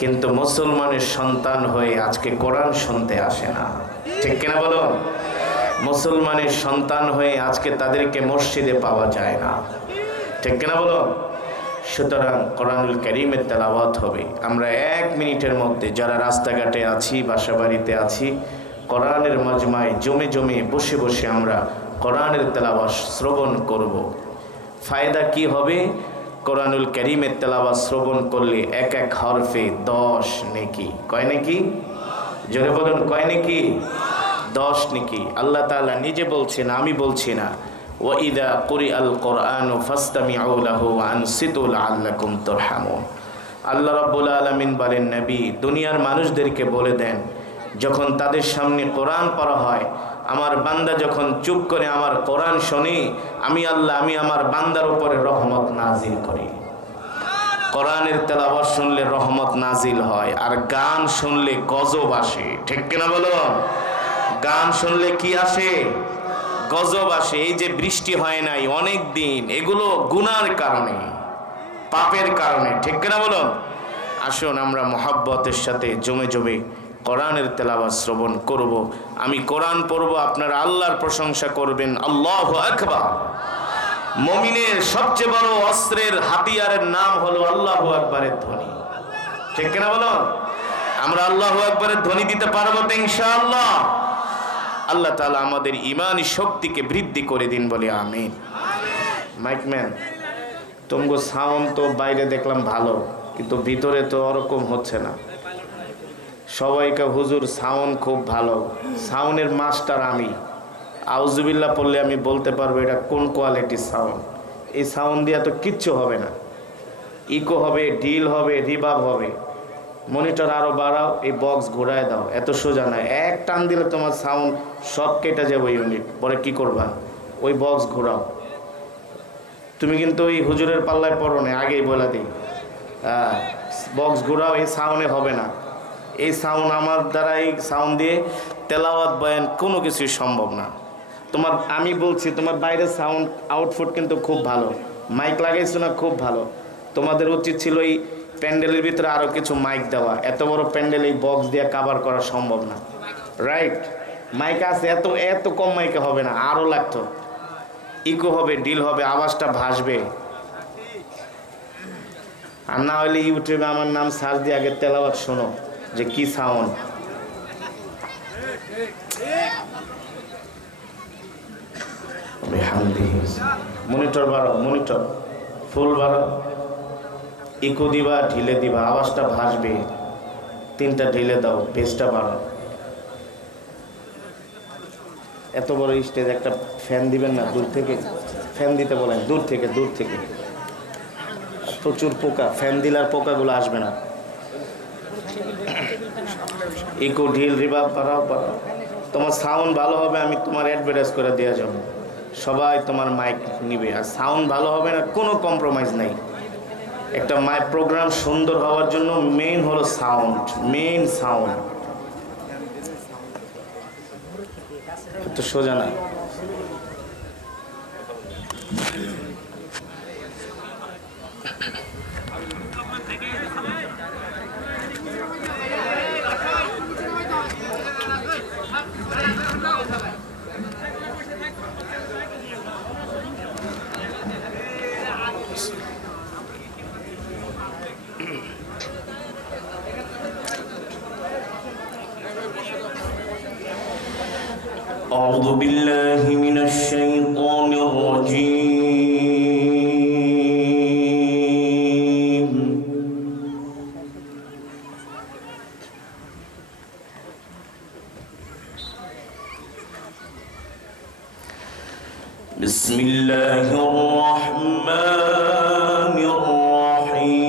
কিন্তু মুসলমানের সন্তান হয়ে আজকে কোরআন শুনতে আসে না, ঠিক কিনা বলুন? মুসলমানের সন্তান হয়ে আজকে তাদেরকে মসজিদে পাওয়া যায় না, ঠিক কিনা বলুন? সুতরাং কোরআনুল কারীমের তেলাওয়াত হবে। আমরা 1 মিনিটের মধ্যে যারা রাস্তাঘাটে আছি, বাসা বাড়িতে আছি, কোরআনের মজমায় জমে জমে বসে বসে আমরা কোরআনের তেলাওয়াত শ্রবণ করব। ফায়দা কি হবে? কোরআনুল কারীমের তেলাওয়াত শ্রবণ করলে এক এক হরফে 10 নেকি। কয় নেকি? জোরে বলুন, কয় নেকি? 10 নেকি। আল্লাহ তাআলা নিজে বলছেন, আমি বলছি না। ওয়াইদা কুরিআল কুরআনু ফাসতামিউ লাহু ওয়া আনসিতু লাআল্লাকুম তুরহামুন। আল্লাহ রাব্বুল আলামিন বলেন, নবী দুনিয়ার মানুষদেরকে বলে দেন, যখন তাদের সামনে কোরআন পড়া হয়, আমার বান্দা যখন চুপ করে আমার কোরআন শুনে, আমি আল্লাহ আমি আমার বান্দার উপরে রহমত নাজিল করি। কোরআনের তেলাওয়াত শুনলে রহমত নাজিল হয়, আর গান শুনলে গজব আসে, ঠিক কিনা বলুন? গান শুনলে কি আসে? গজব আসে। এই যে বৃষ্টি হয় নাই অনেক দিন, এগুলো গুনার কারণে, পাপের কারণে, ঠিক কিনা বলুন? আসুন আমরা মহব্বতের সাথে জমে জমে কোরআনের তেলাওয়াত শ্রবণ করব। আমি কোরআন পড়ব, আপনারা আল্লাহর প্রশংসা করবেন। আল্লাহু আকবার। মুমিনের সবচেয়ে বড় অস্ত্রের হাতিয়ারের নাম হলো আল্লাহু আকবারের ধ্বনি, ঠিক কিনা বলুন? আমরা আল্লাহু আকবারের ধ্বনি দিতে পারবো তো ইনশাআল্লাহ? আল্লাহ তাআলা আমাদের ঈমানি শক্তিকে বৃদ্ধি করে দিন, বলে আমিন। মাইকম্যান, তোমগো সাউন্ড তো বাইরে দেখলাম ভালো, কিন্তু ভিতরে তো ওরকম হচ্ছে না। সবাইকে হুজুর সাউন্ড খুব ভালো, সাউন্ডের মাস্টার আমি। আউযুবিল্লাহ পড়লে আমি বলতে পারবো এটা কোন কোয়ালিটির সাউন্ড। এই সাউন্ড দিয়ে তো কিচ্ছু হবে না, ইকো হবে, ডিল হবে, রিভার্ব হবে। মনিটর আরো বাড়াও, এই বক্স ঘোরায় দাও, এত সোজা না। এক টান দিলে তোমার সাউন্ড সব কেটে যাবে ইউনিট। পরে কি করবা? ওই বক্স ঘোরাও। তুমি কিন্তু ওই হুজুরের পাল্লায় পড়ো না, আগেই বলে দিই। বক্স ঘোরাও, এই সাউন্ডে হবে না। এই সাউন্ড আমার দ্বারা, এই সাউন্ড দিয়ে তেলাওয়াত বয়ান কোনো কিছুই সম্ভব না। তোমার আমি বলছি, তোমার বাইরের সাউন্ড আউটপুট কিন্তু খুব ভালো, মাইক লাগাইছো না, খুব ভালো। তোমাদের উচিত ছিল এই প্যান্ডেলের ভিতরে আরো কিছু মাইক দেওয়া। এত বড় প্যান্ডেল এই বক্স দিয়ে কভার করা সম্ভব না, রাইট? মাইক আছে, এত এত কম মাইকে হবে না, আরো লাগতো। ইকো হবে, ডিল হবে, আওয়াজটা ভাসবে। আর না হলে ইউটিউবে আমার নাম সার্চ দিয়ে আগে তেলাওয়াত শোনো যে কি সাউন্ড। মনিটর বাড়াও, মনিটর ফুল বাড়াও, ইকো দিবা, ঢিলে দিবা, আওয়াজটা ভাসবে। 3টা ঢিলে দাও, বেসটা বাড়াও। এত বড় স্টেজ, একটা ফ্যান দিবেন না? দূর থেকে ফ্যান দিতে বলেন, দূর থেকে, দূর থেকে। প্রচুর পোকা, ফ্যান দিলে আর পোকাগুলো আসবে না। ইকো, ঢিল, রিভার্ব বাড়াও, বাড়াও। তোমার সাউন্ড ভালো হবে, আমি তোমার অ্যাডভার্টাইজ করে দেওয়া যাব। সবাই তোমার মাইক নিবে, আর সাউন্ড ভালো হবে না, কোনো কম্প্রোমাইজ নাই। একটা মাই প্রোগ্রাম সুন্দর হওয়ার জন্য মেইন হলো সাউন্ড, মেইন সাউন্ড। তো সোজা না। أعوذ بالله من الشيطان الرجيم. بسم الله الرحمن الرحيم.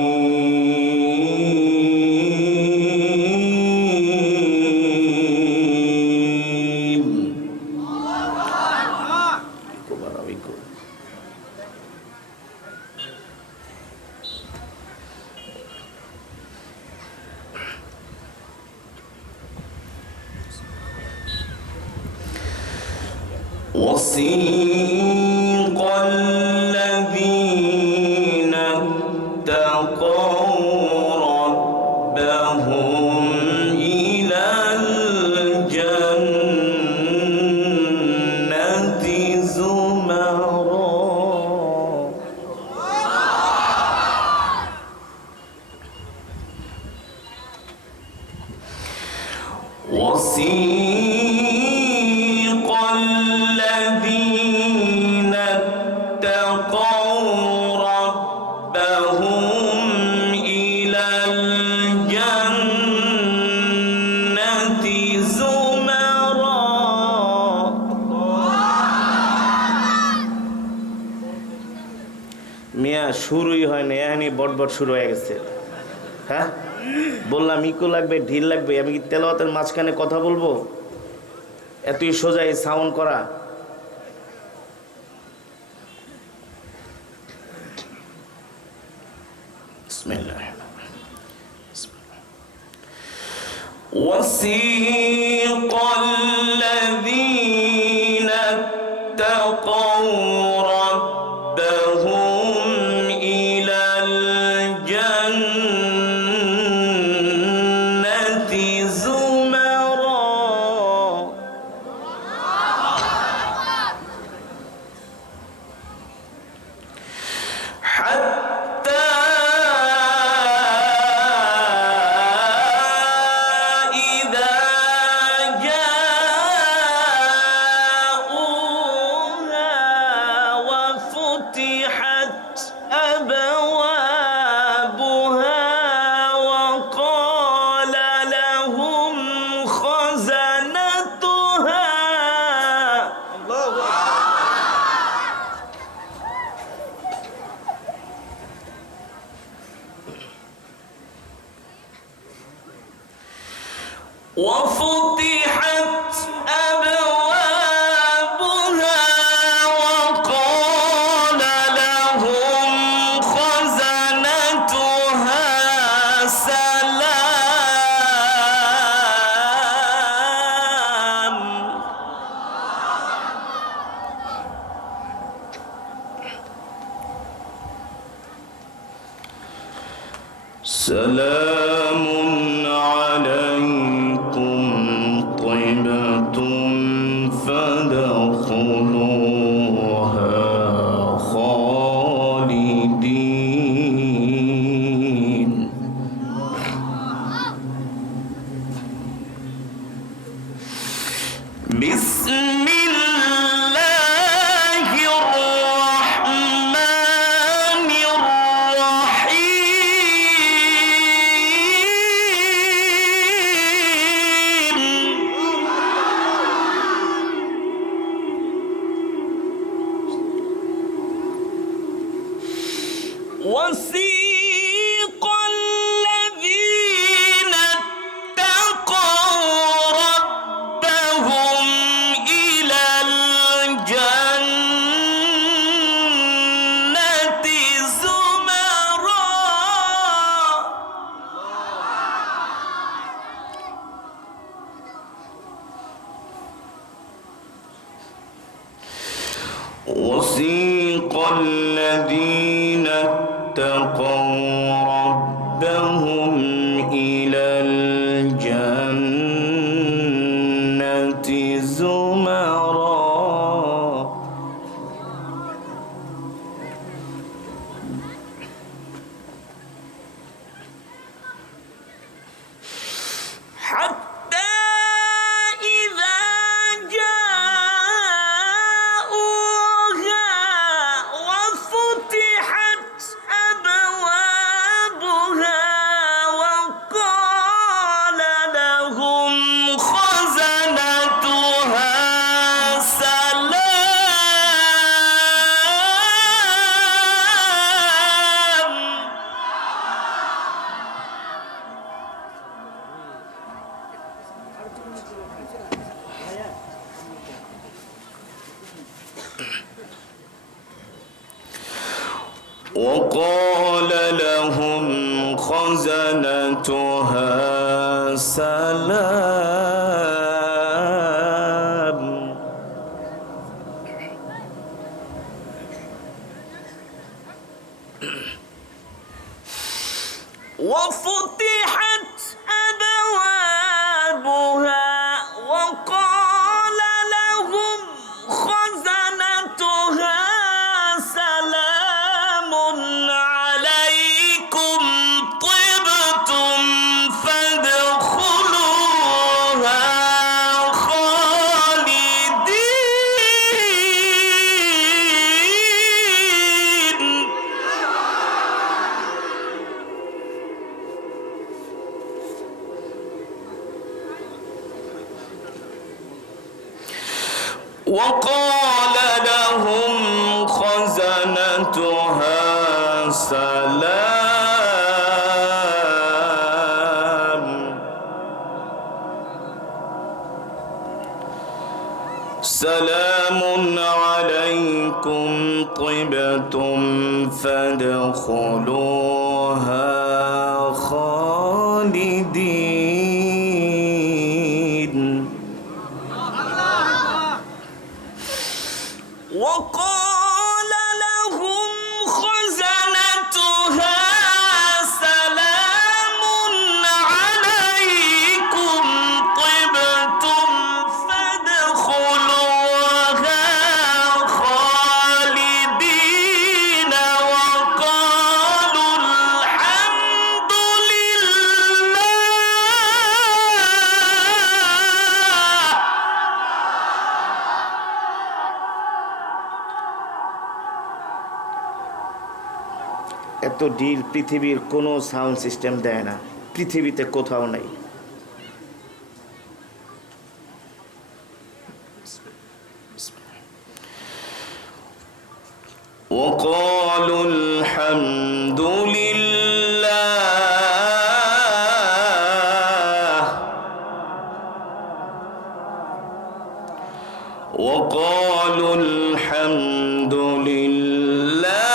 وسيق الذين اتقوا ربهم وسيق الذين اتقوا ربهم إلى الجنة زمرا মিয়া শুরুই হয় না, এখানে বটবট শুরু হয়ে গেছে। হ্যাঁ বললাম ইকো লাগবে, ঢিল লাগবে, আমি কি তেলাওয়াতের মাঝখানে কথা বলবো? এতই সোজা এই সাউন্ড করা। وسيق الذين اتقوا ربهم إلى الجنة زمرا حتى إذا جاءوها وفتحت أبوابها وقال لهم خزنتها وفتحت أبوابها وقال لهم خزنتها سلام سلام عليكم طبتم فادخلوها خالدين بسم الله الرحمن الرحيم وسيق الذين اتقوا ربهم إلى الجنة زمرا وسيق الذين اتقوا ربهم إلى الجنة زمرا حتى إذا جاءوها وفتحت أبوابها وقال لهم خزنتها سلام وقال لهم خزنتها سلام وفتحت أبوابها وقال لهم خزنتها سلام عليكم طبتم فادخلوها وقال لهم خزنتها سلام عليكم طبتم فادخلوها خالدين وقال لهم خزنتها سلام عليكم طبتم فادخلوها خالدين وقالوا الحمد لله. এত ডিল পৃথিবীর কোনো সাউন্ড সিস্টেম দেয় না, পৃথিবীতে কোথাও নাই। وقالوا الحمد لله وقالوا الحمد لله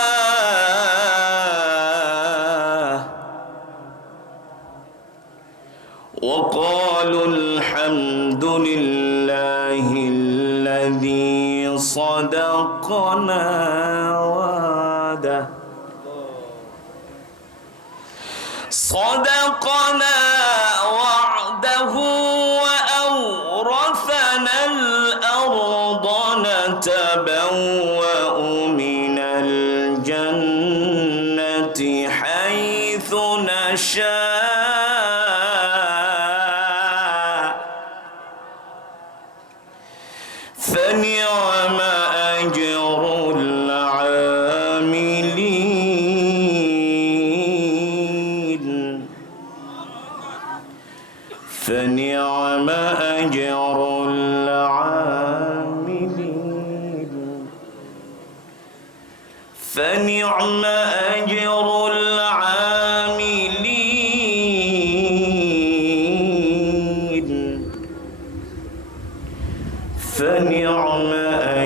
وقالوا الحمد لله الذي صدقنا وعده وأورثنا الأرض نتبوأ من الجنة حيث نشاء فنعم أجر العاملين فنعم أجر العاملين فنعم أجر العاملين فنعم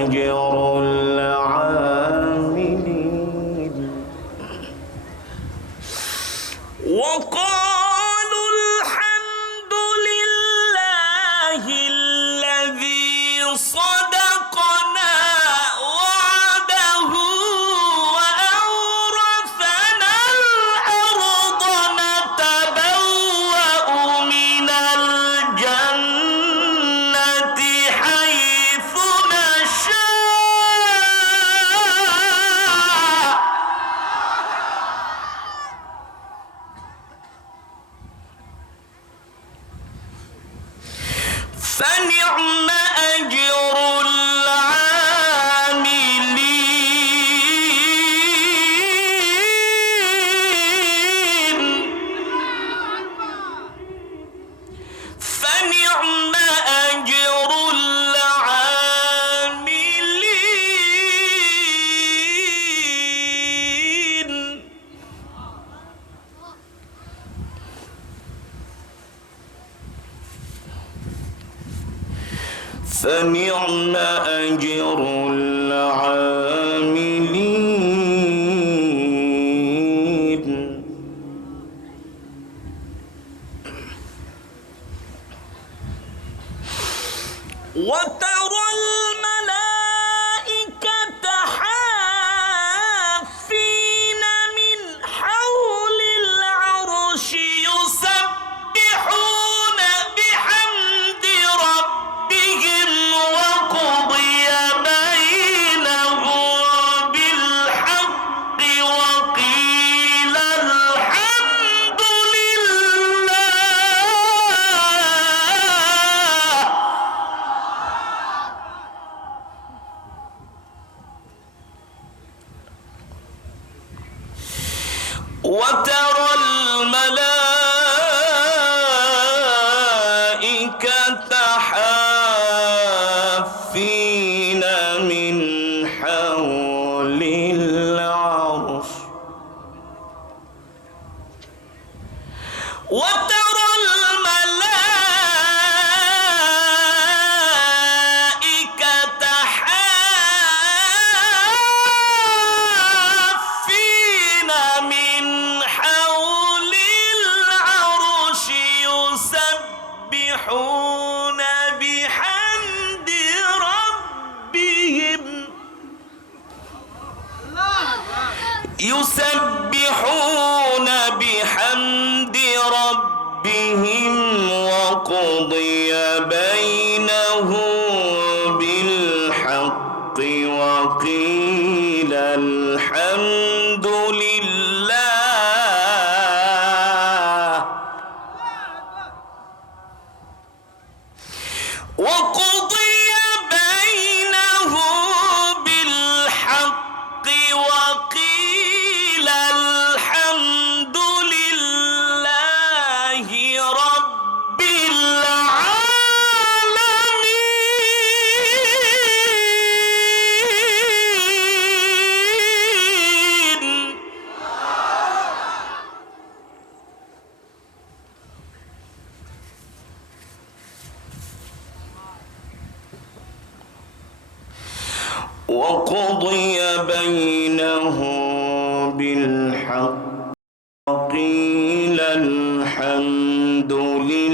أجر العاملين. وقالوا الحمد لله الذي صدقنا وعده وأورثنا الأرض نتبوأ من الجنة حيث نشاء فنعم أجر العاملين فنعم أجر العاملين. فنعم أجر العاملين. وترى الملائكة حافين من حول العرش يسبحون بحمد ربهم وقضي بينهم بالحق وقيل الحمد لله. وترى الملائكة حافين من حول العرش يسبحون بحمد ربهم وقضي بينهم بالحق وقيل الحمد لله وقضي بينهم بالحق وقيل الحمد لله رب العالمين. وقضي بينهم بالحق وقيل الحمد لله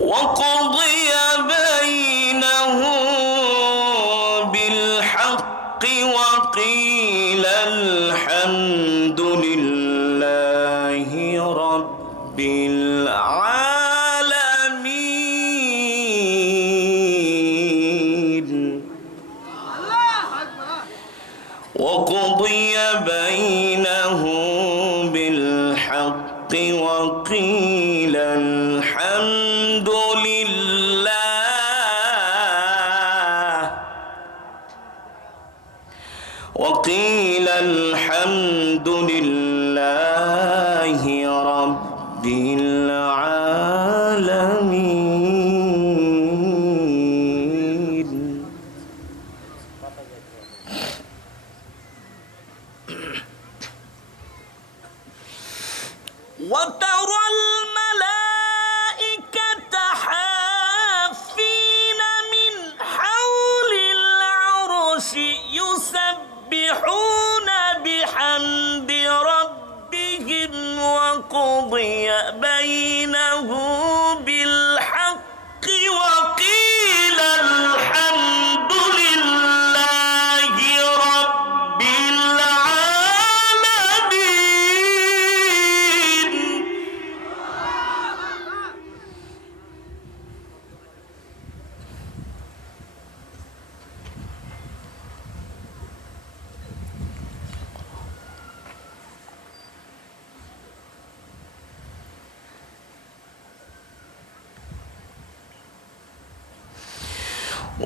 وقضي بينهم بالحق وقيل الحمد لله رب العالمين. وقضي بينهم بالحق وقيل الحمد لله وقيل الحمد لله رب العالمين. وترى الملائكة حافين من حول العرش يسبحون بحمد ربهم وقضي بينهم بالحق وقيل الحمد لله رب العالمين.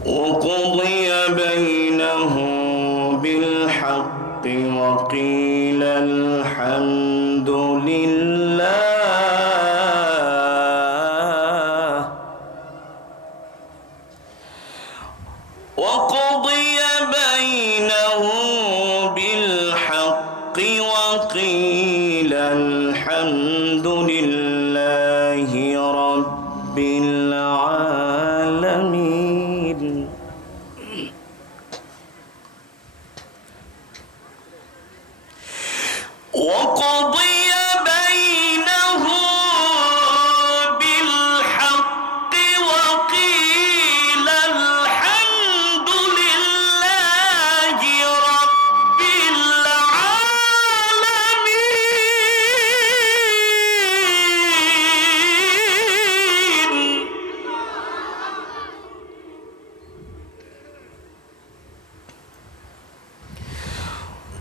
وقضي بينهم بالحق وقيل الحمد لله وقضي بينهم بالحق وقيل الحمد لله رب العالمين. وقضي بينهم بالحق وقيل الحمد لله رب العالمين.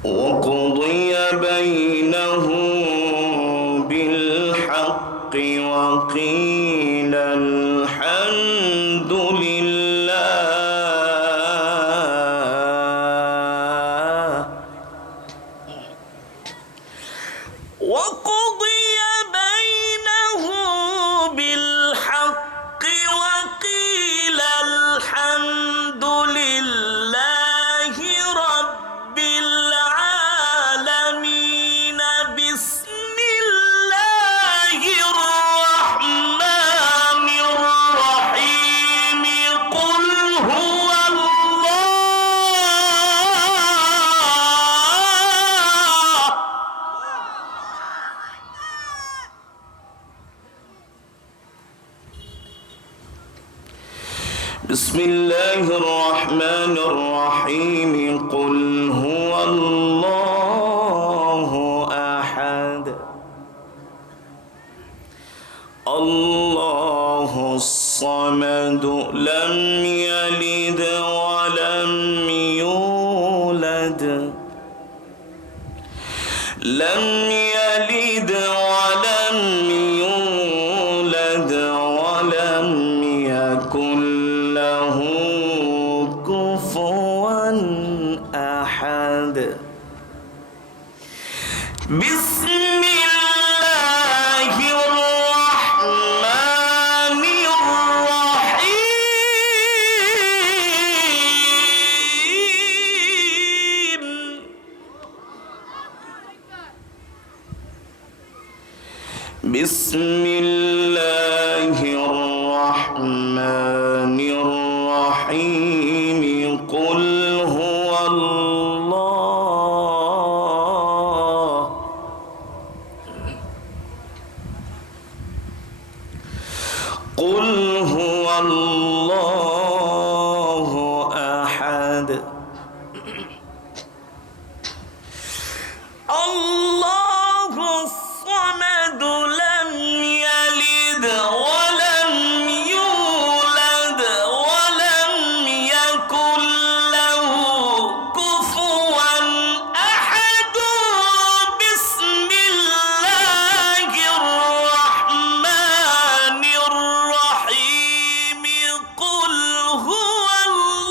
وقضي بينهم بالحق وقيل الحمد لله وقضي بينهم بالحق وقيل الحمد لله بسم الله الرحمن الرحيم قل هو الله أحد الله الصمد لم يلد ولم يولد لم يلد ولم يولد ولم يكن له كفوا أحد بسم الله الرحمن الرحيم بسم الله الرحمن الرحيم قل هو الله قل هو الله أحد الله الصمد لم يلد ولم يولد ولم يكن له كفوا أحد بسم الله الرحمن الرحيم قل هو الله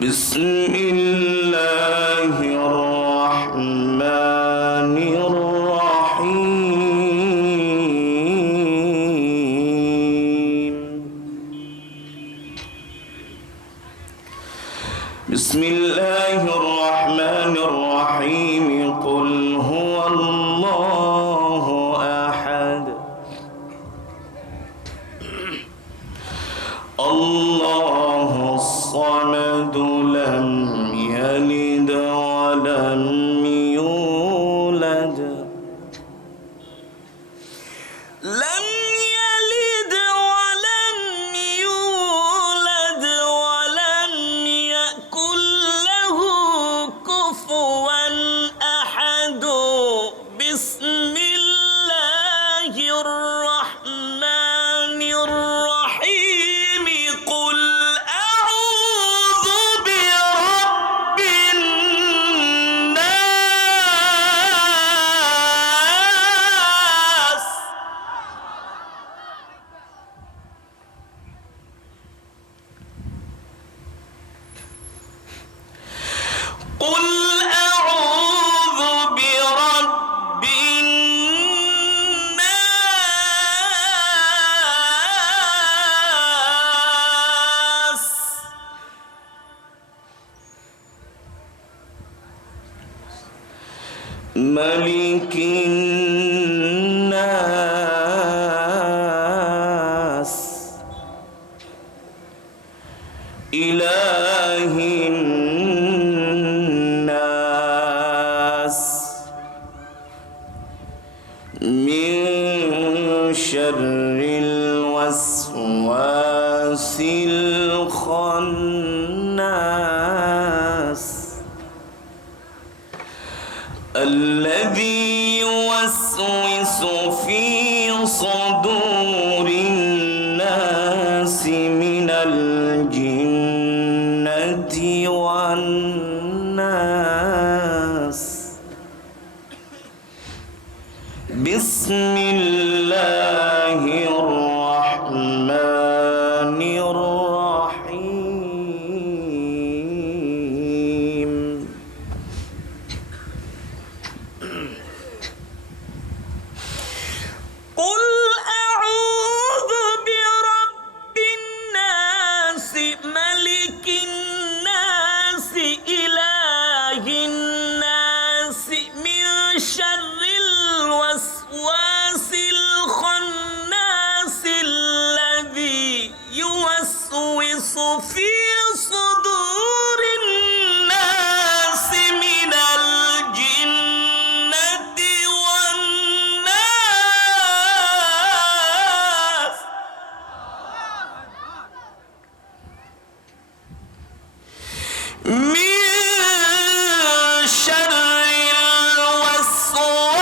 بسم الله الرحمن الرحيم بسم الله الرحمن الرحيم قل هو الله أحد الله الصمد لم يلد ولم يولد لم يلد ولم يولد ولم يكن له كفوا أحد بسم الله الرحمن الرحيم قل أعوذ برب الناس قل أعوذ برب الناس ملك الناس إله الناس من شر الوسواس الخناس الذي يوسوس في صدور الناس من الجنة والناس بسم الله الرحمن الرحيم قل أعوذ برب الناس ملك الناس من شر الوسواس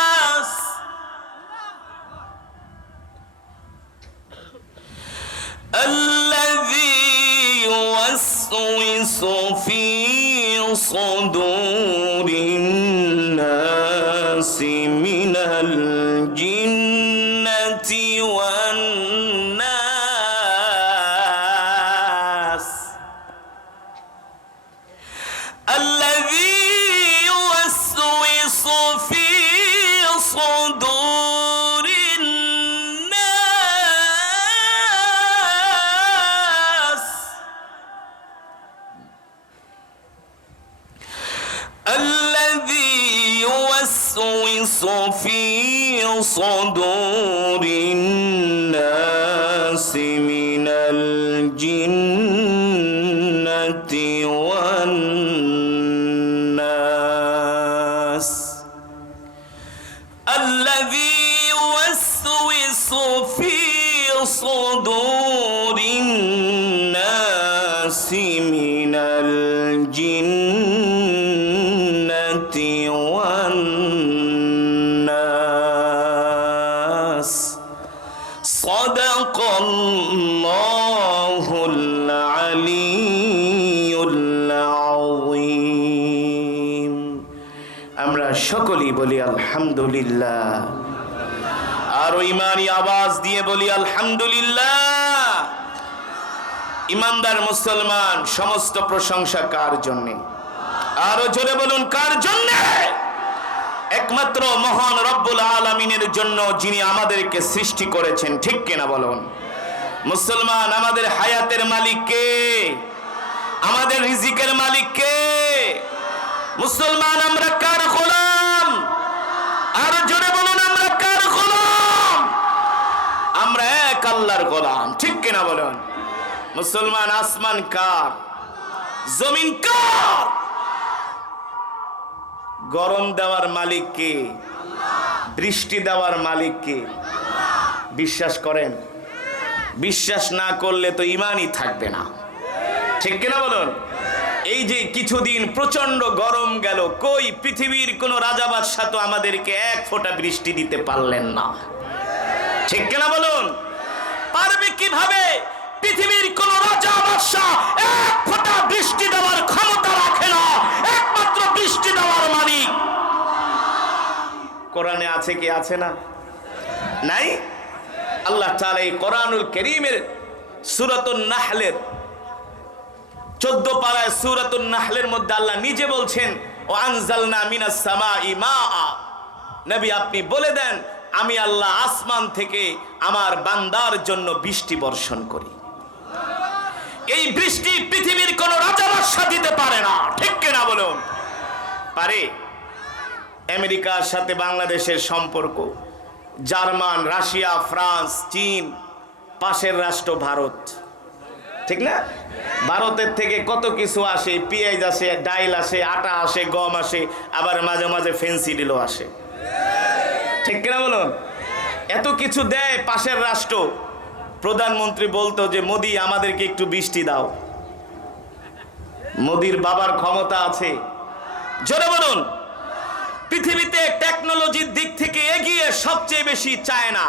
الخناس الذي يوسوس في صدور الناس من الجنة والناس الذي يوسوس في صدور الناس الذي يوسوس في صدور الناس من الجنة والناس الذي يوسوس في صدور الناس من الجنة والناس صدق الله العلي العظيم আমরা সকলেই বলি আলহামদুলিল্লাহ, আর ইমানি আওয়াজ দিয়ে বলি আলহামদুলিল্লাহ। ইমানদার মুসলমান, সমস্ত প্রশংসা কার জন্যে? আরো জোরে বলুন, কার জন্যে? একমাত্র মহান রব্বুল আলামিনের জন্য, যিনি আমাদেরকে সৃষ্টি করেছেন। ঠিক কিনা বলুন? মুসলমান, আমাদের হায়াতের মালিক কে? আমাদের রিজিকের মালিক কে? মুসলমান, আমরা কার গোলাম? আরো জোরে বলুন, আমরা কার গোলাম? আমরা এক আল্লাহর গোলাম। ঠিক কিনা বলুন? মুসলমান, আসমান কার? জমিন কার? গরম দেওয়ার মালিক কে? বৃষ্টি দেওয়ার মালিক কে? বিশ্বাস করেন? বিশ্বাস না করলে তো ঈমানই থাকবে না। ঠিক কিনা বলুন? এই যে কিছুদিন প্রচন্ড গরম গেল, কই পৃথিবীর কোন রাজা বাদশা তো আমাদেরকে এক ফোঁটা বৃষ্টি দিতে পারলেন না। ঠিক কিনা বলুন? পারবে কিভাবে? পৃথিবীর কোন রাজা বাদশা এক ফোঁটা বৃষ্টি দেওয়ার ক্ষমতা রাখে না। একমাত্র বৃষ্টি দেওয়ার মালিক কোরআনে আছে কি আছে না? নাই? আল্লাহ তাআলা এই কোরআনুল কারীমের সূরাতুন নাহলের 14 পারায় সূরাতুন নাহলের মধ্যে আল্লাহ নিজে বলছেন, ও আনজালনা মিনাস সামাই মাআ। নবী, আপনি বলে দেন, আমি আল্লাহ আসমান থেকে আমার বান্দার জন্য বৃষ্টি বর্ষণ করি। এই বৃষ্টি পৃথিবীর কোন রাজা বাদশা দিতে পারে না। ঠিক কিনা বলুন? পারে? আমেরিকার সাথে বাংলাদেশের সম্পর্ক, জার্মান, রাশিয়া, ফ্রান্স, চীন, পাশের রাষ্ট্র ভারত। ঠিক না? ভারতের থেকে কত কিছু আসে, পেঁয়াজ আসে, ডাইল আসে, আটা আসে, গম আসে, আবার মাঝে মাঝে ফেন্সিডিলও আসে। ঠিক কিনা বলুন? এত কিছু দেয় পাশের রাষ্ট্র। প্রধানমন্ত্রী বলতো যে, মোদি আমাদেরকে একটু বৃষ্টি দাও। মোদির বাবার ক্ষমতা আছে? জোরে বলুন। পৃথিবীতে টেকনোলজির দিক থেকে এগিয়ে সবচেয়ে বেশি চায়না।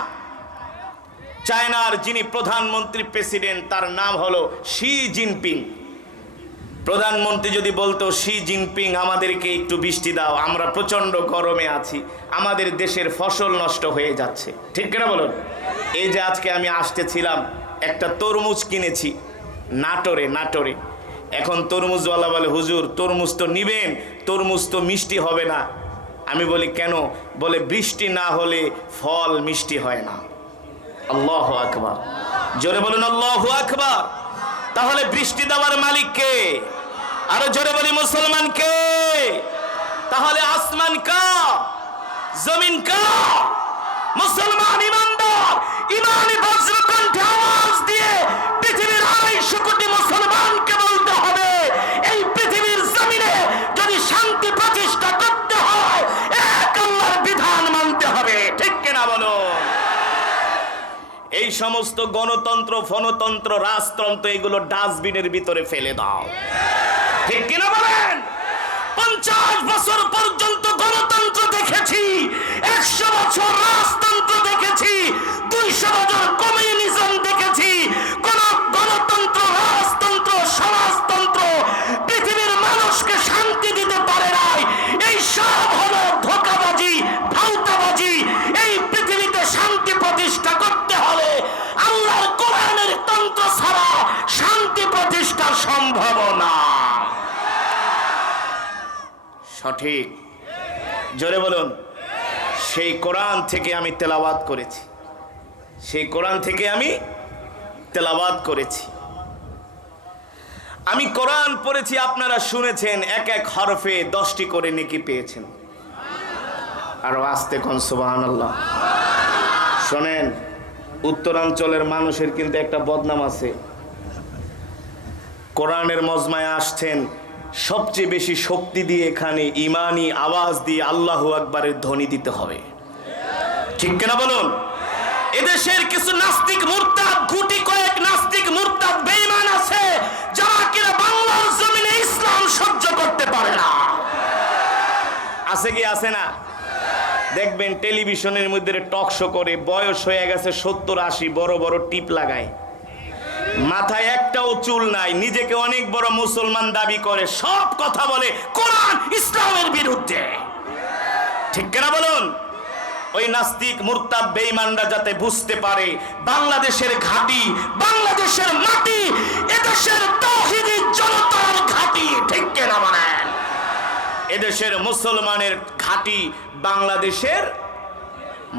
চায়নার যিনি প্রধানমন্ত্রী, প্রেসিডেন্ট, তার নাম হলো শি জিনপিং। প্রধানমন্ত্রী যদি বলতো, শি জিনপিং আমাদেরকে একটু বৃষ্টি দাও, আমরা প্রচন্ড গরমে আছি, আমাদের দেশের ফসল নষ্ট হয়ে যাচ্ছে। ঠিক কিনা বলুন? এই যে আজকে আমি আসতেছিলাম, একটা তরমুজ কিনেছি নাটোরে। এখন তরমুজওয়ালা বলে, হুজুর তরমুজ তো নিবেন, তরমুজ তো মিষ্টি হবে না। আমি বলি কেন? বলে বৃষ্টি না হলে ফল মিষ্টি হয় না। আল্লাহু আকবার। জোরে বলুন আল্লাহু আকবার। তাহলে বৃষ্টি দেওয়ার মালিক কে? আরো জোরে বলি, মুসলমান কে? তাহলে আসমান কার? জমিন কার? মুসলমান ইমানদার ইমানি বজ্রকণ্ঠে আওয়াজ দিয়ে পৃথিবীর 250 কোটি মুসলমানকে বলতে হবে, এই পৃথিবীর জমিনে যদি শান্তি প্রতিষ্ঠা করতে হয়, এক আল্লাহর বিধান মানতে হবে। ঠিক কিনা? না বলো? এই সমস্ত গণতন্ত্র, ফনতন্ত্র, রাজতন্ত্র এগুলো ডাস্টবিনের ভিতরে ফেলে দাও। ঠিক কিনা বলেন? 50 বছর পর্যন্ত গণতন্ত্র দেখেছি, 100 বছর রাজতন্ত্র দেখেছি, 200 বছর কমিউনিজম দেখেছি। কোন গণতন্ত্র, রাজতন্ত্র, সমাজতন্ত্র পৃথিবীর মানুষকে শান্তি দিতে পারে নাই। এই সব হলো ধোঁকাবাজি, ফাউতাবাজি। এই পৃথিবীতে শান্তি প্রতিষ্ঠা করতে হলে আল্লাহর কোরআনের তন্ত্র ছাড়া শান্তি প্রতিষ্ঠা সম্ভব না। সঠিক? জোরে বলুন। সেই কোরআন থেকে আমি তেলাওয়াত করেছি, সেই কোরআন থেকে আমি তেলাওয়াত করেছি। আমি কোরআন পড়েছি, আপনারা শুনেছেন, এক এক হরফে 10টি করে নেকি পেয়েছেন। আরো আস্তে কোন সুবহানাল্লাহ। শোনেন, উত্তরাঞ্চলের মানুষের কিন্তু একটা বদনাম আছে। কোরআনের মজমায় আসছেন, সবচেয়ে বেশি শক্তি দিয়ে এখানে ইমানি আওয়াজ দিয়ে আল্লাহু আকবারের ধ্বনি দিতে হবে। ঠিক কিনা বলুন? এদেশের কিছু নাস্তিক মুরতাদ, গুটি কয়েক নাস্তিক মুরতাদ বেঈমান আছে যারা কিনা বাংলার জমিনে ইসলাম সহ্য করতে পারে না। আছে কি আছে না? দেখবেন টেলিভিশনের মধ্যে টক শো করে, বয়স হয়ে গেছে 70-80, বড় বড় টিপ লাগায়, মাথায় একটাও চুল নাই, নিজেকে অনেক বড় মুসলমান দাবি করে, সব কথা বলে কোরআন ইসলামের বিরুদ্ধে। ঠিক কিনা বলুন? ওই নাস্তিক মুরতাদ বেঈমানরা যাতে বুঝতে পারে বাংলাদেশের ঘাঁটি, বাংলাদেশের মাটি এদেশের তাওহীদি জনতার ঘাঁটি। ঠিক কিনা বলেন? এদেশের মুসলমানের ঘাঁটি বাংলাদেশের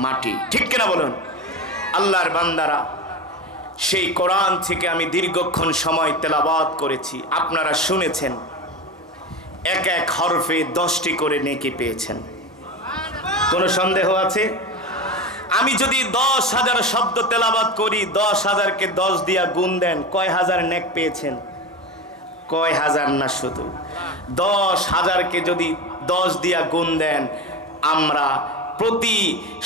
মাটি। ঠিক কিনা বলুন? আল্লাহর বান্দারা, সেই কোরআন থেকে আমি দীর্ঘক্ষণ সময় তেলাওয়াত করেছি, আপনারা শুনেছেন। এক এক হরফে 10টি করে নেকি পেয়েছেন। কোনো সন্দেহ আছে? আমি যদি 10,000 শব্দ তেলাওয়াত করি, 10,000-কে 10 দিয়া গুণ দেন, কয় হাজার নেক পেয়েছেন? কয় হাজার না, শুধু 10,000-কে যদি 10 দিয়া গুণ দেন, আমরা প্রতি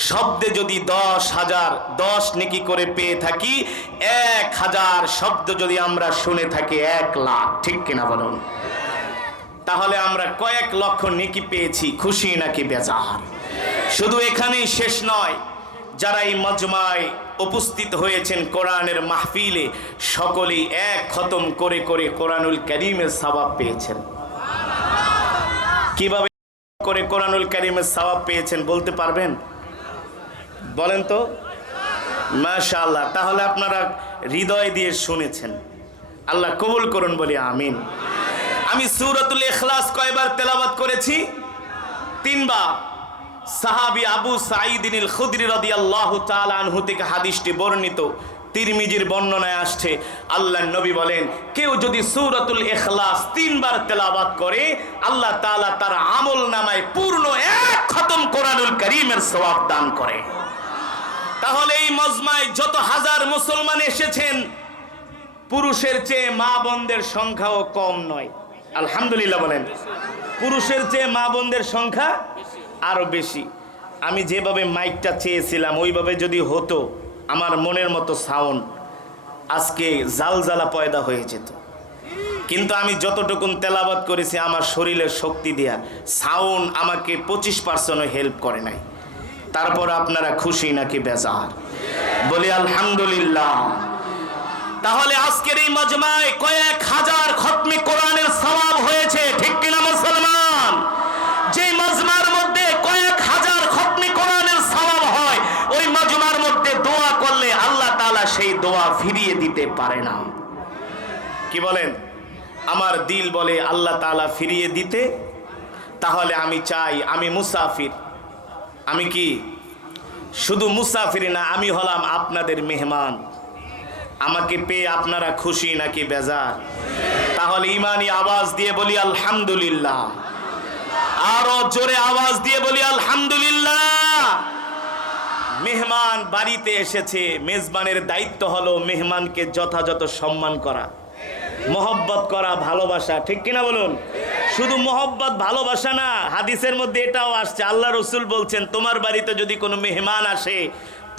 শব্দে যদি 10,000 10 নেকি করে পেয়ে থাকি, 1,000 শব্দ যদি আমরা শুনে থাকি 1 লাখ। ঠিক কিনা বলুন? তাহলে আমরা কয়েক লক্ষ নেকি পেয়েছি, খুশি নাকি বেজার? শুধু এখানেই শেষ নয়, যারা এই মজমায় উপস্থিত হয়েছেন কোরআনের মাহফিলে, সকলেই এক খতম করে করে কোরআনুল কারীমের সওয়াব পেয়েছেন। কিভাবে করে কোরআনুল কারীমের সওয়াব পেয়েছেন বলতে পারবেন? বলেন তো। মাশাআল্লাহ। তাহলে আপনারা হৃদয় দিয়ে শুনেছেন, আল্লাহ কবুল করুন, বলি আমিন। আমি সূরাতুল ইখলাস কয়বার তেলাওয়াত করেছি? 3 বার। সাহাবী আবু সাঈদ আল খুদরি রাদিয়াল্লাহু তাআলা আনহু থেকে হাদিসটি বর্ণিত, তিরমিজির বর্ণনায় আসছে, আল্লাহর নবী বলেন, কেউ যদি সূরাতুল ইখলাস 3 বার তেলাওয়াত করে, আল্লাহ তাআলা তার আমলনামায় পূর্ণ 1 খতম কোরআনুল কারীমের সওয়াব দান করে। তাহলে এই মজমায় যত হাজার মুসলমান এসেছেন, পুরুষের চেয়ে মা বোনদের সংখ্যাও কম নয়। আলহামদুলিল্লাহ বলেন। পুরুষের চেয়ে মা বোনদের সংখ্যা আরো বেশি। আমি যেভাবে মাইকটা চেয়েছিলাম ওইভাবে যদি হতো, আমার মনের মতো সাউন্ড, আজকে জালজালা পয়দা হয়ে যেত। কিন্তু আমি যতটুকুন তেলাওয়াত করেছি আমার শরীরের শক্তি দিয়া, সাউন্ড আমাকে 25% হেল্প করে নাই। তারপর আপনারা খুশি নাকি বেজার? বলি আলহামদুলিল্লাহ। তাহলে আজকের এই মজমায় কয়েক হাজার খতমে কোরআনের সওয়াব হয়েছে। ঠিক কিনা মুসলমান? যে মজমার মধ্যে কয়েক হাজার খতমে কোরআনের সওয়াব হয়, ওই মজমার মধ্যে দোয়া করলে আল্লাহ তাআলা সেই দোয়া ফিরিয়ে দিতে পারে না। কি বলেন? আমার দিল বলে আল্লাহ তাআলা ফিরিয়ে দিতে। তাহলে আমি চাই, আমি মুসাফির। আমি কি শুধু মুসাফির না, আমি হলাম আপনাদের মেহমান। আমাকে পেয়ে আপনারা খুশি নাকি বেজার? তাহলে ইমানি আওয়াজ দিয়ে বলি আলহামদুলিল্লাহ। আরো জোরে আওয়াজ দিয়ে বলি আলহামদুলিল্লাহ। মেহমান বাড়িতে এসেছে, মেজবানের দায়িত্ব হলো মেহমানকে যথাযথ সম্মান করা। মহব্বত করা ভালোবাসা, ঠিক কিনা বলুন? শুধু মহব্বত ভালোবাসা না, হাদিসের মধ্যে এটাও আসছে, আল্লাহ রসুল বলছেন তোমার বাড়িতে যদি কোনো মেহমান আসে,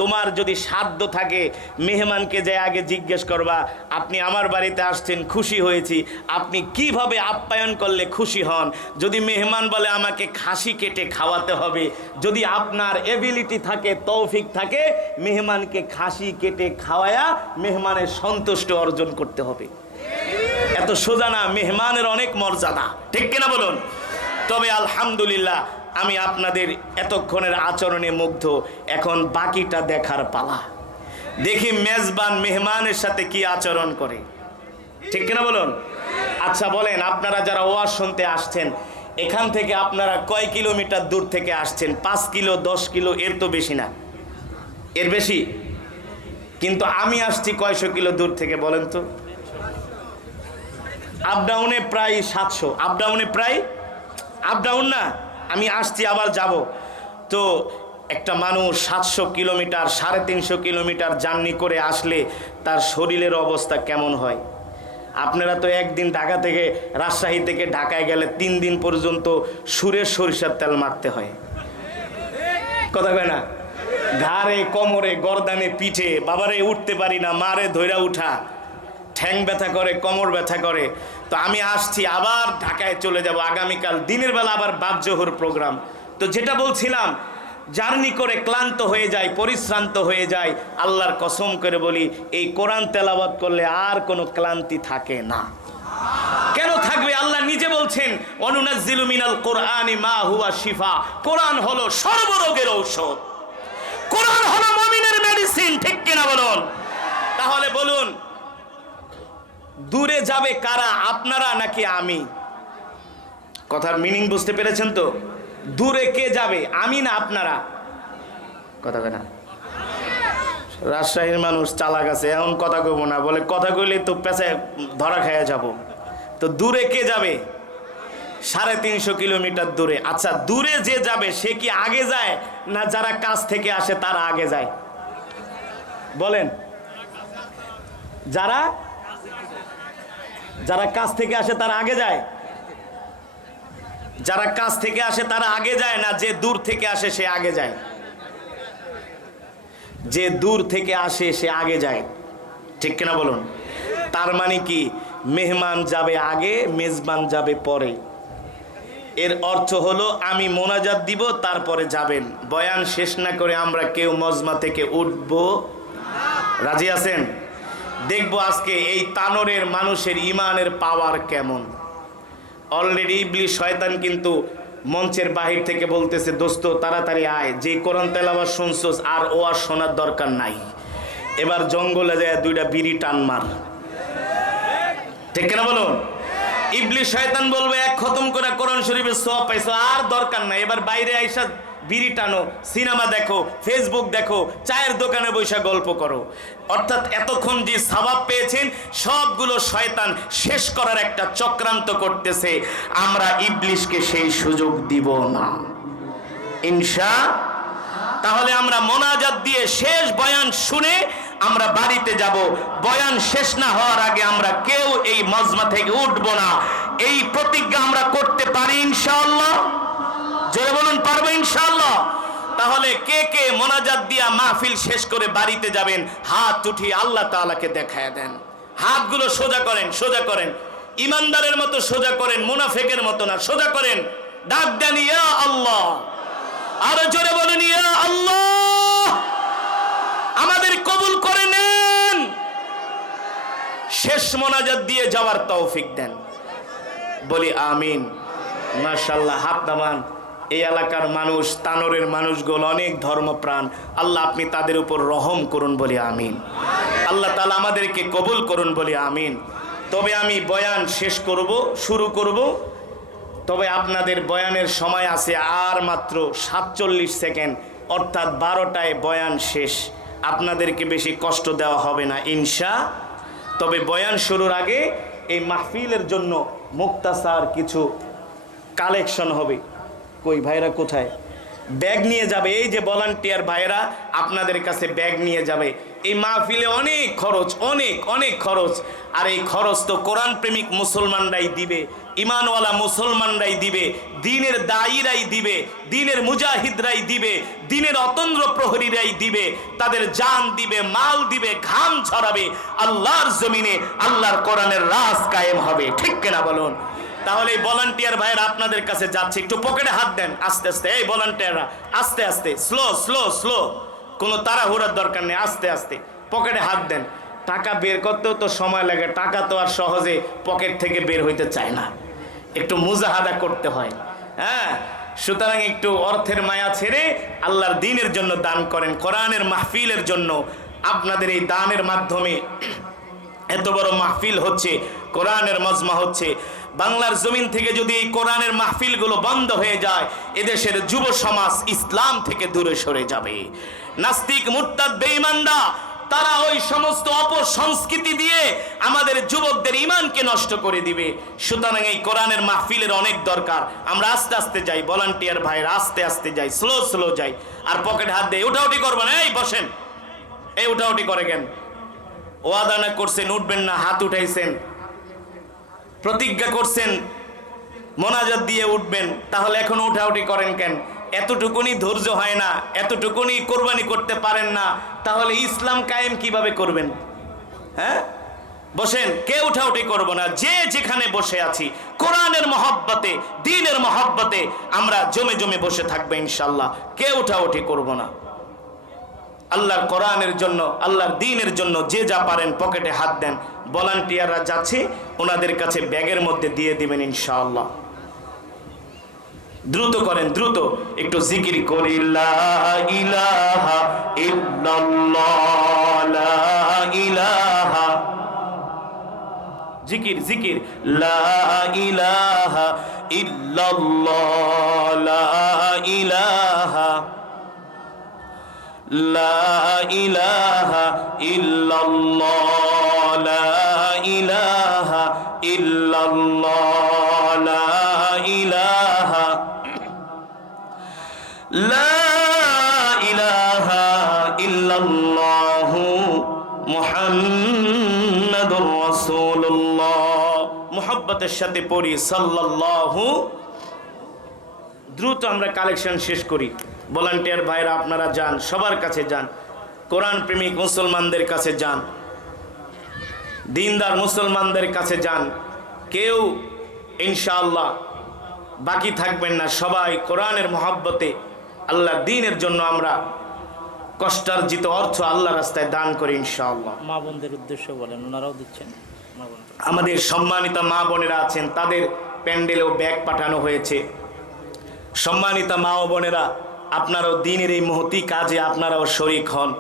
তোমার যদি সাধ্য থাকে মেহমানকে যে আগে জিজ্ঞেস করবা আপনি আমার বাড়িতে আসছেন, খুশি হয়েছি, আপনি কিভাবে আপ্যায়ন করলে খুশি হন। যদি মেহমান বলে আমাকে খাসি কেটে খাওয়াতে হবে, যদি আপনার এবিলিটি থাকে, তৌফিক থাকে, মেহমানকে খাসি কেটে খাওয়ায়া মেহমানের সন্তুষ্ট অর্জন করতে হবে। এত সোজা না, মেহমানের অনেক মর্যাদা, ঠিক কিনা বলুন? তবে আলহামদুলিল্লাহ আমি আপনাদের এতক্ষণের আচরণে মুগ্ধ, এখন বাকিটা দেখার পালা। দেখি মেজবান মেহমানের সাথে কি আচরণ করে, ঠিক কিনা বলুন? আচ্ছা বলেন, আপনারা যারা ওয়াজ শুনতে আসছেন, এখান থেকে আপনারা কয় কিলোমিটার দূর থেকে আসছেন? 5 কিলো, 10 কিলো, এর তো বেশি না, এর বেশি। কিন্তু আমি আসছি কয়শো কিলো দূর থেকে বলেন তো? আপ ডাউনে প্রায় 700, আপ ডাউনে প্রায়, আপ ডাউন না, আমি আসছি আবার যাব। তো একটা মানুষ 700 কিলোমিটার, 350 কিলোমিটার জার্নি করে আসলে তার শরীরের অবস্থা কেমন হয়? আপনারা তো একদিন ঢাকা থেকে, রাজশাহী থেকে ঢাকায় গেলে 3 দিন পর্যন্ত সুরের সরিষার তেল মারতে হয়, কথা কয় না? ঘাড়ে, কোমরে, গর্দানে, পিঠে, বাবারে উঠতে পারি না, মারে ধইরা উঠা, ঠ্যাং ব্যথা করে, কোমর ব্যথা করে। তো আমি আসছি, আবার ঢাকায় চলে যাব আগামীকাল, দিনের বেলা আবার বাদ জোহর প্রোগ্রাম। তো যেটা বলছিলাম, জার্নি করে ক্লান্ত হয়ে যায়, পরিশ্রান্ত হয়ে যায়। আল্লাহর কসম করে বলি, এই কোরআন তেলাওয়াত করলে আর কোনো ক্লান্তি থাকে না। কেন থাকবে? আল্লাহ নিজে বলছেন, অনুনাজ্জিলু মিনাল কোরআনি মা হুয়া শিফা। কোরআন হলো সর্বরোগের ঔষধ, কোরআন হলো মুমিনের মেডিসিন, ঠিক কিনা বলুন? তাহলে বলুন, দূরে যাবে কারা, আপনারা নাকি আমি? কথার মিনিং বুঝতে পেরেছেন তো? দূরে কে যাবে, আমি না আপনারা? কথা কয় না? রাজশাহীর মানুষ চালাক আছে, এখন কথা কইব না, বলে কথা কইলে তো পেছায় ধরা খাইয়া যাব। তো দূরে কে যাবে? 350 কিলোমিটার দূরে। আচ্ছা, দূরে যে যাবে সে কি আগে যায় না যারা কাছ থেকে আসে তারা আগে যায়? বলেন, যারা যারা কাছ থেকে আসে তারা আগে যায়? যারা কাছ থেকে আসে তারা আগে যায় না যে দূর থেকে আসে সে আগে যায়? যে দূর থেকে আসে সে আগে যায়, ঠিক কিনা বলুন? তার মানে কি, মেহমান যাবে আগে, মেজবান যাবে পরে। এর অর্থ হলো আমি মোনাজাত দিব, তারপরে যাবেন। বয়ান শেষ না করে আমরা কেউ মজমা থেকে উঠব? রাজি আছেন? দেখবো আজকে এই তানোরের মানুষের ইমানের পাওয়ার কেমন। অলরেডি ইবলিস শয়তান কিন্তু মঞ্চের বাহির থেকে বলতেছে, দোস্ত তাড়াতাড়ি আয়, যে কোরআন তেলাওয়াত শুনছস আর ও আর শোনার দরকার নাই, এবার জঙ্গলে যায় 2টা বিড়ি টান মার, ঠিক কিনা বলুন? ইবলিস শয়তান বলবে, 1 খতম করে কোরআন শরীফের সওয়াব পাইছো, আর দরকার নাই, এবার বাইরে আইসা বিড়ি টানো, সিনেমা দেখো, ফেসবুক দেখো, চায়ের দোকানে বসে গল্প করো। অর্থাৎ এতক্ষণ যে সওয়াব পেয়েছেন সবগুলো শয়তান শেষ করার একটা চক্রান্ত করতেছে। আমরা ইবলিসকে সেই সুযোগ দিব না, ইনশাআল্লাহ। তাহলে আমরা মোনাজাত দিয়ে শেষ বয়ান শুনে আমরা বাড়িতে যাব। বয়ান শেষ না হওয়ার আগে আমরা কেউ এই মজমা থেকে উঠব না, এই প্রতিজ্ঞা আমরা করতে পারি ইনশাআল্লাহ। জোরে বলুন, পারবো ইনশাআল্লাহ? তাহলে কে কে মোনাজাত দিয়া মাহফিল শেষ করে বাড়িতে যাবেন, হাত উঠিয়ে আল্লাহ তাআলাকে দেখায় দেন। হাতগুলো সোজা করেন, সোজা করেন, ইমানদারের মতো সোজা করেন, মুনাফিকের মতো না, সোজা করেন। ডাক দেন, ইয়া আল্লাহ। আরো জোরে বলেন, ইয়া আল্লাহ। আমাদের কবুল করে নেন, শেষ মোনাজাত দিয়ে যাওয়ার তৌফিক দেন, বলি আমিন। মাশাআল্লাহ, হাত নামান। এই এলাকার মানুষ, তানোরের মানুষগুলো অনেক ধর্মপ্রাণ, আল্লাহ আপনি তাদের উপর রহম করুন, বলি আমিন। আল্লাহ তাআলা আমাদেরকে কবুল করুন, বলি আমিন। তবে আমি বয়ান শেষ করব, শুরু করব, তবে আপনাদের বয়ানের সময় আছে আর মাত্র 47 সেকেন্ড, অর্থাৎ 12টায় বয়ান শেষ। আপনাদেরকে বেশি কষ্ট দেওয়া হবে না ইনশাআল্লাহ। তবে বয়ান শুরুর আগে এই মাহফিলের জন্য মুক্তাসার কিছু কালেকশন হবে। কই ভাইরা কোথায়? ব্যাগ নিয়ে যাবে। এই যে ভলান্টিয়ার ভাইয়েরা আপনাদের কাছে ব্যাগ নিয়ে যাবে। এই মাহফিলে অনেক খরচ, অনেক অনেক খরচ। আর এই খরচ তো কোরআন প্রেমিক মুসলমানরাই দিবে, ইমানওয়ালা মুসলমানরাই দিবে, দিনের দায়ীরাই দিবে, দিনের মুজাহিদরাই দিবে, দিনের অতন্দ্র প্রহরীরাই দিবে। তাদের জান দিবে, মাল দিবে, ঘাম ঝরাবে। আল্লাহর জমিনে আল্লাহর কোরআনের রাজ কায়েম হবে। ঠিক কিনা বলুন? তাহলে এই ভলান্টিয়ার ভাইয়েরা আপনাদের কাছে যাচ্ছে, একটু পকেটে হাত দেন আস্তে আস্তে। এই ভলান্টিয়াররা আস্তে আস্তে, স্লো স্লো স্লো, কোনো তাড়াহুড়ার দরকার নেই, আস্তে আস্তে পকেটে হাত দেন। টাকা বের করতেও তো সময় লাগে, টাকা তো আর সহজে পকেট থেকে বের হইতে চায় না, একটু মুজাহাদা করতে হয়। হ্যাঁ, সুতরাং একটু অর্থের মায়া ছেড়ে আল্লাহর দ্বীনের জন্য দান করেন, কোরআনের মাহফিলের জন্য। আপনাদের এই দানের মাধ্যমে এত বড় মাহফিল হচ্ছে, কোরআনের মজমা হচ্ছে। বাংলার জমিন থেকে যদি এই কোরআনের মাহফিলগুলো বন্ধ হয়ে যায়, এদেশের যুব সমাজ ইসলাম থেকে দূরে সরে যাবে। নাস্তিক, মুরতাদ, বেঈমানরা তারা ওই সমস্ত অপসংস্কৃতি দিয়ে আমাদের যুবকদের ঈমানকে নষ্ট করে দিবে। সুতরাং এই কোরআনের মাহফিলের অনেক দরকার। আমরা আস্তে আস্তে যাই, ভলান্টিয়ার ভাইরা আস্তে আস্তে যাই, স্লো স্লো যাই, আর পকেটে হাত দিয়ে উঠাউঠি করবেন। এই বসেন, এই উঠাউঠি করে কেন? ওয়াদা না করছেন উঠবেন না, হাত উঠাইছেন, প্রতিজ্ঞা করছেন মোনাজাত দিয়ে উঠবেন, তাহলে এখন উঠাউঠি করেন কেন? এতটুকুনি ধৈর্য হয় না, এতটুকুনি কোরবানি করতে পারেন না, তাহলে ইসলাম কায়েম কিভাবে করবেন? হ্যাঁ, বসেন, কে উঠাউঠি করবো না। যে যেখানে বসে আছি কোরআনের মহব্বতে, দ্বীনের মহব্বতে আমরা জমে জমে বসে থাকবো ইনশাল্লাহ, কে উঠাউঠি করবো না। আল্লাহর কোরআনের জন্য, আল্লাহর দ্বীনের জন্য যে যা পারেন পকেটে হাত দেন। ভলান্টিয়াররা যাচ্ছে, ওনাদের কাছে ব্যাগের মধ্যে দিয়ে দিবেন ইনশাআল্লাহ। দ্রুত করেন, দ্রুত একটু জিকির করি। লা ইলাহা ইল্লাল্লাহ, লা ইলাহা, জিকির জিকির, লা ইলাহা ইল্লাল্লাহ, লা ইলাহা, লা ইলাহা ইল্লাল্লাহ, লা ইলাহা ইল্লাল্লাহ, লা ইলাহা, লা ইলাহা ইল্লাল্লাহ মুহাম্মাদুর রাসূলুল্লাহ। মুহাব্বতের সাথে পড়ি সাল্লাল্লাহু। দ্রুত আমরা কালেকশন শেষ করি। ভলান্টিয়ার ভাইরা আপনারা যান, সবার কাছে যান, কোরআন প্রেমিক মুসলমানদের কাছে যান, দিনদার মুসলমানদের কাছে যান। কেউ ইনশাআল্লাহ বাকি থাকবেন না, সবাই কোরআনের মহব্বতে আল্লাহর দ্বীনের জন্য আমরা কষ্টার্জিত অর্থ আল্লাহ রাস্তায় দান করি ইনশাআল্লাহ। মা বোনদের উদ্দেশ্যে বলেন, ওনারাও দিচ্ছেন। মা বোন, আমাদের সম্মানিত মা বোনেরা আছেন, তাদের প্যান্ডেলেও ব্যাগ পাঠানো হয়েছে। সম্মানিত মা ও বোনেরা, আপনারাও দ্বীনের এই মহতি কাজে আপনারাও শরীক হন।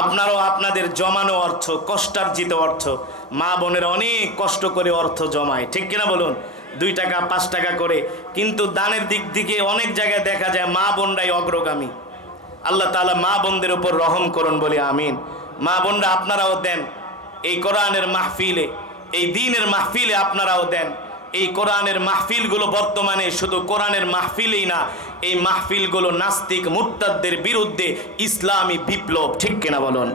আপনারাও আপনাদের জমানো অর্থ, কষ্টার্জিত অর্থ, মা বোনেরা অনেক কষ্ট করে অর্থ জমায়, ঠিক কিনা বলুন? 2 টাকা 5 টাকা করে, কিন্তু দানের দিক থেকে অনেক জায়গায় দেখা যায় মা বোনরাই অগ্রগামী। আল্লাহ তাআলা মা বোনদের উপর রহম করুন বলে আমিন। মা বোনরা আপনারাও দেন এই কোরআনের মাহফিলে, এই দ্বীনের মাহফিলে আপনারাও দেন। এই কোরআনের মাহফিলগুলো বর্তমানে শুধু কোরআনের মাহফিলেই না, এই মাহফিলগুলো নাস্তিক মুরতাদদের বিরুদ্ধে ইসলামী বিপ্লব, ঠিক কিনা বলুন?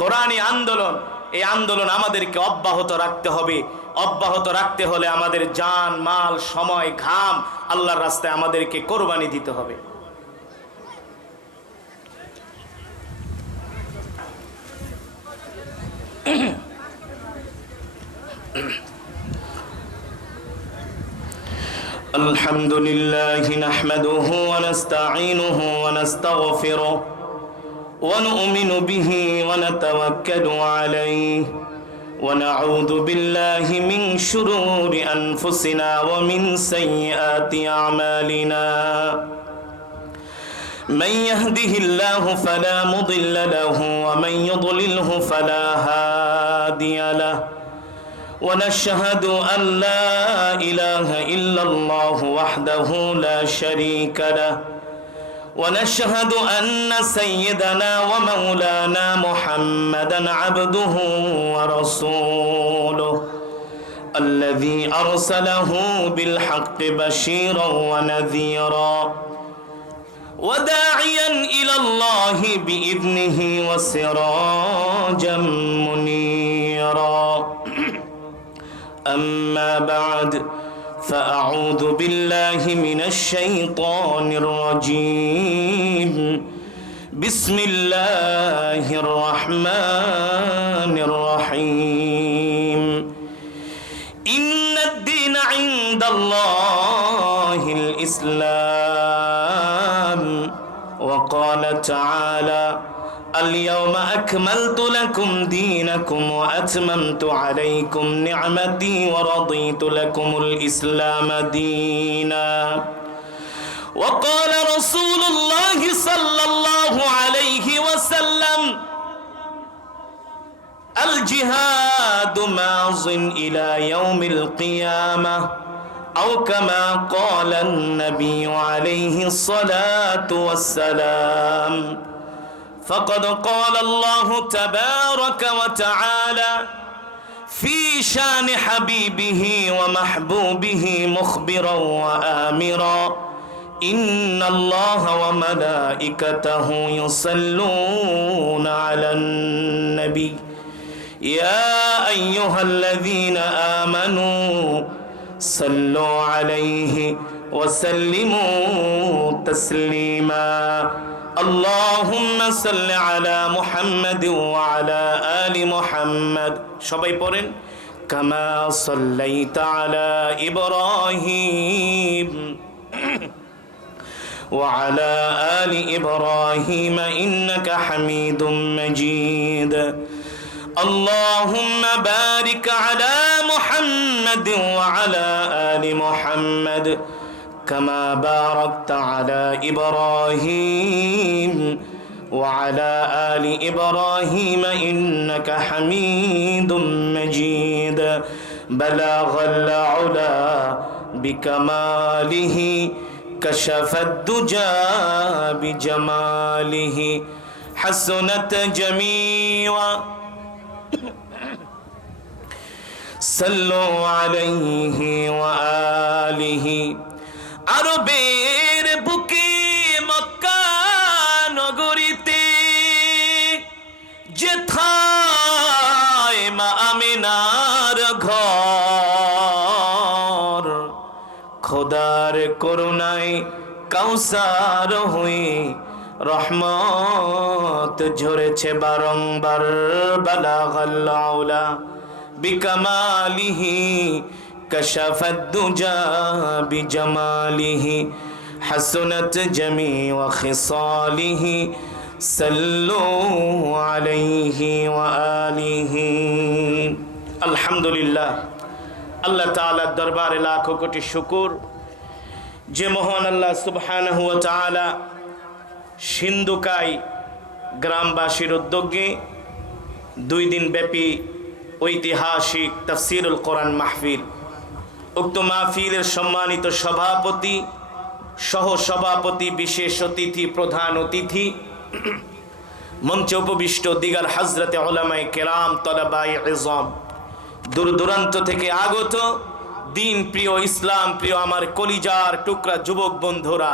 কোরআনী আন্দোলন, এই আন্দোলন আমাদেরকে অব্যাহত রাখতে হবে। অব্যাহত রাখতে হলে আমাদের জান, মাল, সময়, ঘাম আল্লাহর রাস্তায় আমাদেরকে কোরবানি দিতে হবে। الحمد لله نحمده ونستعينه ونستغفره ونؤمن به ونتوكل عليه ونعوذ بالله من شرور أنفسنا ومن سيئات أعمالنا من يهده الله فلا مضل له ومن يضلله فلا هادي له ونشهد أن لا إله إلا الله وحده لا شريك له ونشهد أن سيدنا ومولانا محمدا عبده ورسوله الذي أرسله بالحق بشيرا ونذيرا وداعيا إلى الله بإذنه وسراجا منيرا أما بعد فأعوذ بالله من الشيطان الرجيم بسم الله الرحمن الرحيم إن الدين عند الله الإسلام وقال تعالى اليوم أكملت لكم دينكم وأتممت عليكم نعمتي ورضيت لكم الإسلام دينا وقال رسول الله صلى الله عليه وسلم الجهاد ماض إلى يوم القيامة أو كما قال النبي عليه الصلاة والسلام فقد قال الله تبارك وتعالى في شان حبيبه ومحبوبه مخبرا وآمرا إن الله وملائكته يصلون على النبي يا أيها الذين آمنوا صلوا عليه وسلموا تسليما اللهم صل على محمد وعلى آل محمد সবাই পড়েন كما صليت على إبراهيم وعلى آل إبراهيم إنك حميد مجيد اللهم بارك على محمد وعلى آل محمد كما باركت على إبراهيم وعلى آل إبراهيم إنك حميد مجيد بلغ العلا بكماله كشف الدجى بجماله حسنت جميعا صلوا عليه وآله আরবের বুকে মক্কা নগরীতে যেথায় মা আমিনার ঘর খোদার করুণায় কাউসার হয়ে রহমত ঝরেছে বারংবার বালাগাল আউলা বিকামালিহি كشف الدجى بجماله حسنت جميع خصاله صلوا عليه وآله الحمد لله আল্লাহ তাআলার দরবারে লাখো কোটি শুকর যে মহান আল্লাহ সুবহানাহু ওয়া তাআলা সিন্ধুকাই গ্রামবাসীর উদ্যোগে 2 দিন ব্যাপী ঐতিহাসিক তাফসীরুল কোরআন মাহফিল উক্ত মাহফিলের সম্মানিত সভাপতি সহ সভাপতি বিশেষ অতিথি প্রধান অতিথি মঞ্চে উপবিষ্ট দিগার হযরতে উলামায়ে কেরাম তলাবায়ে ইজম দূর দূরান্ত থেকে আগত দিন প্রিয় ইসলাম প্রিয় আমার কলিজার টুকরা যুবক বন্ধুরা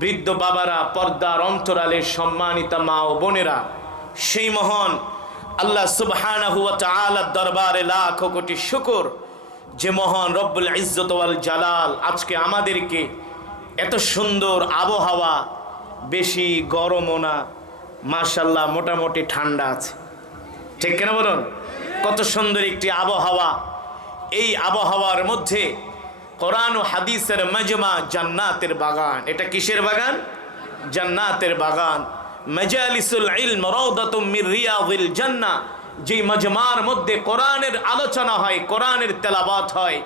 বৃদ্ধ বাবারা পর্দার অন্তরালের সম্মানিত মা ও বোনেরা সেই মহান আল্লাহ সুবহানাহু ওয়া তাআলার দরবারে লাখো কোটি শুকর যে মহান রব্বুল ইজ্জত ওয়াল জালাল আজকে আমাদেরকে এত সুন্দর আবহাওয়া বেশি গরমও না মাশাআল্লাহ মোটামুটি ঠান্ডা আছে ঠিক কিনা বলুন কত সুন্দর একটি আবহাওয়া এই আবহাওয়ার মধ্যে কোরআন ও হাদিসের মাজমা জান্নাতের বাগান এটা কিসের বাগান জান্নাতের বাগান মাজালিসুল ইলম রাউদাতুম মির রিয়াদিল জান্নাহ যে মাজমার মধ্যে কোরআনের আলোচনা হয় কোরআনের তেলাওয়াত হয়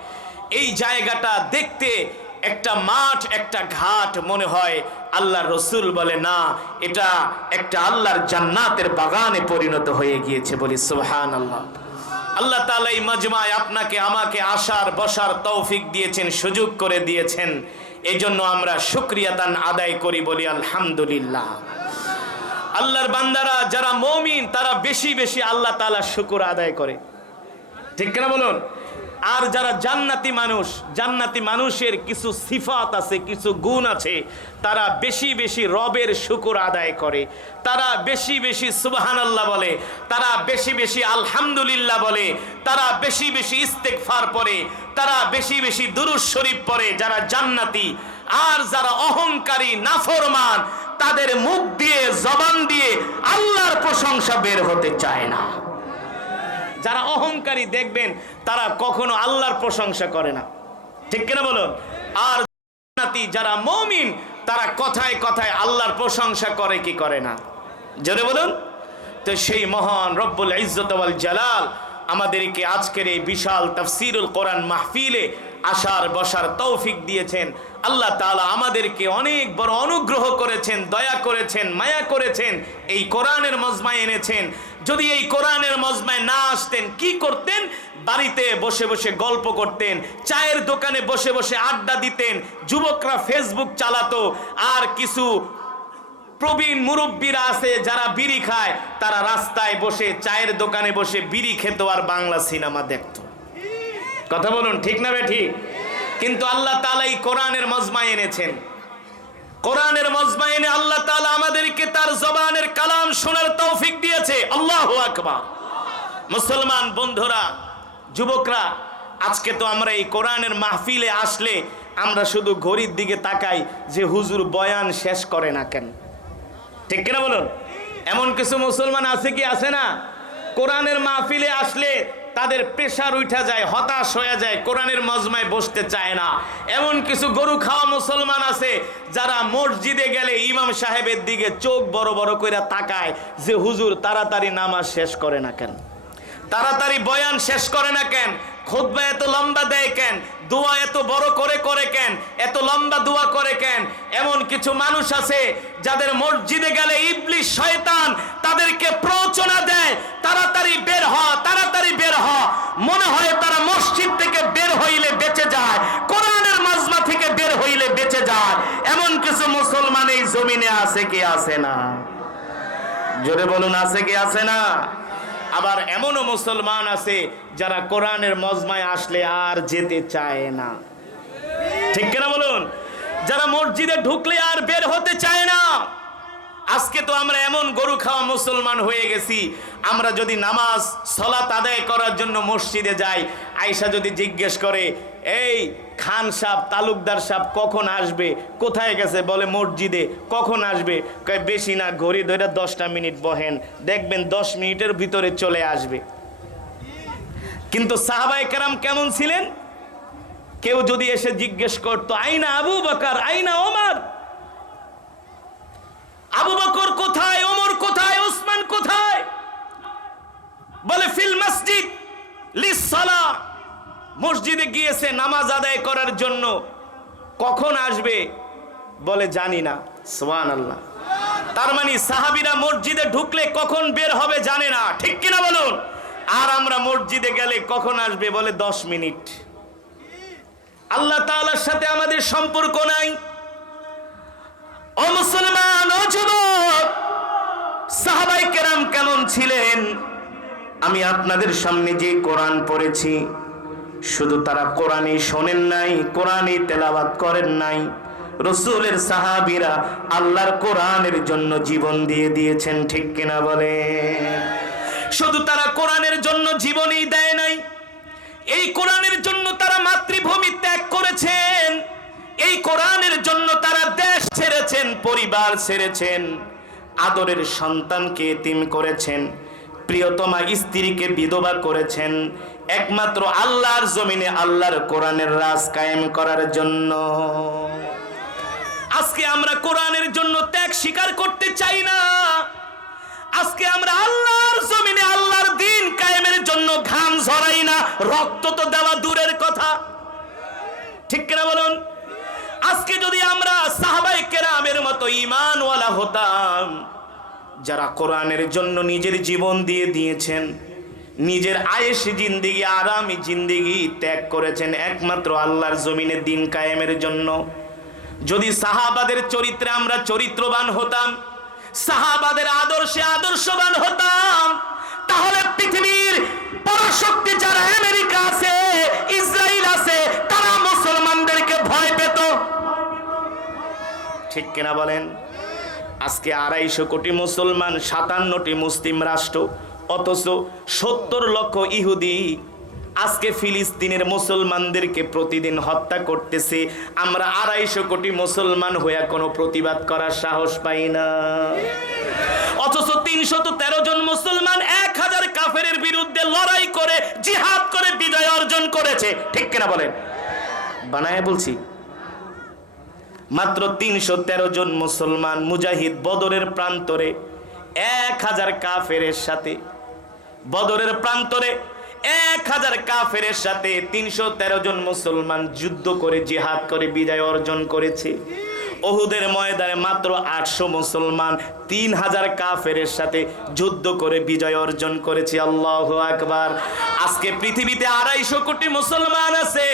এই জায়গাটা দেখতে একটা মাঠ একটা ঘাট মনে হয় আল্লাহর রাসূল বলে না এটা একটা আল্লাহর জান্নাতের বাগানে পরিণত হয়ে গিয়েছে বলি সুবহানাল্লাহ আল্লাহ তাআলা এই মাজমায় আপনাকে আমাকে আসার বসার তৌফিক দিয়েছেন সুযোগ করে দিয়েছেন এজন্য আমরা শুকরিয়াতান আদায় করি বলি আলহামদুলিল্লাহ আল্লাহর বান্দারা যারা মুমিন তারা বেশি বেশি আল্লাহ তাআলার শুকর আদায় করে ঠিক কিনা বলুন আর যারা জান্নাতি মানুষের কিছু সিফাত আছে, কিছু গুণ আছে। তারা বেশি বেশি রবের শুকর আদায় করে, তারা বেশি বেশি সুবহানাল্লাহ বলে, তারা বেশি বেশি আলহামদুলিল্লাহ বলে, তারা বেশি বেশি ইস্তেগফার পড়ে, তারা বেশি বেশি দুরূদ শরীফ পড়ে, যারা জান্নাতি। আর যারা অহংকারী নাফরমান, তাদের মুখ দিয়ে জবান দিয়ে আল্লাহর প্রশংসা বের হতে চায় না। যারা অহংকারী দেখবেন তারা কখনো আল্লাহর প্রশংসা করে না, ঠিক কিনা বলুন? আর জান্নাতি যারা মুমিন, তারা কথায় কথায় আল্লাহর প্রশংসা করে কি করে না, জোরে বলুন। তো সেই মহান রব্বুল ইজ্জত ওয়াল জালাল আমাদেরকে আজকের এই বিশাল তাফসীরুল কোরআন মাহফিলে আসার বসার তৌফিক দিয়েছেন। আল্লাহ তাআলা আমাদেরকে অনেক বড় অনুগ্রহ করেছেন, দয়া করেছেন, মায়া করেছেন, এই কোরআনের মজমায় এনেছেন। যদি এই কোরআনের মজমায় না আসতেন কি করতেন? বাড়িতে বসে বসে গল্প করতেন, চায়ের দোকানে বসে বসে আড্ডা দিতেন, যুবকরা ফেসবুক চালাতো, আর কিছু প্রবীণ মুরব্বীরা আছে যারা বিড়ি খায়, তারা রাস্তায় বসে চায়ের দোকানে বসে বিড়ি খেত আর বাংলা সিনেমা দেখতো। কথা বলুন, ঠিক না ঠিক? কিন্তু আল্লাহ তাআলা এই কোরআনের মজমায় এনেছেন। কোরআনের মজমায় এনে আল্লাহ তাআলা আমাদেরকে তার জবানের কালাম শোনার তৌফিক দিয়েছে। আল্লাহু আকবার। মুসলমান বন্ধুরা, যুবকরা, আজকে তো আমরা এই কোরআনের মাহফিলে আসলে আমরা শুধু ঘড়ির দিকে তাকাই যে হুজুর বয়ান শেষ করে না কেন, ঠিক কিনা বলুন? এমন কিছু মুসলমান আছে কি আছে না? কোরআনের মাহফিলে আসলে তাদের প্রেশার উঠা যায়, হতাশ হয়ে যায়, কোরআনের মজমায় বসতে চায় না। এমন কিছু গরু খাওয়া মুসলমান আছে যারা মসজিদে গেলে ইমাম সাহেবের দিকে চোখ বড় বড় করে তাকায় যে হুজুর তাড়াতাড়ি নামাজ শেষ করে না কেন, তাড়াতাড়ি বয়ান শেষ করে না কেন, খুতবা এত লম্বা দেয় কেন, দোয়া এত বড় করে কেন, এত লম্বা দোয়া করে কেন। এমন কিছু মানুষ আছে যাদের মসজিদে গেলে ইবলিস শয়তান তাদেরকে প্ররোচনা দেয়, তাড়াতাড়ি বের হ, তাড়াতাড়ি বের হ। মনে হয় তারা মসজিদ থেকে বের হইলে বেঁচে যায়, কোরআনের মাজমা থেকে বের হইলে বেঁচে যায়। এমন কিছু মুসলমান এই জমিনে আছে কি আছে না? জোরে বলুন, আছে কি আছে না? আবার এমনও মুসলমান আছে যারা কোরআনের মজমায় আসলে আর যেতে চায় না, ঠিক কিনা বলুন? যারা মসজিদে ঢুকলে আর বের হতে চায় না। আজকে তো আমরা এমন গরু খাওয়া মুসলমান হয়ে গেছি, আমরা যদি নামাজ সালাত আদায় করার জন্য মসজিদে যাই, আয়েশা যদি জিজ্ঞেস করে এই খান সাহেব, তালুকদার সাহেব কখন আসবে, কোথায় গেছে, বলে মসজিদে। কখন আসবে? কয় বেশি না, ঘড়ি ধরে 10টা মিনিট বহেন, দেখবেন 10 মিনিটের ভিতরে চলে আসবে। কিন্তু সাহাবায়ে কেরাম কেমন ছিলেন? কেউ যদি এসে জিজ্ঞেস করতো আইনা আবু বকর, আইনা ওমর, আবু বকর কোথায়, ওমর কোথায়, ওসমান কোথায়, বলে ফিল মসজিদ লিসসালাহ, মসজিদে গিয়েছে নামাজ আদায় করার জন্য। কখন আসবে? বলে জানি না। সুবহানাল্লাহ। তার মানে সাহাবীরা মসজিদে ঢুকলে কখন বের হবে জানে না, ঠিক কিনা বলুন? আর আমরা মসজিদে গেলে কখন আসবে বলে 10 মিনিট। আল্লাহ তাআলার সাথে আমাদের সম্পর্ক নাই। ও মুসলমান, ও যুবক, সাহাবায়ে কেরাম কেমন ছিলেন? আমি আপনাদের সামনে যে কোরআন পড়েছি, শুধু তারা কোরআনই শোনেন নাই, কোরআনই তেলাওয়াত করেন নাই, রাসূলের সাহাবীরা আল্লাহর কোরআনের জন্য জীবন দিয়ে দিয়েছেন, ঠিক কিনা বলে? শুধু তারা কোরআনের জন্য জীবনই দেয় নাই, এই কোরআনের জন্য তারা মাতৃভূমি ত্যাগ করেছেন, এই কোরআনের জন্য তারা দেশ ছেড়েছেন, পরিবার ছেড়েছেন, আদরের সন্তানকে এতিম করেছেন, প্রিয়তমা স্ত্রীকে বিধবা করেছেন, একমাত্র আল্লাহর জমিনে আল্লাহর কোরআনের রাজ কায়েম করার জন্য। আজকে আমরা কোরআনের জন্য ত্যাগ স্বীকার করতে চাই না। আজকে আমরা আল্লাহর জমিনে আল্লাহর দ্বীন কায়েমের জন্য ঘাম ঝরাই না, রক্ত তো দেওয়া দূরের কথা, ঠিক কিনা বলুন? আজকে যদি আমরা সাহাবায়ে কেরামের মতো ঈমানওয়ালা হতাম, যারা কোরআনের জন্য নিজের জীবন দিয়ে দিয়েছেন, নিজের আয়েশি জিন্দেগি, আরামি জিন্দেগি ত্যাগ করেছেন একমাত্র আল্লাহর জমিনে দ্বীন কায়েমের জন্য, যদি সাহাবাদের চরিত্রে আমরা চরিত্রবান হতাম, সাহাবাদের আদর্শে আদর্শবান হতাম, তাহলে পৃথিবীর পরাশক্তি যারা আমেরিকা আছে, ঠিক কিনা বলেন? আজকে 250 কোটি মুসলমান, 57টি মুসলিম রাষ্ট্র, অথচ 70 লক্ষ ইহুদি আজকে ফিলিস্তিনের মুসলমানদেরকে প্রতিদিন হত্যা করতেছে। আমরা 250 কোটি মুসলমান হয়ে কোনো প্রতিবাদ করার সাহস পাই না। অথচ 313 জন মুসলমান 1000 কাফেরের বিরুদ্ধে লড়াই করে জিহাদ করে বিজয় অর্জন করেছে। ঠিক কিনা বলেন? বানায় বলছি, মাত্র 313 জন মুসলমান মুজাহিদ বদরের প্রান্তরে 1000 কাফেরের সাথে, বদরের প্রান্তরে 1000 কাফেরের সাথে 313 জন মুসলমান যুদ্ধ করে জিহাদ করে বিজয় অর্জন করেছে। উহুদের ময়দানে মাত্র 800 মুসলমান 3000 কাফেরের সাথে যুদ্ধ করে বিজয় অর্জন করেছে। আল্লাহু আকবার। আজকে পৃথিবীতে 250 কোটি মুসলমান আছে,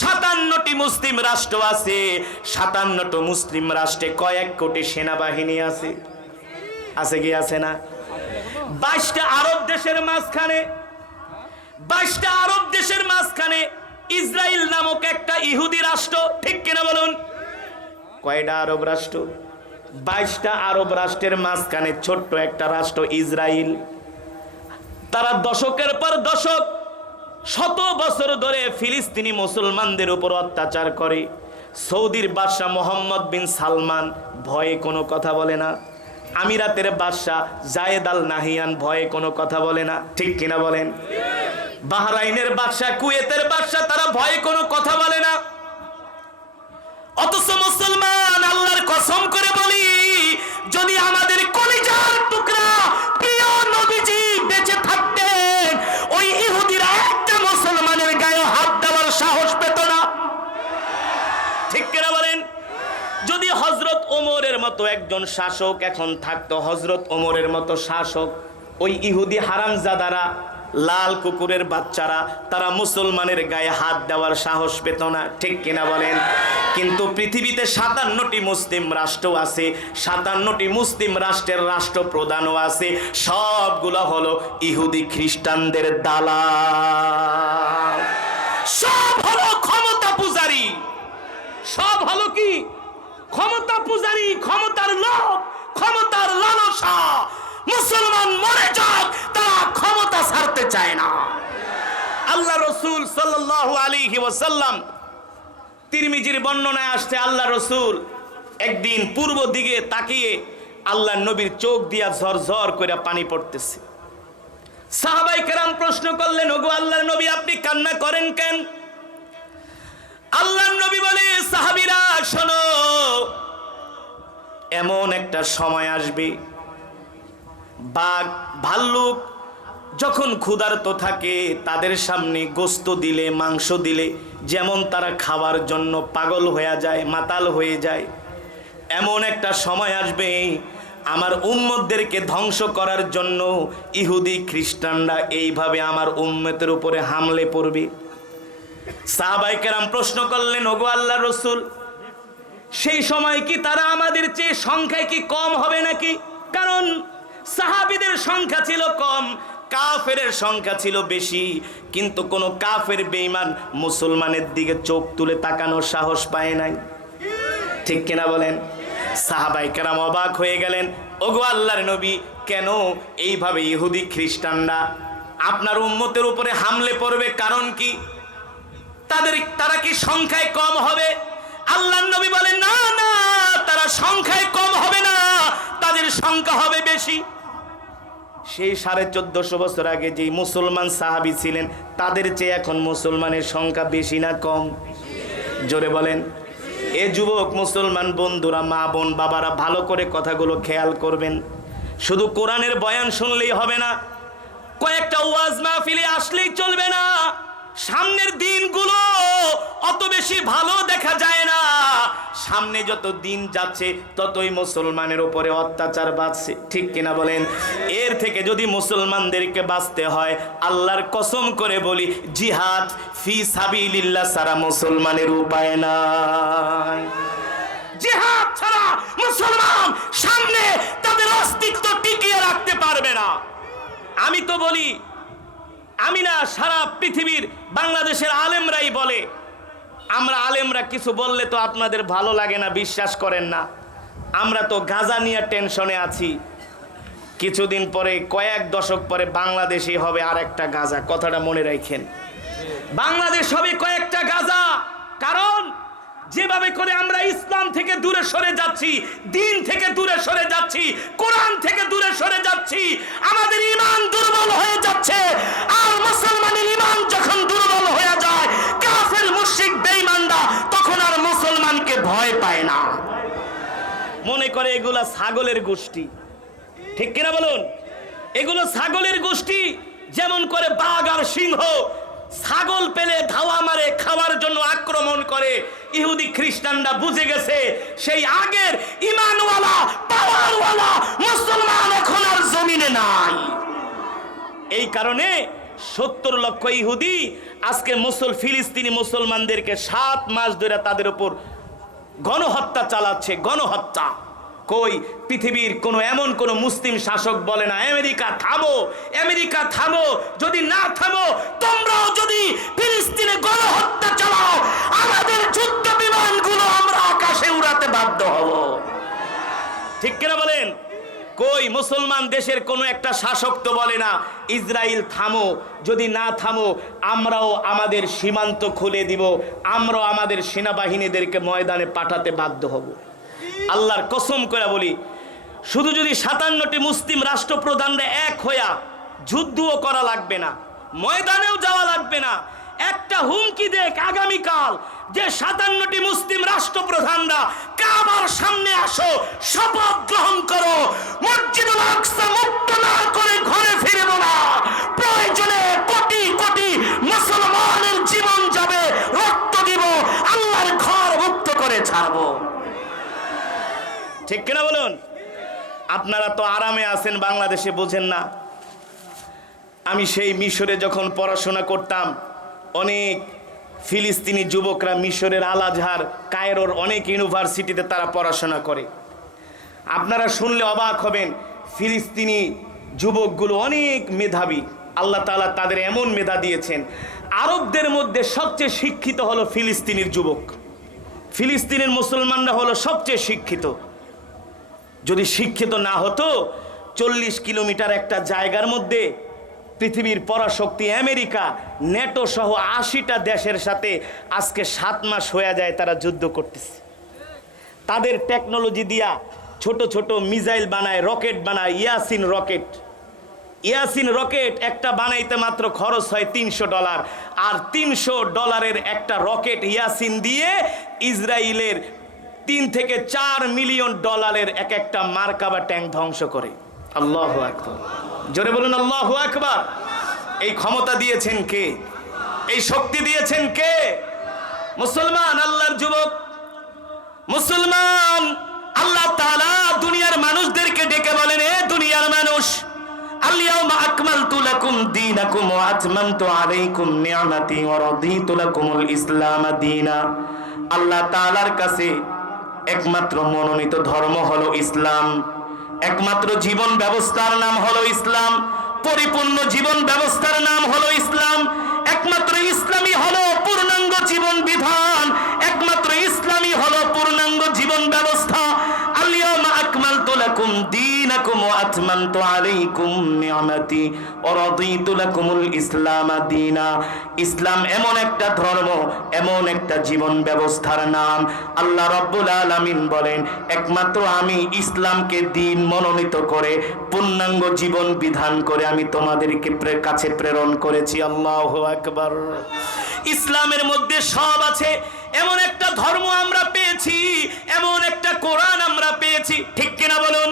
57টি মুসলিম রাষ্ট্র আছে। 57টি মুসলিম রাষ্ট্রে কয়েক কোটি সেনাবাহিনী আছে। আছে কি আছে না? 22টা আরব দেশের মাঝখানে, 22টা আরব দেশের মাঝখানে ইসরায়েল নামক একটা ইহুদি রাষ্ট্র। ঠিক কিনা বলুন? কয়টা আরব রাষ্ট্র? 22টা আরব রাষ্ট্রের মাঝখানে ছোট্ট একটা রাষ্ট্র ইসরায়েল। তারা দশকের পর দশক, শত বছর ধরে ফিলিস্তিনি মুসলমানদের উপর অত্যাচার করে। সৌদির বাদশাহ মোহাম্মদ বিন সালমান ভয়ে কোনো কথা বলে না। আমিরাতের বাদশাহ জায়েদ আল নাহিয়ান ভয়ে কোনো কথা বলে না। ঠিক কিনা বলেন? বাহরাইনের বাদশাহ, কুয়েতের বাদশাহ, তারা ভয়ে কোনো কথা বলে না। অথচ মুসলমান, আল্লাহর কসম করে বলি, যদি আমাদের কলিজার টুকরা প্রিয় নবীজি বেঁচে থাকতেন, ওই ইহুদিরা একটা মুসলমানের গায়ে হাত দেওয়ার সাহস পেত না। ঠিক কিনা বলেন? যদি হযরত ওমরের মতো একজন শাসক এখন থাকতো, হযরত ওমরের মতো শাসক, ওই ইহুদি হারামজাদারা, লাল কুকুরের বাচ্চারা, তারা মুসলমানের গায়ে হাত দেওয়ার সাহস পেত না। ঠিক কিনা বলেন? কিন্তু পৃথিবীতে 57টি মুসলিম রাষ্ট্র আছে, 57টি মুসলিম রাষ্ট্রের রাষ্ট্রপ্রধানও আছে। সবগুলো হলো ইহুদি খ্রিস্টানদের দালাল, সব হলো ক্ষমতা পূজারী, সব হলো কি? ক্ষমতা পূজারী, ক্ষমতার লোভ, ক্ষমতার লালসা। মুসলমান মরে যাক, তারা ক্ষমতা ছাড়তে চায় না। আল্লাহ রাসূল সাল্লাল্লাহু আলাইহি ওয়াসাল্লাম, তিরমিজির বর্ণনায় আসছে, আল্লাহ রাসূল একদিন পূর্ব দিকে তাকিয়ে আল্লাহর নবীর চোখ দিয়া ঝরঝর করে পানি পড়তেছে। সাহাবায়ে কেরাম প্রশ্ন করলেন, ওগো আল্লাহর নবী, আপনি কান্না করেন কেন? আল্লাহর নবী বলে, সাহাবীরা শোনো, এমন একটা সময় আসবে, বাঘ ভাল্লুক যখন ক্ষুধার্ত থাকে, তাদের সামনে গোশত দিলে, মাংস দিলে যেমন তারা খাওয়ার জন্য পাগল হয়ে যায়, মাতাল হয়ে যায়, এমন একটা সময় আসবে আমার উম্মতদেরকে ধ্বংস করার জন্য ইহুদি খ্রিস্টানরা এইভাবে আমার উম্মতের উপরে হামলে পড়বে। সাহাবায়ে কেরাম প্রশ্ন করলেন, ওগো আল্লাহর রাসূল, সেই সময় কি তারা আমাদের চেয়ে সংখ্যায় কি কম হবে নাকি? কারণ সাহাবীদের সংখ্যা ছিল কম, কাফেরের সংখ্যা ছিল বেশি, কিন্তু কোন কাফের বেঈমান মুসলমানের দিকে চোখ তুলে তাকানোর সাহস পায় নাই। ঠিক কিনা বলেন? সাহাবায়ে কেরাম অবাক হয়ে গেলেন, ওগো আল্লাহর নবী, কেন এইভাবে ইহুদি খ্রিস্টানরা আপনার উম্মতের উপরে হামলে পড়বে? কারণ কি? তারা কি সংখ্যায় কম হবে? আল্লাহর নবী বলেন, না না, তারা সংখ্যায় কম হবে না, তাদের সংখ্যা হবে বেশি। সেই 1450 বছর আগে যে মুসলমান সাহাবী ছিলেন, তাদের চেয়ে এখন মুসলমানের সংখ্যা বেশি না কম? জোরে বলেন। এ যুবক মুসলমান বন্ধুরা, মা বোন বাবারা, ভালো করে কথাগুলো খেয়াল করবেন। শুধু কোরআনের বয়ান শুনলেই হবে না, কয়েকটা ওয়াজ মাহফিলে আসলেই চলবে না। সামনের দিনগুলো অত বেশি ভালো দেখা যায় না। সামনে যত দিন যাচ্ছে ততই মুসলমানের উপরে অত্যাচার বাড়ছে। ঠিক কিনা বলেন? এর থেকে যদি মুসলমানদেরকে বাঁচতে হয়, আল্লাহর কসম করে বলি, জিহাদ ফি সাবিলিল্লাহ ছাড়া মুসলমানের উপায় নাই। জিহাদ ছাড়া মুসলমান সামনে তাদের অস্তিত্ব টিকিয়ে রাখতে পারবে না। আমি তো বলি, আমি না, সারা পৃথিবীর বাংলাদেশের আলেমরাই বলে। আমরা আলেমরা কিছু বললে তো আপনাদের ভালো লাগে না, বিশ্বাস করেন না। আমরা তো গাজা নিয়ে টেনশনে আছি, কিছুদিন পরে কয়েক দশক পরে বাংলাদেশে হবে আর একটা গাজা। কথাটা মনে রাখেন, বাংলাদেশ হবে কয়েকটা গাজা। কারণ যেভাবে করে আমরা ইসলাম থেকে দূরে সরে যাচ্ছি, দিন থেকে দূরে সরে যাচ্ছি, কোরআন থেকে দূরে সরে যাচ্ছি, আমাদের ঈমান দুর্বল হয়ে যাচ্ছে। আর মুসলমানের ঈমান যখন দুর্বল হয়ে যায়, কাফের মুশরিক বেঈমানরা তখন আর মুসলমানকে ভয় পায় না, মনে করে এগুলা ছাগলের গোষ্ঠী। ঠিক কিনা বলুন? এগুলো ছাগলের গোষ্ঠী। যেমন করে বাঘ আর সিংহ ছাগল পেলে ধাওয়া মারে, খাওয়ার জন্য আক্রমণ করে, ইহুদি খ্রিস্টানরা বুঝে গেছে সেই আগের ঈমানওয়ালা পাওয়ারওয়ালা মুসলমান এখন আর জমিনে নাই। এই কারণে 70 লক্ষ ইহুদি আজকে ফিলিস্তিনি মুসলমানদেরকে 7 মাস ধরে তাদের উপর গণহত্যা চালাচ্ছে। গণহত্যা কই? পৃথিবীর কোন এমন কোন মুসলিম শাসক বলে না আমেরিকা থামো, আমেরিকা থামো। যদি না থামো, তোমরাও যদি ফিলিস্তিনে গণহত্যা চালাও, আমাদের যুদ্ধ বিমানগুলো আমরা আকাশে উড়াতে বাধ্য হব। ঠিক কিনা বলেন? কই? মুসলমান দেশের কোন একটা শাসক তো বলে না ইসরায়েল থামো, যদি না থামো আমরাও আমাদের সীমান্ত খুলে দিব, আমরাও আমাদের সেনাবাহিনীদেরকে ময়দানে পাঠাতে বাধ্য হব। আল্লাহর কসম করে বলি, শুধু যদি 57টি মুসলিম রাষ্ট্রপ্রধানরা এক হইয়া যুদ্ধও করা লাগবে না, ময়দানেও যাওয়া লাগবে না। একটা হুমকি দেখ আগামীকাল যে 57টি মুসলিম রাষ্ট্রপ্রধানরা কাবার সামনে আসো, শপথ গ্রহণ করো, মসজিদুল আকসা মুক্ত না করে ঘরে ফিরব না, প্রয়োজনে কোটি কোটি মুসলমানের জীবন যাবে, রক্ত দিব, আল্লাহর ঘর মুক্ত করে ছাড়বো। ঠিক কিনা বলুন? আপনারা তো আরামে আছেন, বাংলাদেশে বোঝেন না। আমি সেই মিশরে যখন পড়াশোনা করতাম, অনেক ফিলিস্তিনি যুবকরা মিশরের আল আজহার, কায়রোর অনেক ইউনিভার্সিটিতে তারা পড়াশোনা করে। আপনারা শুনলে অবাক হবেন, ফিলিস্তিনি যুবকগুলো অনেক মেধাবী। আল্লাহ তাআলা তাদের এমন মেধা দিয়েছেন, আরবদের মধ্যে সবচেয়ে শিক্ষিত হলো ফিলিস্তিনির যুবক। ফিলিস্তিনের মুসলমানরা হলো সবচেয়ে শিক্ষিত। যদি শিক্ষিত না হতো, 40 কিলোমিটার একটা জায়গার মধ্যে পৃথিবীর পরাশক্তি আমেরিকা, নেটো সহ 80টা দেশের সাথে আজকে 7 মাস হয়ে যায় তারা যুদ্ধ করতেছে। তাদের টেকনোলজি দিয়া ছোট ছোট মিসাইল বানায়, রকেট বানায়, ইয়াসিন রকেট। ইয়াসিন রকেট একটা বানাইতে মাত্র খরচ হয় $300। আর $300 একটা রকেট ইয়াসিন দিয়ে ইসরায়েলের 3 থেকে 4 মিলিয়ন ডলারের এক একটা মার্কাবা ট্যাঙ্ক ধ্বংস করে। আল্লাহু আকবার, জোরে বলুন আল্লাহু আকবার। এই ক্ষমতা দিয়েছেন কে? এই শক্তি দিয়েছেন কে? মুসলমান, আল্লাহর যুবক মুসলমান। আল্লাহ তাআলা দুনিয়ার মানুষদেরকে ডেকে বলেন, এ দুনিয়ার মানুষ, আল-ইয়াওমা আকমালতু লাকুম দীনাকুম ওয়া আতমামতু আলাইকুম নি'মাতি ওয়া রাদিতু লাকুমুল ইসলাম দীনা। আল্লাহ তাআলার কাছে একমাত্র মনোনীত ধর্ম হলো ইসলাম, একমাত্র জীবন ব্যবস্থার নাম হলো ইসলাম, পরিপূর্ণ জীবন ব্যবস্থার নাম হলো ইসলাম। একমাত্র ইসলামই হলো পূর্ণাঙ্গ জীবন বিধান, একমাত্র ইসলামই হলো পূর্ণাঙ্গ জীবন ব্যবস্থা। আল-ইয়াওমা আকমালতু লাকুম দীনাকুম ওয়া আতমামতু আলাইকুম নি'মাতি ওয়া রাদিতু লাকুমুল ইসলাম দীনা। ইসলাম এমন একটা ধর্ম, এমন একটা জীবন ব্যবস্থার নাম, আল্লাহ রাব্বুল আলামিন বলেন একমাত্র আমি ইসলামকে দ্বীন মনোনীত করে পূর্ণাঙ্গ জীবন বিধান করে আমি তোমাদেরকে কাছে প্রেরণ করেছি। আল্লাহু আকবার। ইসলামের মধ্যে সব আছে, এমন একটা ধর্ম আমরা পেয়েছি, এমন একটা কোরআন আমরা পেয়েছি। ঠিক কিনা বলুন?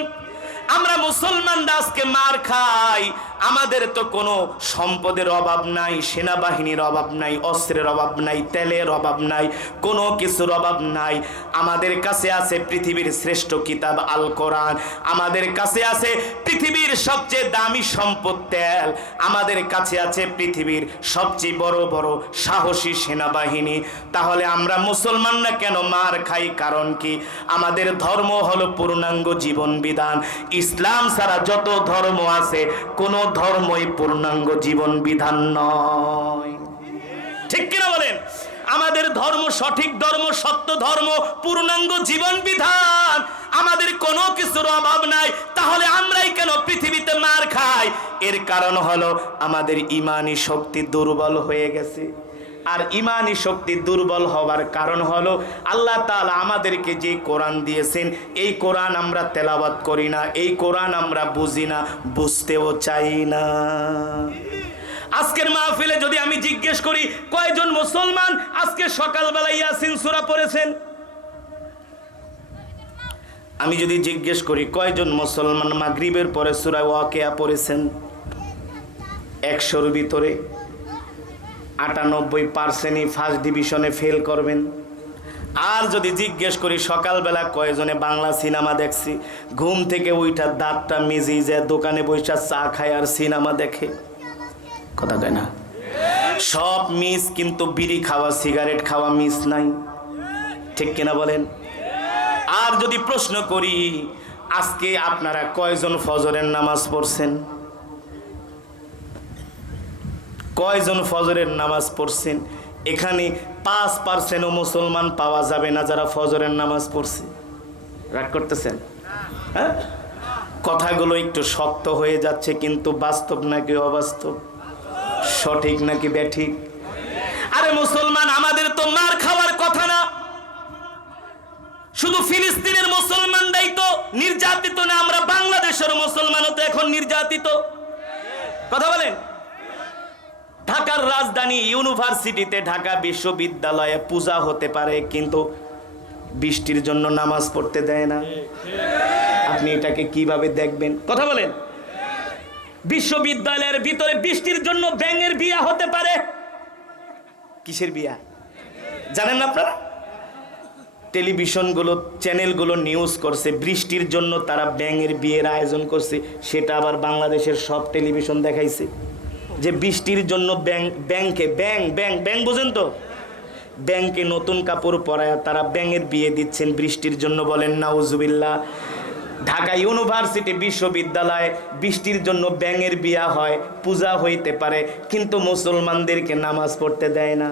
আমরা মুসলমানরা আজকে মার খাই, আমাদের তো কোনো সম্পদের অভাব নাই, সেনাবাহিনীর অভাব নাই, অস্ত্রের অভাব নাই, তেলের অভাব নাই, কোনো কিছুর অভাব নাই। আমাদের কাছে আছে পৃথিবীর শ্রেষ্ঠ কিতাব আল কোরআন, আমাদের কাছে আছে পৃথিবীর সবচেয়ে দামি সম্পদ তেল, আমাদের কাছে আছে পৃথিবীর সবচেয়ে বড় বড় সাহসী সেনাবাহিনী। তাহলে আমরা মুসলমানরা কেন মার খাই? কারণ কি? আমাদের ধর্ম হলো পূর্ণাঙ্গ জীবন বিধান। ইসলাম ছাড়া যত ধর্ম আছে, কোন ধর্মই পূর্ণাঙ্গ জীবন বিধান নয়। ঠিক কিনা বলেন? আমাদের ধর্ম সঠিক ধর্ম, সত্য ধর্ম, পূর্ণাঙ্গ জীবন বিধান। আমাদের কোনো কিছুর অভাব নাই, তাহলে আমরাই কেন পৃথিবীতে মার খাই? এর কারণ হলো আমাদের ঈমানি শক্তি দুর্বল হয়ে গেছে। আর ঈমানি শক্তি দুর্বল হওয়ার কারণ হলো আল্লাহ তাআলা আমাদেরকে যে কোরআন দিয়েছেন, এই কোরআন আমরা তেলাওয়াত করি না, এই কোরআন আমরা বুঝি না, বুঝতেও চাই না। আজকের মাহফিলে যদি আমি জিজ্ঞেস করি কয়জন মুসলমান আজকে সকালবেলা ইয়াসিন সূরা পড়েছেন, আমি যদি জিজ্ঞেস করি কয়জন মুসলমান মাগরিবের পরে সূরা ওয়াকিয়া পড়েছেন, 100-র ভিতরে 98%ই ফার্স্ট ডিভিশনে ফেল করবেন। আর যদি জিজ্ঞেস করি সকালবেলা কয়জনে বাংলা সিনেমা দেখছি, ঘুম থেকে ওইটা দাঁতটা মেজে যায় দোকানে বসে চা খায় আর সিনেমা দেখে, কথা কয় না? সব মিস, কিন্তু বিড়ি খাওয়া সিগারেট খাওয়া মিস নাই, ঠিক কিনা বলেন? আর যদি প্রশ্ন করি আজকে আপনারা কয়জন ফজরের নামাজ পড়ছেন, কয়জন ফজরের নামাজ পড়ছেন? এখানে 5%ও মুসলমান পাওয়া যাবে না যারা ফজরের নামাজ পড়ছে। রাগ করতেছেন? হ্যাঁ, কথাগুলো একটু শক্ত হয়ে যাচ্ছে, কিন্তু বাস্তব নাকি অবাস্তব, সঠিক নাকি ব্যাঠিক? আরে মুসলমান, আমাদের তো মার খাওয়ার কথা না। শুধু ফিলিস্তিনের মুসলমানরাই তো নির্যাতিত না, আমরা বাংলাদেশের মুসলমানও তো এখন নির্যাতিত, কথা বলেন? ঢাকার রাজধানী ইউনিভার্সিটিতে, ঢাকা বিশ্ববিদ্যালয়ে পূজা হতে পারে, কিন্তু বৃষ্টির জন্য নামাজ পড়তে দেয় না। আপনি এটাকে কিভাবে দেখবেন, কথা বলেন? বিশ্ববিদ্যালয়ের ভিতরে বৃষ্টির জন্য ব্যাঙের বিয়া হতে পারে। কিসের বিয়া জানেন না আপনারা? টেলিভিশনগুলো, চ্যানেলগুলো নিউজ করছে বৃষ্টির জন্য তারা ব্যাঙের বিয়ের আয়োজন করছে, সেটা আবার বাংলাদেশের সব টেলিভিশন দেখাইছে যে বৃষ্টির জন্য ব্যাং বোঝেন তো, ব্যাংকে নতুন কাপড় পরায় তারা ব্যাঙের বিয়ে দিচ্ছেন বৃষ্টির জন্য, বলেন নাউজুবিল্লাহ। ঢাকা ইউনিভার্সিটি বিশ্ববিদ্যালয়ে বৃষ্টির জন্য ব্যাঙের বিয়া হয়, পূজা হইতে পারে, কিন্তু মুসলমানদেরকে নামাজ পড়তে দেয় না,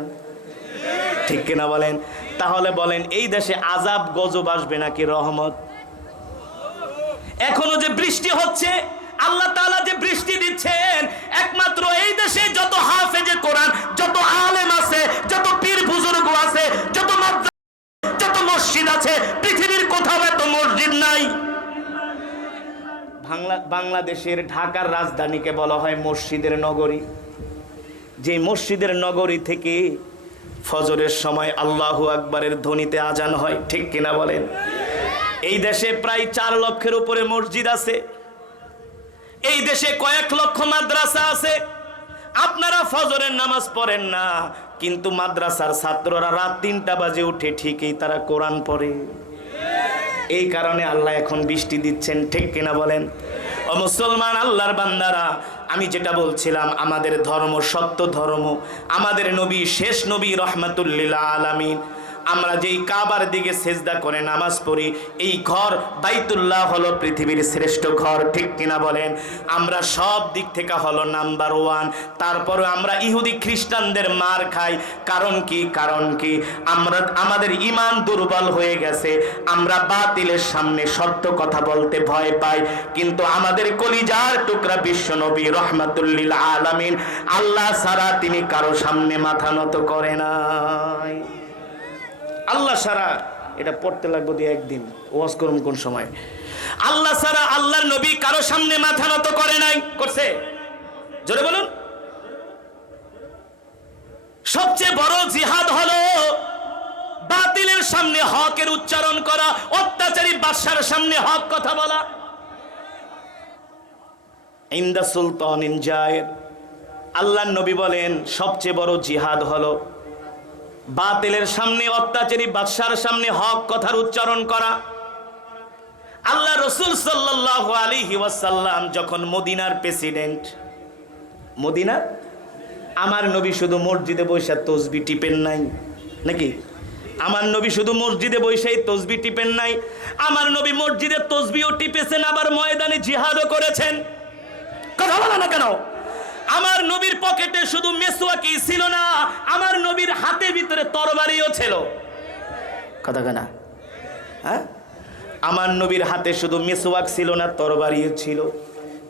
ঠিক কিনা বলেন? তাহলে বলেন এই দেশে আযাব গজব আসবে নাকি রহমত? এখনো যে বৃষ্টি হচ্ছে, আল্লাহ তাআলা যে বৃষ্টি দিচ্ছেন, একমাত্র এই দেশে যত হাফেজে কোরআন, যত আলেম আছে, যত পীর বুজুর্গ আছে, যত মাদ্রাসা, যত মসজিদ আছে, পৃথিবীর কোথাও এত মসজিদ নাই। বাংলাদেশের ঢাকার রাজধানীকে বলা হয় মসজিদের নগরী। যে মসজিদের নগরী থেকে ফজরের সময় আল্লাহু আকবারের ধ্বনিতে আজান হয়, ঠিক কিনা বলেন? এই দেশে প্রায় 4 লক্ষের উপরে মসজিদ আছে, এই দেশে কয়েক লক্ষ মাদ্রাসা আছে। আপনারা ফজরের নামাজ পড়েন না, কিন্তু মাদ্রাসার ছাত্ররা রাত 3টা বাজে উঠে ঠিকই তারা কোরআন পড়ে। এই কারণে আল্লাহ এখন বৃষ্টি দিচ্ছেন, ঠিক কিনা বলেন? ও মুসলমান, আল্লাহর বান্দারা, আমি যেটা বলছিলাম, আমাদের ধর্ম সত্য ধর্ম, আমাদের নবী শেষ নবী রহমাতুল লিল আলামিন। আমরা যেই কাবার দিকে সেজদা করে নামাজ পড়ি, এই ঘর বাইতুল্লাহ হলো পৃথিবীর শ্রেষ্ঠ ঘর, ঠিক কিনা বলেন? আমরা সব দিক থেকে হলো নাম্বার 1। তারপরে আমরা ইহুদি খ্রিস্টানদের মার খাই। কারণ কি? কারণ কি? আমাদের ঈমান দুর্বল হয়ে গেছে, আমরা বাতিলের সামনে সত্য কথা বলতে ভয় পাই। কিন্তু আমাদের কলিজার টুকরা বিশ্ব নবী রহমাতুল লিল আলামিন, আল্লাহ ছাড়া তিনি কারো সামনে মাথা নত করে নাই। আল্লাহ ছাড়া, এটা পড়তে লাগবে দিয়ে একদিন, ওয়াজ করুন কোন সময়। আল্লাহ ছাড়া আল্লাহর নবী কারো সামনে মাথা নত করে নাই, করছে? জোরে বলুন। সবচেয়ে বড় জিহাদ হলো বাতিলের সামনে হকের উচ্চারণ করা, অত্যাচারী বাদশার সামনে হক কথা বলা। ইনদা সুলতানিন জায়ের, আল্লাহর নবী বলেন সবচেয়ে বড় জিহাদ হলো বাতিলের সামনে, অত্যাচারী বাদশার সামনে হক কথার উচ্চারণ করা। আল্লাহ রাসূল সাল্লাল্লাহু আলাইহি ওয়াসাল্লাম যখন মদিনার প্রেসিডেন্ট, মদিনা, আমার নবী শুধু মসজিদে বসে তসবিহ টিপেন নাই নাকি? আমার নবী শুধু মসজিদে বসেই তসবিহ টিপেন নাই, আমার নবী মসজিদে তসবিহও টিপেছেন, আবার ময়দানে জিহাদও করেছেন। কথা বলে না কেন? আমার নবীর পকেটে শুধু মেসওয়াকি ছিল না, আমার নবীর হাতের ভিতরে তরবারিও ছিল, কথা কেনা? হ্যাঁ, আমার নবীর হাতে শুধু মিসওয়াক ছিল না, তরবারিও ছিল।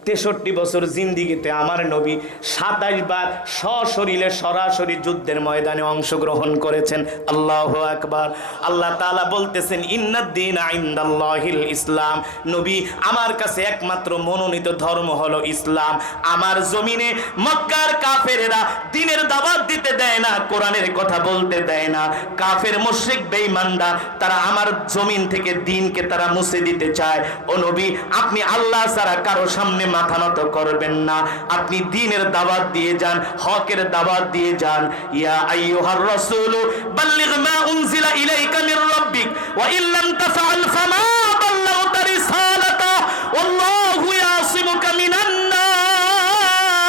63 বছর জিন্দিগিতে আমার নবী 27 বার সশরীরে সরাসরি যুদ্ধের ময়দানে অংশগ্রহণ করেছেন। আল্লাহু আকবার। আল্লাহ তাআলা বলতেছেন ইন্নাদ-দীনা ইনদাল্লাহিল ইসলাম। নবী, আমার কাছে একমাত্র মনোনীত ধর্ম হলো ইসলাম। আমার জমিনে মক্কার কাফেরেরা দ্বীনের দাওয়াত দিতে দেয় না, কোরআনের কথা বলতে দেয় না। কাফের মুশরিক বেঈমানরা তারা আমার জমিন থেকে দ্বীনকে তারা মুছে দিতে চায়। ও নবী, আপনি আল্লাহ ছাড়া কারো সামনে মাথা নত করবেন না, আপনি দ্বীনের দাওয়াত দিয়ে যান, হকের দাওয়াত দিয়ে যান। ইয়া আইয়ুহার রাসূল বাল্লিগ মা উনজিলা ইলাইকা মির রাব্বিক ওয়া ইল্লাম তাফআল ফামা বাল্লাগতা রিসালাতা ওয়াল্লাহু ইয়াসিমুকা মিনান নাস।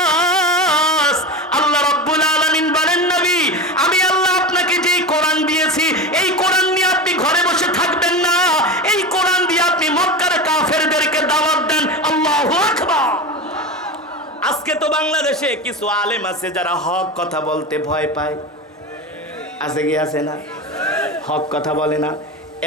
আল্লাহ রাব্বুল আলামিন বলেন, নবী, আমি আল্লাহ আপনাকে যেই কোরআন দিয়েছি, এই কোরআন নিয়ে আপনি ঘরে বসে থাকবেন না, এই কোরআন দিয়ে আপনি মক্কার কাফেরদেরকে দাওয়াত দেন। আল্লাহু আকবার। আজকে তো বাংলাদেশে কিছু আলেম আছে যারা হক কথা বলতে ভয় পায়। আছে কি আছে না? হক কথা বলে না,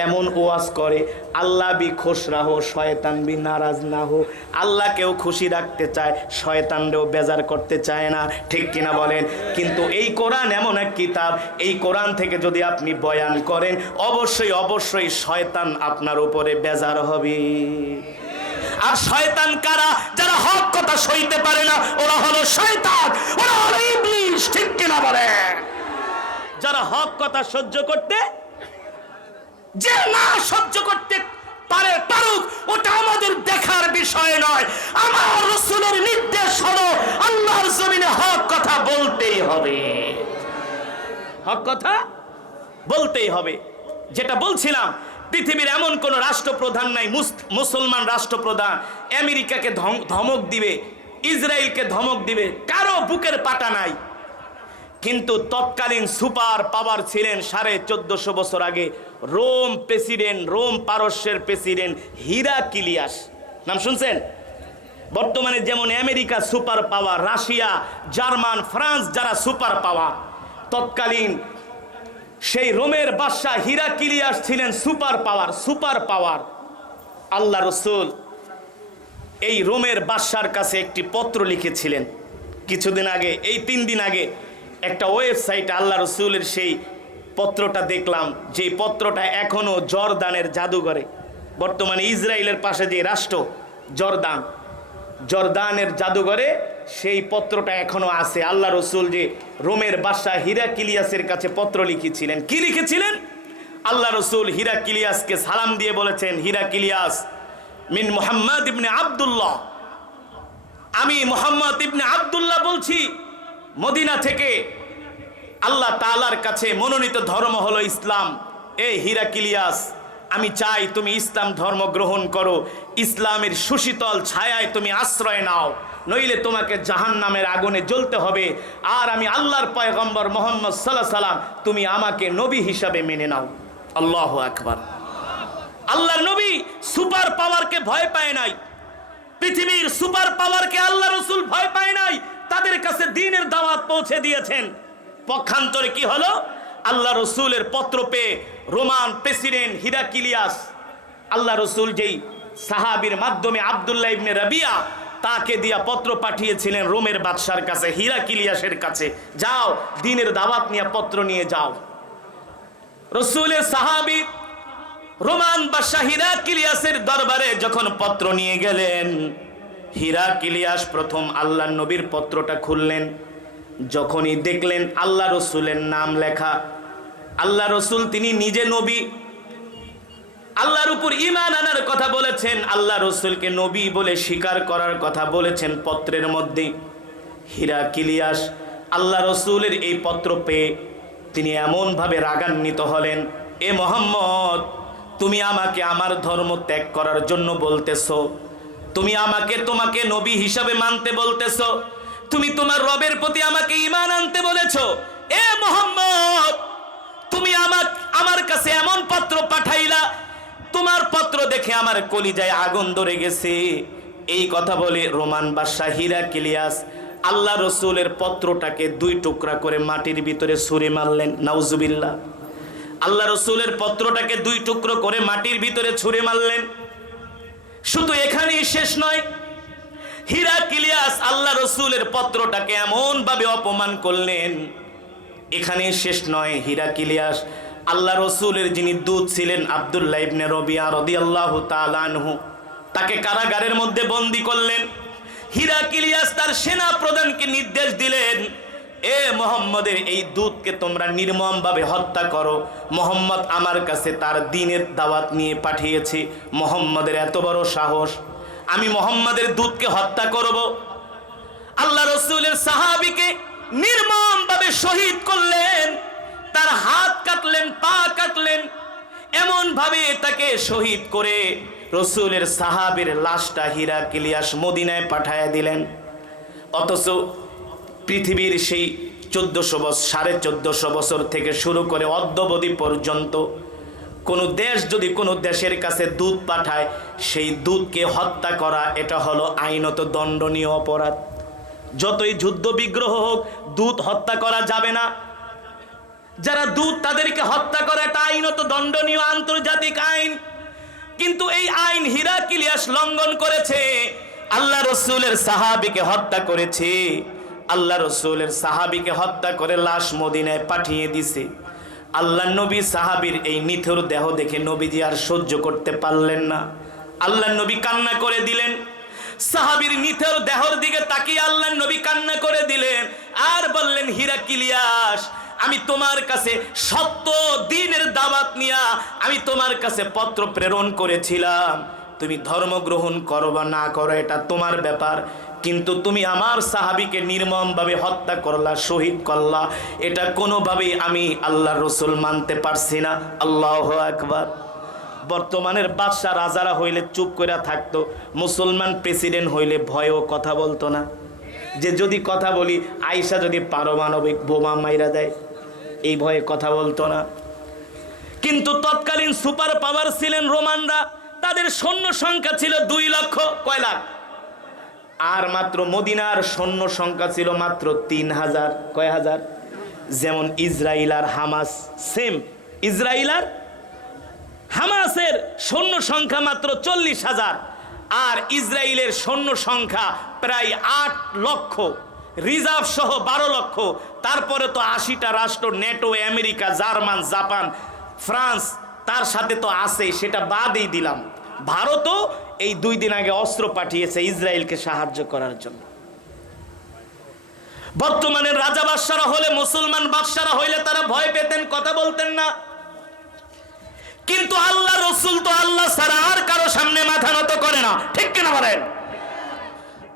এমন ওয়াজ করে, আল্লাহ বি খুশ রাহো শয়তান বি নারাজ না হো। আল্লাহকেও খুশি রাখতে চায়, শয়তানরেও বেজার করতে চায় না, ঠিক কিনা বলেন? কিন্তু এই কোরআন এমন এক কিতাব, এই কোরআন থেকে যদি আপনি বয়ান করেন, অবশ্যই অবশ্যই শয়তান আপনার উপরে বেজার হবে। আর শয়তান কারা? যারা হক কথা সইতে পারে না, ওরা হলো শয়তান, ওরা হলো ইবলিস, ঠিক কিনা বলে? যারা হক কথা সহ্য করতে, যে না সহ্য করতে পারে পারুক, ওটা আমাদের দেখার বিষয় নয়। আমার রাসূলের নির্দেশ হলো আল্লাহর জমিনে হক কথা বলতেই হবে, হক কথা বলতেই হবে। যেটা বলছিলাম, পৃথিবীর এমন কোন রাষ্ট্রপ্রধান নাই, মুসলমান রাষ্ট্রপ্রধান আমেরিকাকে ধমক দিবে, ইসরায়েলকে ধমক দিবে, কারো বুকের পাটা নাই। কিন্তু তৎকালীন সুপার পাওয়ার ছিলেন 1450 বছর আগে রোম প্রেসিডেন্ট, রোম পারস্যের প্রেসিডেন্ট হিরাক্লিয়াস। নাম শুনছেন? বর্তমানে যেমন America super power, Russia, German, France যারা সুপার পাওয়ার, তৎকালীন সেই রোমের বাদশা হিরাক্লিয়াস ছিলেন সুপার পাওয়ার। Super power. আল্লাহ রাসূল এই রোমের বাদশার কাছে একটি পত্র লিখেছিলেন কিছুদিন আগে, এই 3 দিন আগে একটা ওয়েবসাইটে আল্লাহ রাসূলের সেই পত্রটা দেখলাম, যে পত্রটা এখনো জর্দানের জাদুঘরে, বর্তমানে ইসরায়েলের পাশে যে রাষ্ট্র জর্দান, জর্দানের জাদুঘরে সেই পত্রটা এখনো আছে। আল্লাহ রাসূল যে রোমের বাদশা হিরাক্লিয়াসের কাছে পত্র লিখেছিলেন, কি লিখেছিলেন? আল্লাহ রাসূল হিরাক্লিয়াসকে সালাম দিয়ে বলেছেন, হিরাক্লিয়াস, মিন মুহাম্মদ ইবনে আব্দুল্লাহ, আমি মুহাম্মদ ইবনে আব্দুল্লাহ বলছি মদিনা থেকে। আল্লাহ তাআলার কাছে মনোনীত ধর্ম হলো ইসলাম। এই হিরাক্লিয়াস, আমি চাই তুমি ইসলাম ধর্ম গ্রহণ করো, ইসলামের সুশীতল ছায়ায় তুমি আশ্রয় নাও, নইলে তোমাকে জাহান্নামের আগুনে জ্বলতে হবে। আর আমি আল্লাহর পয়গম্বর মুহাম্মদ সাল্লাল্লাহু আলাইহি সাল্লাম, তুমি আমাকে নবী হিসাবে মেনে নাও। আল্লাহু আকবার। আল্লাহর নবী সুপার পাওয়ারকে ভয় পায় নাই, পৃথিবীর সুপার পাওয়ারকে আল্লাহ রাসূল ভয় পায় নাই, তাদের কাছে দ্বীনের দাওয়াত পৌঁছে দিয়েছেন। পক্ষান্তরে কি হলো? আল্লাহ রাসূলের পত্র পেয়ে রোমান প্রেসিডেন্ট হিরাক্লিয়াস, আল্লাহ রাসূল যেই সাহাবীর মাধ্যমে আব্দুল্লাহ ইবনে রাবিয়া, তাকে দিয়া পত্র পাঠিয়েছিলেন রোমের বাদশার কাছে, হিরাক্লিয়াসের কাছে, যাও দ্বীনের দাওয়াত নিয়ে পত্র নিয়ে যাও। রাসূলের সাহাবী রোমান বাদশা হিরাক্লিয়াসের দরবারে যখন পত্র নিয়ে গেলেন, হিরাক্লিয়াস প্রথম আল্লাহর নবীর পত্রটা খুললেন। যখনই দেখলেন আল্লাহ রাসূলের নাম লেখা, আল্লাহ রাসূল তিনি নিজে নবী, আল্লাহর উপর ঈমান আনার কথা বলেছেন, আল্লাহ রাসূলকে নবী বলে স্বীকার করার কথা বলেছেন পত্রের মধ্যে। হিরাক্লিয়াস আল্লাহ রাসূলের এই পত্র পেয়ে তিনি এমনভাবে রাগান্বিত হলেন, এ মুহাম্মদ, তুমি আমাকে আমার ধর্ম ত্যাগ করার জন্য বলতেছো, তুমি আমাকে তোমাকে নবী হিসাবে মানতে বলতেছো, তুমি তোমার রবের প্রতি আমাকে ঈমান আনতে বলেছো। এ মুহাম্মদ, তুমি আমার কাছে এমন পত্র পাঠাইলা, তোমার পত্র দেখে আমার কলিজায় আগুন ধরে গেছে। এই কথা বলে রোমান বাদশা হিরাক্লিয়াস আল্লাহ রাসূলের পত্রটাকে 2 টুকরা করে মাটির ভিতরে ছুঁড়ে মারলেন। নাউজুবিল্লাহ। আল্লাহ রসুলের পত্রটাকে 2 টুকরো করে মাটির ভিতরে ছুঁড়ে মারলেন। শুধু এখানেই শেষ নয়, হিরাক্লিয়াস আল্লাহ রসুলের পত্রটাকে এমন ভাবে অপমান করলেন। এখানে শেষ নয়, হিরাক্লিয়াস আল্লাহ রসুলের যিনি দূত ছিলেন আব্দুল্লাহ ইবনে রবিয়া রাদিয়াল্লাহু তাআলা আনহু, তাকে কারাগারের মধ্যে বন্দী করলেন। হিরাক্লিয়াস তার সেনা প্রধানকে নির্দেশ দিলেন, এ মোহাম্মদের এই দূতকে তোমরা নির্মমভাবে হত্যা করো। মোহাম্মদ আমার কাছে তার দ্বীনের দাওয়াত নিয়ে পাঠিয়েছে, মোহাম্মদের এত বড় সাহস, আমি মোহাম্মদের দূতকে হত্যা করব। আল্লাহ রসুলের সাহাবীকে নির্মমভাবে শহীদ করলেন, তার হাত কাটলেন, পা কাটলেন, এমন ভাবে তাকে শহীদ করে রসুলের সাহাবীর লাশটা হিরাক্লিয়াস মদিনায় পাঠায়া দিলেন। অথচ পৃথিবীর সেই 1400 বছর থেকে শুরু করে অদ্যাবধি পর্যন্ত কোনো দেশ যদি কোনো দেশের কাছে দূত পাঠায়, সেই দূতকে হত্যা করা এটা হলো আইনত দণ্ডনীয় অপরাধ। যতই যুদ্ধ বিগ্রহ হোক, দূত হত্যা করা যাবে না। যারা দূত তাদেরকে হত্যা করা এটা আইনত দণ্ডনীয়, আন্তর্জাতিক আইন। কিন্তু এই আইন হিরাক্লিয়াস লঙ্ঘন করেছে, আল্লাহ রসুলের সাহাবীকে হত্যা করেছে। আল্লাহ রসুলের সাহাবীকে হত্যা করে লাশ মদিনায় পাঠিয়ে দিছে। আল্লাহ নবী সাহাবীর এই নিথর দেহ দেখে নবীজি আর সহ্য করতে পারলেন না। আল্লাহ নবী কান্না করে দিলেন। সাহাবীর নিথর দেহর দিকে তাকিয়ে আল্লাহ নবী কান্না করে দিলেন আর বললেন, হিরাক্লিয়াস, আমি তোমার কাছে সত্য দ্বীনের দাওয়াত নিয়া আমি তোমার কাছে পত্র প্রেরণ করেছিলাম। তুমি ধর্ম গ্রহণ করো বা না করো এটা তোমার ব্যাপার, কিন্তু তুমি আমার সাহাবীকে নির্মমভাবে হত্যা করলা, শহীদ করলা, এটা কোনোভাবেই আমি আল্লাহর রসুল মানতে পারছি না। আল্লাহু আকবার। বর্তমানের বাদশা রাজারা হইলে চুপ করে থাকতো, মুসলমান প্রেসিডেন্ট হইলে ভয়েও কথা বলতো না, যে যদি কথা বলি আয়েশা যদি পারমাণবিক বোমা মাইরা দেয়, এই ভয়ে কথা বলতো না। কিন্তু তৎকালীন সুপার পাওয়ার ছিলেন রোমানরা, তাদের সৈন্য সংখ্যা ছিল 2 লক্ষ। কয় লাখ? আর মাত্র মদিনার সৈন্য সংখ্যা ছিল মাত্র 3000। কয় হাজার? যেমন ইসরায়েল আর হামাস সেম, ইসরায়েল আর হামাসের সৈন্য সংখ্যা মাত্র 40,000, আর ইসরায়েলের সৈন্য সংখ্যা প্রায় 8 লক্ষ, রিজার্ভ সহ 12 লক্ষ। তারপরে তো 80টা রাষ্ট্র, NATO, America, German, Japan, France তার সাথে তো আছে, সেটা বাদই দিলাম। ভারতও এই 2 দিন আগে অস্ত্র পাঠিয়েছে ইসরায়েলকে সাহায্য করার জন্য। বর্তমানের রাজা বাদশারা হলে, মুসলমান বাদশারা হইলে তারা ভয় পেতেন, কথা বলতেন না। কিন্তু আল্লাহ রসুল তো আল্লাহ ছাড়া আর কারো সামনে মাথা নত করে না, ঠিক কিনা বলেন?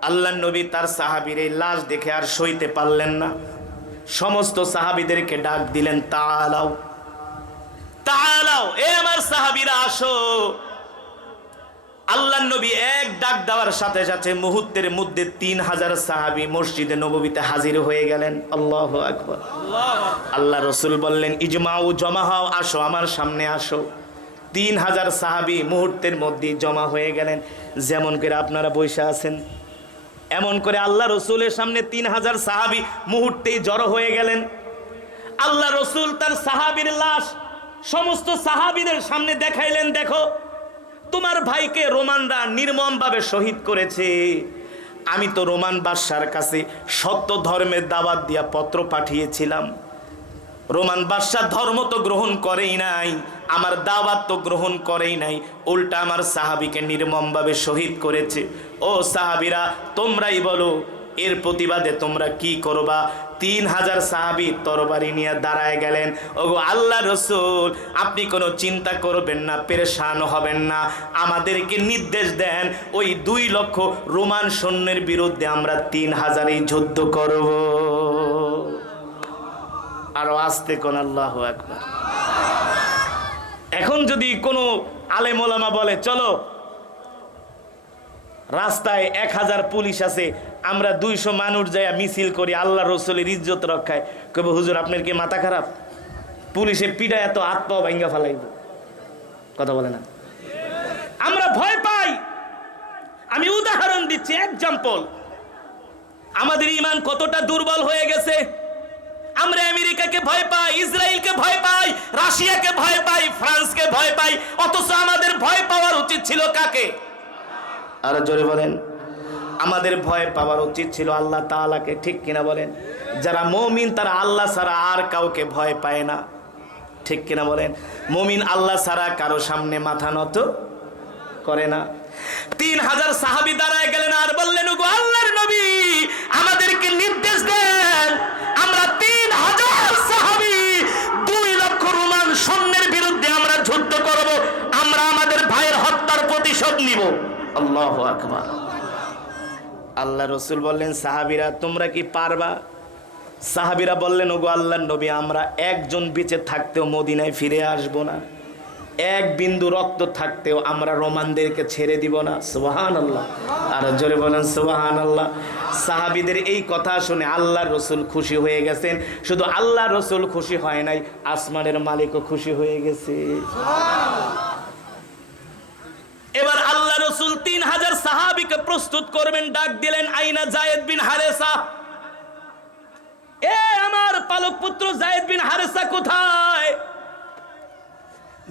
আল্লাহ নবী তার সাহাবীর এই লাশ দেখে আর সইতে পারলেন না। সমস্ত সাহাবীদেরকে ডাক দিলেন, তাআলাও তাআলাও, এ আমার সাহাবীরা আসো। আল্লাহ নবী এক ডাক দেওয়ার সাথে সাথে মুহূর্তের মধ্যে 3000 সাহাবী মসজিদে নববীতে হাজির হয়ে গেলেন। আল্লাহু আকবার। আল্লাহ রসুল বললেন, ইজমাউ, জমা হও, আসো আমার সামনে আসো। 3000 সাহাবী মুহূর্তের মধ্যে জমা হয়ে গেলেন। যেমন করে আপনারা বসে আছেন, এমন করে আল্লাহ রসুলের সামনে 3000 সাহাবী মুহূর্তেই জড়ো হয়ে গেলেন। আল্লাহ রসুল তার সাহাবীর লাশ সমস্ত সাহাবীদের সামনে দেখাইলেন, দেখো তোমার ভাইকে রোমানরা নির্মমভাবে শহীদ করেছে। আমি তো রোমান বাদশার কাছে সত্য ধর্মের দাওয়াত দিয়া পত্র পাঠিয়েছিলাম, রোমান বাদশা ধর্ম তো গ্রহণ করেই নাই, আমার দাওয়াত তো গ্রহণ করেই নাই, উল্টা আমার সাহাবীকে নির্মমভাবে শহীদ করেছে। ও সাহাবীরা, তোমরাই বলো এর প্রতিবাদে তোমরা কি করবা? 3000 সাহাবী তরবারি নিয়ে দাঁড়ায় গেলেন। ওগো আল্লাহ রসুল, আপনি কোনো চিন্তা করবেন না, পেরেশান হবেন না, আমাদেরকে নির্দেশ দেন, ওই 2 লক্ষ রোমান সৈন্যের বিরুদ্ধে আমরা 3000ই যুদ্ধ করব। আরো আস্তে কোন আল্লাহু আকবার। এখন যদি কোনো আলেম ওলামা বলে, চলো রাস্তায় 1000 পুলিশ আছে, আমরা 200 মানুষ যাইয়া মিছিল করি আল্লাহ রসুলের ইজ্জত রক্ষায়, কইব হুজুর আপনার কি মাথা খারাপ? পুলিশে পিঠা এত হাত পাও ভাঙ্গা ফেলাইব, কথা বলে না? আমরা ভয় পাই। আমি উদাহরণ দিচ্ছি, এক্সাম্পল। আমাদের ঈমান কতটা দুর্বল হয়ে গেছে। আমরা আমেরিকাকে ভয় পাই, ইসরায়েলকে ভয় পাই, রাশিয়াকে ভয় পাই, ফ্রান্সকে ভয় পাই, অথচ আমাদের ভয় পাওয়ার উচিত ছিল কাকে? আর জোরে বলেন, আমাদের ভয় পাওয়ার উচিত ছিল আল্লাহ তাআলাকে, ঠিক কিনা বলেন? যারা মুমিন তারা আল্লাহ ছাড়া আর কাউকে ভয় পায় না, ঠিক কিনা বলেন? মুমিন আল্লাহ ছাড়া কারো সামনে মাথা নত করে না। 3000 সাহাবী দাঁড়ায় গেলেন আর বললেন, ওগো আল্লাহর নবী, আমাদেরকে নির্দেশ দেন, আমরা 3000 সাহাবী 2 লক্ষ রোমান সৈন্যের বিরুদ্ধে আমরা যুদ্ধ করব, আমরা আমাদের ভাইয়ের হত্যার প্রতিশোধ নিব। আল্লাহু আকবার। আল্লাহ রসুল বললেন, সাহাবীরা তোমরা কি পারবা? সাহাবীরা বললেন, ওগো আল্লাহর নবী, আমরা একজন বেঁচে থাকতেও মদিনায় ফিরে আসবো না, এক বিন্দু রক্ত থাকতেও আমরা রোমানদেরকে ছেড়ে দিব না। সুবহানাল্লাহ। আর জোরে বলেন সুবহানাল্লাহ। সাহাবীদের এই কথা শুনে আল্লাহর রসুল খুশি হয়ে গেছেন। শুধু আল্লাহর রসুল খুশি হয় নাই, আসমানের মালিকও খুশি হয়ে গেছে। এবার আল্লাহ রসুল 3000 সাহাবীকে প্রস্তুত করবেন, ডাক দিলেন, আইনা যায়েদ বিন হারেসা, এ আমার পালক পুত্র যায়েদ বিন হারেসা কোথায়?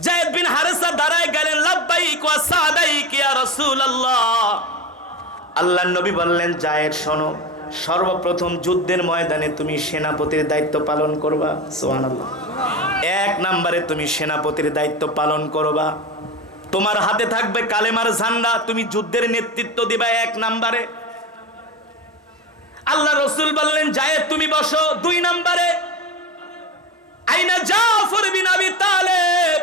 যায়েদ বিন হারেসা দাঁড়ায় গেলেন, লাব্বাইক ওয়া সাদাইক ইয়া রাসূলুল্লাহ। আল্লাহর নবী বললেন, যায়েদ শোনো, সর্বপ্রথম যুদ্ধের ময়দানে তুমি সেনাপতির দায়িত্ব পালন করবা। সুবহানাল্লাহ। 1 নম্বরে তুমি সেনাপতির দায়িত্ব পালন করবা, তোমার হাতে থাকবে কালেমার ঝান্ডা, তুমি যুদ্ধের নেতৃত্ব দিবা 1 নম্বরে। আল্লাহ রসুল বললেন, যায়েদ তুমি বসো 2 নম্বরে। আইনা জাফর বিন আবি তালেব,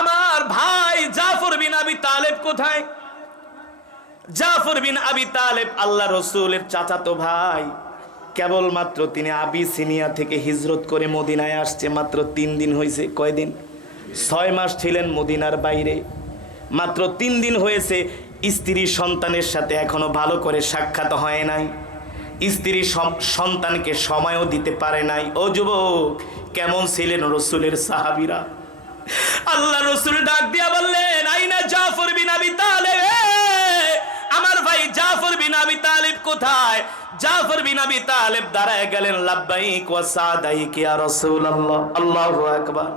আমার ভাই জাফর বিন আবি তালেব কোথায়? জাফর বিন আবি তালেব আল্লাহ রসুলের চাচাতো ভাই, কেবলমাত্র তিনি আবিসিনিয়া থেকে হিজরত করে মদিনায় আসছে, মাত্র 3 দিন হয়েছে। কয়দিন? 6 মাস ছিলেন মদিনার বাইরে, মাত্র 3 দিন হয়েছে। স্ত্রী সন্তানের সাথে এখনো ভালো করে সাক্ষাৎ হয় নাই, স্ত্রী সন্তানকে সময়ও দিতে পারে নাই। ও যুবক, কেমন ছিলেন রসুলের সাহাবীরা? আল্লাহ রসুল ডাক দিয়া বললেন, আইনা জাফর বিন আবি তালেব, আমার ভাই জাফর বিন আবি তালেব কোথায়? জাফর বিন আবি তালেব দাঁড়ায় গেলেন, লাব্বাইক ওয়া সাদাইক ইয়া রাসূলুল্লাহ। আল্লাহু আকবার।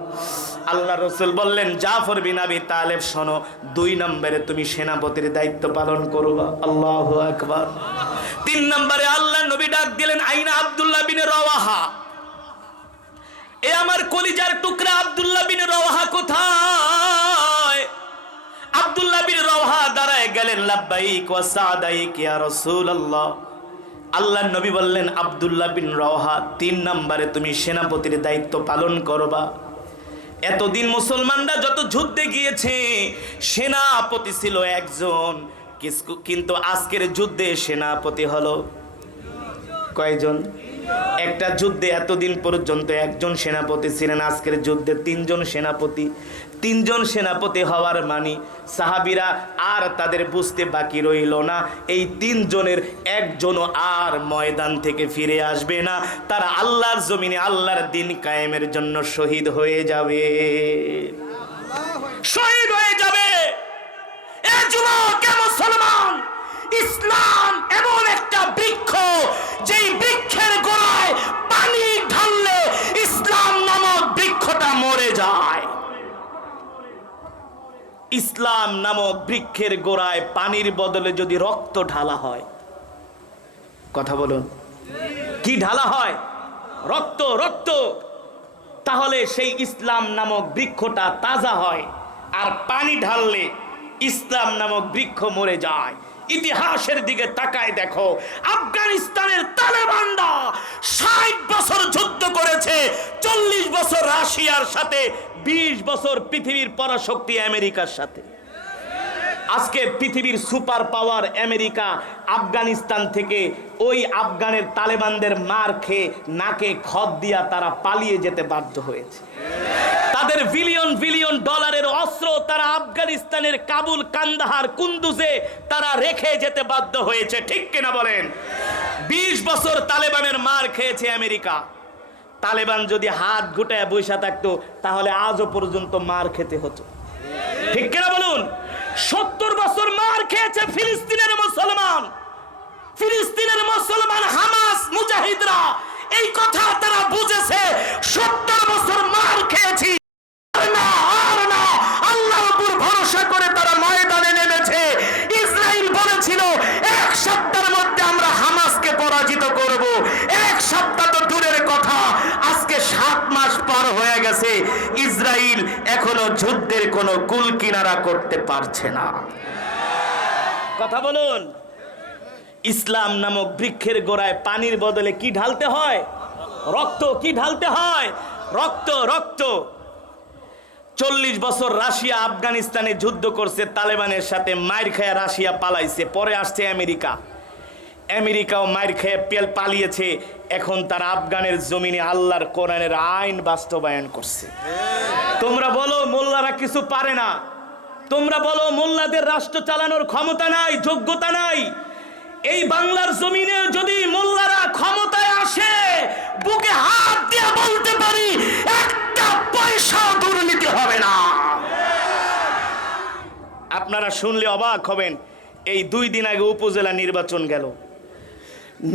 আল্লাহ রসুল বললেন, জাফর বিন আবি তালেব শোনো, 2 নম্বরে তুমি সেনাপতির দায়িত্ব পালন করবা। আল্লাহু আকবার। 3 নম্বরে আল্লাহ নবী ডাক দিলেন, আইনা আব্দুল্লাহ বিন রওয়াহা, এ আমার কলিজার টুকরা আব্দুল্লাহ বিন রওয়াহা কোথায়? আব্দুল্লাহ বিন রওয়াহা দাঁড়ায় গেলেন, লাব্বাইক ওয়া সাদাইক ইয়া রাসূলুল্লাহ। আল্লাহ নবী বললেন, আব্দুল্লাহ বিন রওয়াহা 3 নম্বরে তুমি সেনাপতির দায়িত্ব পালন করবা। এতদিন মুসলমানরা যত যুদ্ধে গিয়েছে সেনাপতি ছিল একজন, কিন্তু আজকের যুদ্ধে সেনাপতি হলো কয়জন? একটা যুদ্ধে এতদিন পর্যন্ত একজন সেনাপতি ছিলেন, আজকের যুদ্ধে 3 জন সেনাপতি। 3 জন সেনাপতি হওয়ার মানে সাহাবীরা আর তাদের বুঝতে বাকি রইল না, এই 3 জনের একজনও আর ময়দান থেকে ফিরে আসবে না, তারা আল্লাহর জমিনে আল্লাহর দ্বীন কায়েমের জন্য শহীদ হয়ে যাবে, শহীদ হয়ে যাবে। এ যুবক, এ মুসলমান, ইসলাম এমন একটা বৃক্ষ, যেই বৃক্ষের গোড়ায় পানি ঢাললে ইসলাম নামক বৃক্ষটা মরে যায়। ইসলাম নামক বৃক্ষের গোড়ায় পানির বদলে যদি রক্ত ঢালা হয়, কথা বলুন, কি ঢালা হয়? রক্ত। রক্ত। তাহলে সেই ইসলাম নামক বৃক্ষটা তাজা হয়, আর পানি ঢাললে ইসলাম নামক বৃক্ষ মরে যায়। ইতিহাসের দিকে তাকায় দেখো, আফগানিস্তানের তালেবানরা 60 বছর যুদ্ধ করেছে, 40 বছর রাশিয়ার সাথে, 20 বছর পৃথিবীর পরাশক্তি আমেরিকার সাথে। আজকে পৃথিবীর সুপার পাওয়ার আমেরিকা আফগানিস্তান থেকে ওই আফগানের তালেবানদের মার খেয়ে নাকে খত দিয়া তারা পালিয়ে যেতে বাধ্য হয়েছে। তাদের বিলিয়ন বিলিয়ন ডলারের অস্ত্র তারা আফগানিস্তানের কাবুল, কান্দাহার, কুন্দুজে তারা রেখে যেতে বাধ্য হয়েছে, ঠিক কিনা বলেন? 20 বছর তালেবানের মার খেয়েছে আমেরিকা। তালেবান যদি হাত গুটায় বসে থাকতো তাহলে আজও পর্যন্ত মার খেতে হতো, ঠিক কিনা বলুন? 70 বছর মার খেয়েছে ফিলিস্তিনের মুসলমান। ফিলিস্তিনের মুসলমান হামাস মুজাহিদরা এই কথা তারা বুঝেছে। 70 বছর মার খেয়েছি, আর না আল্লাহর উপর ভরসা করে তারা ময়দানে নেমেছে। ইসরায়েল বলেছিল 1 সপ্তাহের মধ্যে আমরা হামাসকে পরাজিত করব। 1 সপ্তাহ তো দূরের কথা, আজকে 7 মাস পার হয়ে গেছে, ইসরায়েল এখনো যুদ্ধের কোনো কুল কিনারা করতে পারছে না। কথা বলুন। ইসলাম নামক বৃক্ষের গোড়ায় পানির বদলে কি ঢালতে হয়? রক্ত। কি ঢালতে হয়? রক্ত। রক্ত। 40 বছর রাশিয়া আফগানিস্তানে যুদ্ধ করছে তালেবানের সাথে, মাইর খেয়ে রাশিয়া পালাইছে। পরে আসছে আমেরিকাও মাইর খেয়ে পালিয়েছে। এখন তারা আফগানের জমিনে আল্লাহর কোরআনের আইন বাস্তবায়ন করছে। তোমরা বলো মোল্লারা কিছু পারে না, তোমরা বলো মোল্লাদের রাষ্ট্র চালানোর ক্ষমতা নাই, যোগ্যতা নাই। এই বাংলার জমিনে যদি মোল্লারা ক্ষমতায় আসে, বুকে হাত দিয়ে বলতে পারি একটা পয়সা দুর্নীতি হবে না। আপনারা শুনলে অবাক হবেন। এই 2 দিন আগে উপজেলা নির্বাচন গেল।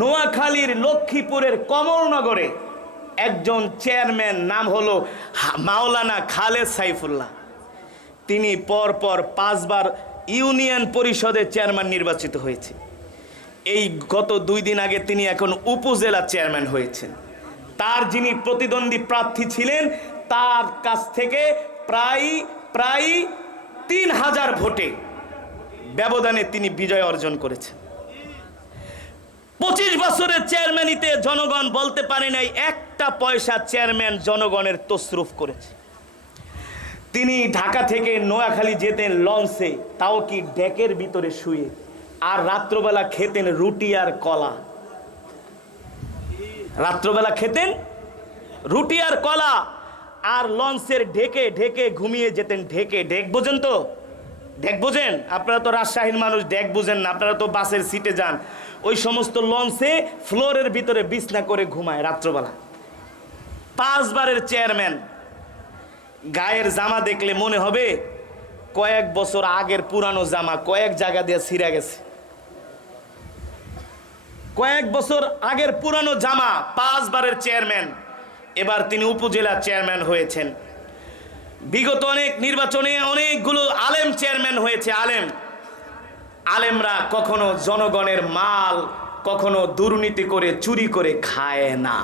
নোয়াখালীর লক্ষ্মীপুরের কমলনগরে একজন চেয়ারম্যান, নাম হলো মাওলানা খালেদ সাইফুল্লাহ। তিনি পরপর 5 বার ইউনিয়ন পরিষদের চেয়ারম্যান নির্বাচিত হয়েছে। এই গত 2 দিন আগে তিনি এখন উপজেলা চেয়ারম্যান হয়েছেন। তার যিনি প্রতিদ্বন্দ্বী প্রার্থী ছিলেন, তার কাছ থেকে প্রায় 3000 ভোটে ব্যবধানে তিনি বিজয় অর্জন করেছেন। 25 বছরের চেয়ারম্যানিতে জনগণ বলতে পারে নাই একটা পয়সা চেয়ারম্যান জনগণের তসরুফ করেছে। তিনি ঢাকা থেকে নোয়াখালী যেতেন লঞ্চে, তাও কি ডেকের ভিতরে শুয়ে, আর রাত্রবেলা খেতেন রুটি আর কলা। রাত্রবেলা খেতেন রুটি আর কলা, আর লঞ্চের ঢেকে ঢেকে ঘুমিয়ে যেতেন। ঢেক বোঝেন তো? ঢেক বোঝেন? আপনারা তো রাজশাহীর মানুষ, ঢেক বুঝেন না। আপনারা তো বাসের সিটে যান। ওই সমস্ত লঞ্চে ফ্লোরের ভিতরে বিছনা করে ঘুমায় রাত্রবেলা। 5 বারের চেয়ারম্যান। গায়ের জামা দেখলে মনে হবে কয়েক বছর আগের পুরানো জামা, কয়েক জায়গা দিয়ে ছিঁড়ে গেছে। কয়েক বছর আগের পুরানো জামা। 5 বারের চেয়ারম্যান। এবার তিনি উপজেলা চেয়ারম্যান হয়েছেন। বিগত অনেক নির্বাচনে অনেকগুলো আলেম চেয়ারম্যান হয়েছে। আলেমরা কখনো জনগণের মাল, কখনো দুর্নীতি করে চুরি করে খায় না।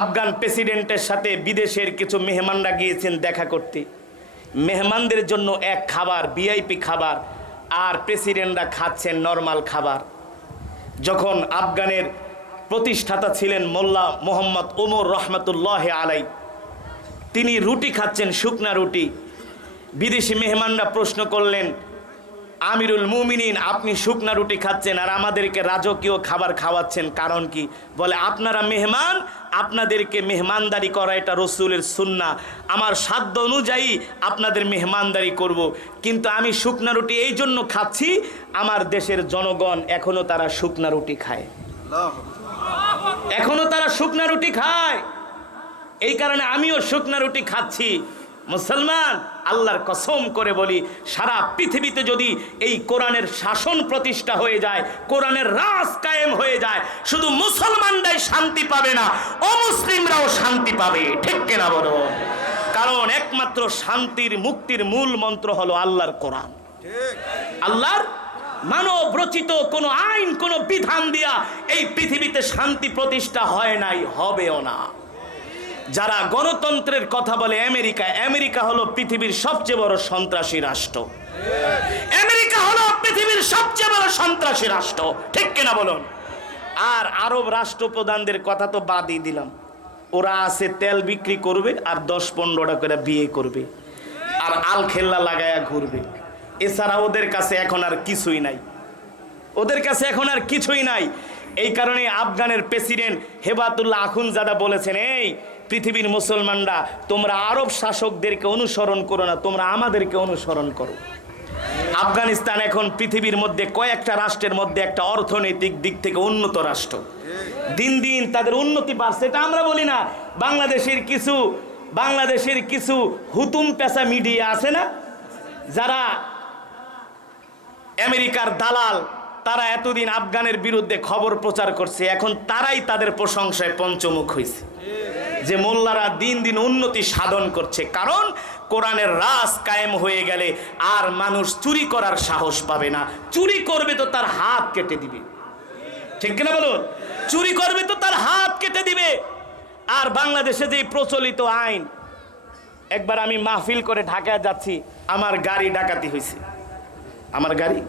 আফগান প্রেসিডেন্টের সাথে বিদেশের কিছু মেহমানরা গিয়েছেন দেখা করতে। মেহমানদের জন্য এক খাবার, ভিআইপি খাবার, আর প্রেসিডেন্টরা খাচ্ছেন নরমাল খাবার। যখন আফগানের প্রতিষ্ঠাতা ছিলেন মোল্লা মোহাম্মদ ওমর রহমতুল্লাহ আলাই, তিনি রুটি খাচ্ছেন, শুকনা রুটি। বিদেশি মেহমানরা প্রশ্ন করলেন, আমিরুল মুমিনিন, আপনি শুকনা রুটি খাচ্ছেন আর আমাদেরকে রাজকীয় খাবার খাওয়াচ্ছেন, কারণ কি? বলে, আপনারা মেহমান, আপনাদেরকে মেহমানদারি করা এটা রসুলের সুন্নাহ। আমার সাধ্য অনুযায়ী আপনাদের মেহমানদারি করব, কিন্তু আমি শুকনা রুটি এই জন্য খাচ্ছি, আমার দেশের জনগণ এখনো তারা শুকনা রুটি খায়। এখনো তারা শুকনা রুটি খায়। এই কারণে আমিও শুকনা রুটি খাচ্ছি। মুসলমান, আল্লাহর কসম করে বলি, সারা পৃথিবীতে যদি এই কোরআনের শাসন প্রতিষ্ঠা হয়ে যায়, কোরআনের রাজ কায়েম হয়ে যায়, শুধু মুসলমানরাই শান্তি পাবে না, অমুসলিমরাও শান্তি পাবে। ঠিক কিনা বলো? কারণ একমাত্র শান্তির, মুক্তির মূল মন্ত্র হলো আল্লাহর কোরআন। আল্লাহর মানব রচিত কোন আইন, কোন বিধান দিয়া এই পৃথিবীতে শান্তি প্রতিষ্ঠা হয় নাই, হবেও না। যারা গণতন্ত্রের কথা বলে, আমেরিকা হলো পৃথিবীর সবচেয়ে বড় সন্ত্রাসী রাষ্ট্র। আমেরিকা হলো পৃথিবীর সবচেয়ে বড় সন্ত্রাসী রাষ্ট্র। ঠিক কিনা বলুন? আর আরব রাষ্ট্রপ্রধানদের কথা তো বাদই দিলাম। ওরা আছে তেল বিক্রি করবে আর 10-15টা করে বিয়ে করবে আর আলখেল্লা লাগায়া ঘুরবে। এছাড়া ওদের কাছে এখন আর কিছুই নাই। ওদের কাছে এখন আর কিছুই নাই। এই কারণে আফগানের প্রেসিডেন্ট হেবাতুল্লাহ আখুনজাদা বলেছেন, এই পৃথিবীর মুসলমানরা, তোমরা আরব শাসকদেরকে অনুসরণ করো না, তোমরা আমাদেরকে অনুসরণ করো। আফগানিস্তান এখন পৃথিবীর মধ্যে কয়েকটা রাষ্ট্রের মধ্যে একটা অর্থনৈতিক দিক থেকে উন্নত রাষ্ট্র। দিন দিন তাদের উন্নতি বাড়ছে। এটা আমরা বলি না। বাংলাদেশের কিছু হুতুম পেশা মিডিয়া আছে না, যারা আমেরিকার দালাল, তারা এতদিন আফগানের বিরুদ্ধে খবর প্রচার করছে, এখন তারাই তাদের প্রশংসায় পঞ্চমুখ হয়েছে যে মোল্লারা দিন দিন উন্নতি সাধন করছে। কারণ কোরআনের রাজ কায়েম হয়ে গেলে আর মানুষ চুরি করার সাহস পাবে না। চুরি করবে তো তার হাত কেটে দিবে, ঠিক কিনা বলুন? চুরি করবে তো তার হাত কেটে দিবে। আর বাংলাদেশে যে প্রচলিত আইন, একবার আমি মাহফিল করে ঢাকায় যাচ্ছি, আমার গাড়ি ডাকাতি হয়েছে, আমার গাড়ি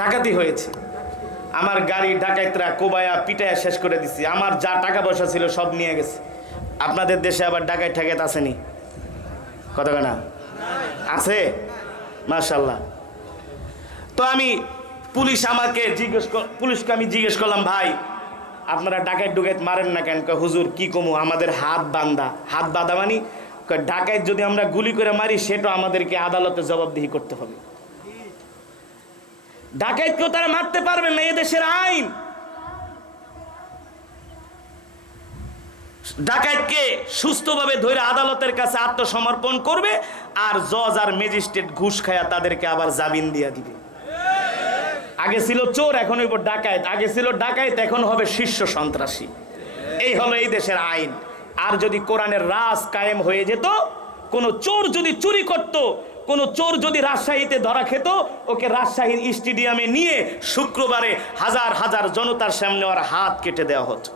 ডাকাতি হয়েছে, আমার গাড়ি ডাকাইতরা কোবায়া পিটায়া শেষ করে দিছি, আমার যা টাকা পয়সা ছিল সব নিয়ে গেছে। আপনাদের দেশে আবার ডাকাত ঠাকাত আসেনি? কত না আছে? মাশাআল্লাহ। তো আমি পুলিশকে আমি জিজ্ঞেস করলাম, ভাই আপনারা ডাকাত ডুকাইত মারেন না কেন? হুজুর কি কমু, আমাদের হাত বাঁধা। হাত বাঁধা মানে ডাকাত যদি আমরা গুলি করে মারি সেটা আমাদেরকে আদালতে জবাবদিহি করতে হবে। ডাকাতকেও তারা মারতে পারবেন না, এদেশের আইন। ডাকাতকে সুস্থভাবে ধরে আদালতের কাছে আত্মসমর্পণ করবে, আর জজ আর ম্যাজিস্ট্রেট ঘুষ খায়া তাদেরকে আবার জামিন দিয়ে দিবে। আগে ছিল চোর, এখন হইব ডাকাত। আগে ছিল ডাকাত, এখন হবে শীর্ষ সন্ত্রাসী। এই হলো এই দেশের আইন। আর যদি কোরআনের রাজ কায়েম হয়ে যেত, কোন চোর যদি চুরি করত, কোন চোর যদি রাজশাহীতে ধরা খেত, ওকে রাজশাহীর স্টেডিয়ামে নিয়ে শুক্রবারে হাজার হাজার জনতার সামনে ওর হাত কেটে দেওয়া হতো,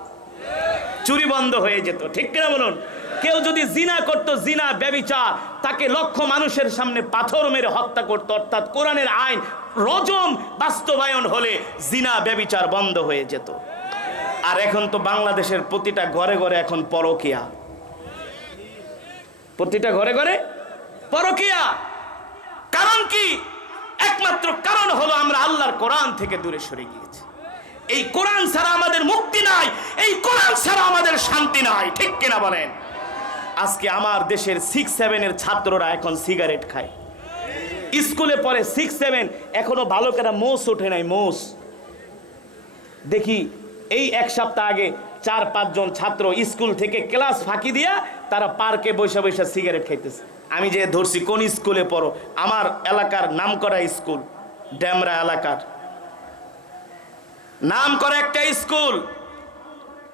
চুরি বন্ধ হয়ে যেত, ঠিক কিনা বলুন? কেউ যদি জিনা করত, জিনা ব্যভিচার, তাকে লক্ষ মানুষের সামনে পাথর মেরে হত্যা করত। অর্থাৎ কোরআনের আইন রজম বাস্তবায়ন হলে জিনা ব্যভিচার বন্ধ হয়ে যেত। আর এখন তো বাংলাদেশের প্রতিটা ঘরে ঘরে এখন পরকীয়া, প্রতিটা ঘরে ঘরে পরকীয়া। কারণ কি? একমাত্র কারণ হলো আমরা আল্লাহর কোরআন থেকে দূরে সরে গিয়েছি। এই কোরআন ছাড়া আমাদের মুক্তি নাই, এই কোরআন ছাড়া আমাদের শান্তি নাই, ঠিক কিনা বলেন? আজকে আমার দেশের 6-7 এর ছাত্ররা এখন সিগারেট খায়, স্কুলে পড়ে 6-7, এখনো ভালো করে মোষ ওঠে নাই। মোষ দেখি এই এক সপ্তাহ আগে 4-5 জন ছাত্র স্কুল থেকে ক্লাস ফাঁকি দিয়া তারা পার্কে বসে বসে সিগারেট খাইতেছে। আমি যে ধরছি, কোন স্কুলে পড়ো? আমার এলাকার নামকরা স্কুল, ড্যামরা এলাকার নামকরা একটা স্কুল।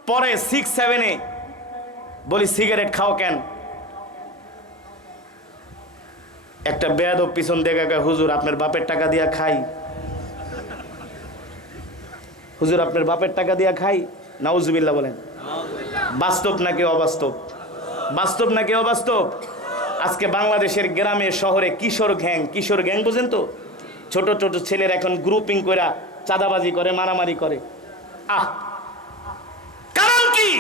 পরে 6-7-এ বলি সিগারেট খাও কেন? একটা বেয়াদব পিছন দেখা, হুজুর আপনার বাপের টাকা দিয়া খাই, হুজুর আপনার বাপের টাকা দিয়া খাই। নাউজুবিল্লাহ বলেন। বাস্তব নাকি অবাস্তব? বাস্তব নাকি অবাস্তব? আজকে বাংলাদেশের গ্রামে শহরে কিশোর গ্যাং বুঝেন তো? ছোট ছোট ছেলের এখন গ্রুপিং করে চাঁদাবাজি করে, মারামারি করে। কারণ কি?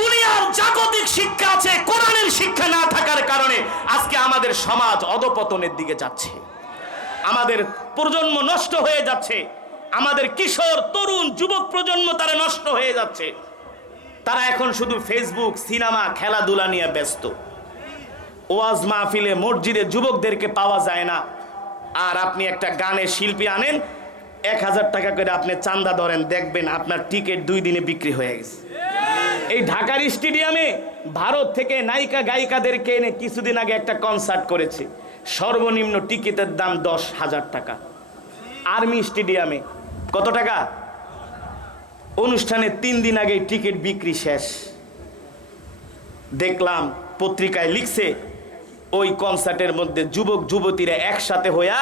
দুনিয়ার জাগতিক শিক্ষা আছে, কোরআনের শিক্ষা না থাকার কারণে আজকে আমাদের সমাজ অধপতনের দিকে যাচ্ছে, আমাদের প্রজন্ম নষ্ট হয়ে যাচ্ছে, আমাদের কিশোর তরুণ যুবক প্রজন্ম তারা নষ্ট হয়ে যাচ্ছে। তারা এখন শুধু ফেসবুক, সিনেমা, খেলাধুলা নিয়ে ব্যস্ত। ওয়াজ মাহফিলে, মসজিদে যুবকদেরকে পাওয়া যায় না। আর আপনি একটা গানের শিল্পী আনেন, 1000 টাকা করে আপনি চান্দা ধরেন, দেখবেন আপনার টিকিট 2 দিনে বিক্রি হয়ে গেছে। এই ঢাকার স্টেডিয়ামে ভারত থেকে নায়িকা গায়িকাদেরকে এনে কিছুদিন আগে একটা কনসার্ট করেছে, সর্বনিম্ন টিকিটের দাম 10,000 টাকা। আর্মি স্টেডিয়ামে কত টাকা? অনুষ্ঠানে 3 দিন আগে টিকিট বিক্রি শেষ। দেখলাম পত্রিকায় লিখছে, ওই কনসার্টের মধ্যে যুবক যুবতীরা একসাথে হইয়া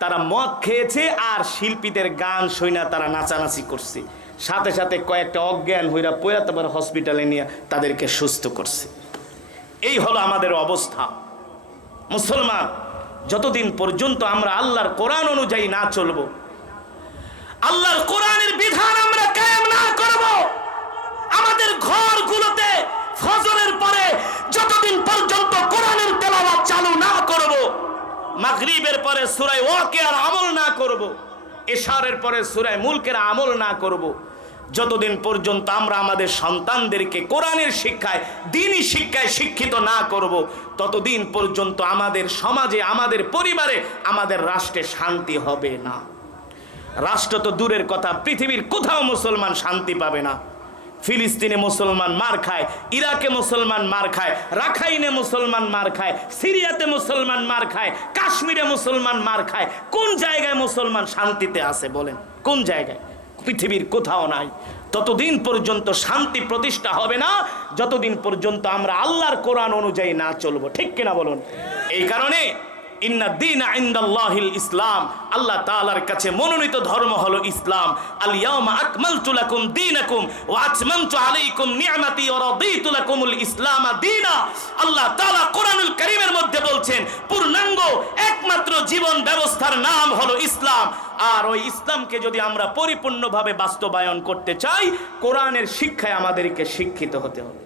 তারা মদ খেয়েছে আর শিল্পীদের গান শুনে তারা নাচানাচি করছে। সাথে সাথে কয়েকটা অজ্ঞান হইরা পয়রা তারপর হসপিটালে নিয়ে তাদেরকে সুস্থ করছে। এই হলো আমাদের অবস্থা। মুসলমান, যতদিন পর্যন্ত আমরা আল্লাহর কোরআন অনুযায়ী না চলবো, আল্লাহর কোরআনের বিধান আমরা কায়েম না করব, আমাদের ঘরগুলোতে ফজরের পরে যতদিন পর্যন্ত কোরআনের তেলাওয়াত চালু না করব, মাগরিবের পরে সূরা ওয়াকিয়ার আমল না করব, ইশারের পরে সূরা মুলকের আমল না করব, যতদিন পর্যন্ত আমরা আমাদের সন্তানদেরকে কোরআনের শিক্ষায়, দ্বীনি শিক্ষায় শিক্ষিত না করব, ততদিন পর্যন্ত আমাদের সমাজে, আমাদের পরিবারে, আমাদের রাষ্ট্রে শান্তি হবে না। রাষ্ট্র তো দূরের কথা, পৃথিবীর কোথাও মুসলমান শান্তি পাবে না। ফিলিস্তিনে মুসলমান মার খায়, ইরাকে মুসলমান মার খায়, রাখাইনে মুসলমান মার খায়, সিরিয়াতে মুসলমান মার খায়, কাশ্মীরে মুসলমান মার খায়। কোন জায়গায় মুসলমান শান্তিতে আছে বলেন? কোন জায়গায়? পৃথিবীর কোথাও নাই। ততদিন পর্যন্ত শান্তি প্রতিষ্ঠা হবে না যতদিন পর্যন্ত আমরা আল্লাহর কোরআন অনুযায়ী না চলবো। ঠিক কিনা বলুন? এই কারণে ইন্না দীনা ইনদাল্লাহিল ইসলাম, আল্লাহ তাআলার কাছে মনোনীত ধর্ম হলো ইসলাম। আল ইয়াউমা আকমালতু লাকুম দীনাকুম ওয়া আতমামতু আলাইকুম নি'মাতি ওয়া রাদিতু লাকুমুল ইসলাম দীনা। আল্লাহ তাআলা কোরআনুল কারীমের মধ্যে বলছেন পূর্ণাঙ্গ একমাত্র জীবন ব্যবস্থার নাম হলো ইসলাম। আর ওই ইসলামকে যদি আমরা পরিপূর্ণভাবে বাস্তবায়ন করতে চাই, কোরআনের শিক্ষায় আমাদেরকে শিক্ষিত হতে হবে।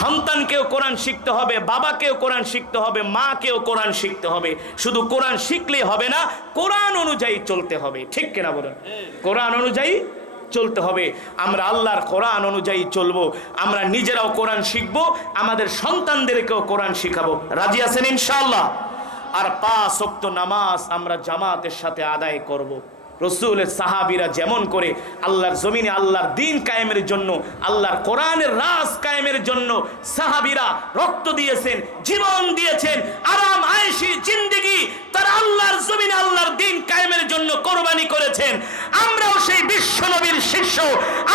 সন্তানকেও কোরআন শিখতে হবে, বাবাকেও কোরআন শিখতে হবে, মাকেও কোরআন শিখতে হবে। শুধু কোরআন শিখলেই হবে না, কোরআন অনুযায়ী চলতে হবে। ঠিক কিনা বলেন? কোরআন অনুযায়ী চলতে হবে। আমরা আল্লাহর কোরআন অনুযায়ী চলবো, আমরা নিজেরাও কোরআন শিখবো, আমাদের সন্তানদেরকেও কোরআন শিখাবো। রাজি আছেন ইনশাআল্লাহ? আর 5 ওয়াক্ত নামাজ আমরা জামাতের সাথে আদায় করব। রসুলের সাহাবীরা যেমন করে আল্লাহর জমিনে আল্লাহর দ্বীন কায়েমের জন্য, আল্লাহর কোরআনের রাজ কায়েমের জন্য সাহাবীরা রক্ত দিয়েছেন, জীবন দিয়েছেন, আরাম আয়েশি জিন্দেগি তারা আল্লাহর জমিনে আল্লাহর দ্বীন কায়েমের জন্য কোরবানি করেছেন। আমরাও সেই বিশ্ব নবীর শিষ্য,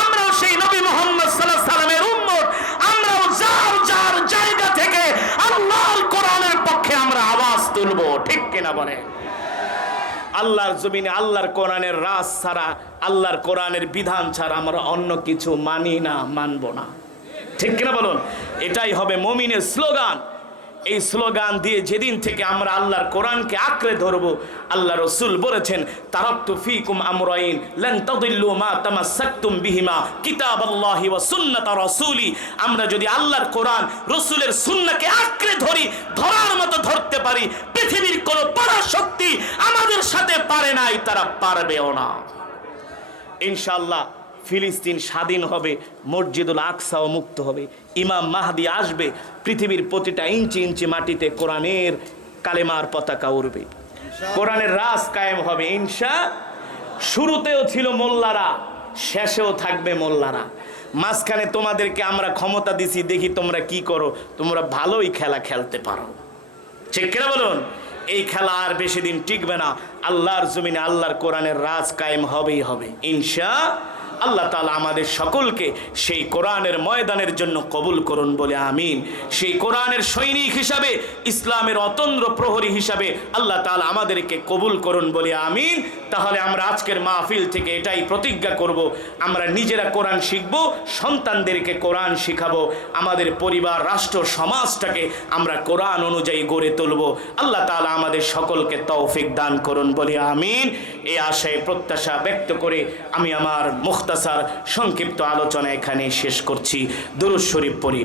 আমরাও সেই নবী মুহাম্মদ সাল্লাল্লাহু আলাইহি সাল্লামের উম্মত। আমরাও যার যার জায়গা থেকে আল্লাহর কোরআনের পক্ষে আমরা আওয়াজ তুলবো। ঠিক কিনা বলে? আল্লাহর জমিনে আল্লাহর কোরআনের রাজ ছাড়া, আল্লাহর কোরআনের বিধান ছাড়া আমরা অন্য কিছু মানি না, মানব না। ঠিক কিনা বলুন? এটাই হবে মুমিনের স্লোগান। এই স্লোগান দিয়ে যেদিন থেকে আমরা আল্লাহর কোরআনকে আঁকড়ে ধরবো, আল্লাহ রসুল বলেছেন তারাকতু ফীকুম আমরাইন লান তাদিল্লু মা তামাসসাকতুম বিহিমা কিতাবাল্লাহি ওয়া সুন্নাত রাসূলি। আমরা যদি আল্লাহর কোরআন রসুলের সুন্নাহকে আঁকড়ে ধরি, ধরার মতো ধরতে পারি, পৃথিবীর কোনো পরাশক্তি আমাদের সাথে পারে নাই, তারা পারবেও না। ইনশাআল্লাহ ফিলিস্তিন স্বাধীন হবে, মসজিদুল আকসাও মুক্ত হবে, ইমাম মাহদি আসবে, পৃথিবীর প্রতিটা ইঞ্চি ইঞ্চি মাটিতে কোরআনের কালেমার পতাকা উড়বে, কোরআনের রাজ কায়েম হবে ইনশা। শুরুতেও ছিল মোল্লারা, শেষেও থাকবে মোল্লারা। মাঝখানে তোমাদেরকে আমরা ক্ষমতা দিছি, দেখি তোমরা কি করো, তোমরা ভালোই খেলা খেলতে পারো। ঠিক কিনা বলুন? এই খেলা আর বেশি দিন টিকবে না। আল্লাহর জমিনে আল্লাহর কোরআনের রাজ কায়েম হবেই হবে ইনশা আল্লাহ তাআলা। আমাদের সকলকে সেই কোরআনের ময়দানের জন্য কবুল করুন বলে আমিন। সেই কোরআনের সৈনিক হিসাবে, ইসলামের অতন্দ্র প্রহরী হিসাবে আল্লাহ তাআলা আমাদেরকে কবুল করুন বলে আমিন। তাহলে আমরা আজকের মাহফিল থেকে এটাই প্রতিজ্ঞা করব, আমরা নিজেরা কোরআন শিখব, সন্তানদেরকে কোরআন শিখাবো, আমাদের পরিবার, রাষ্ট্র, সমাজটাকে আমরা কোরআন অনুযায়ী গড়ে তুলব। আল্লাহ তাআলা আমাদের সকলকে তৌফিক দান করুন বলে আমিন। এই আশায় প্রত্যাশা ব্যক্ত করে আমি আমার মুখতাসার সংক্ষিপ্ত আলোচনা এখানে শেষ করছি। দুরূদ শরীফ পড়ি।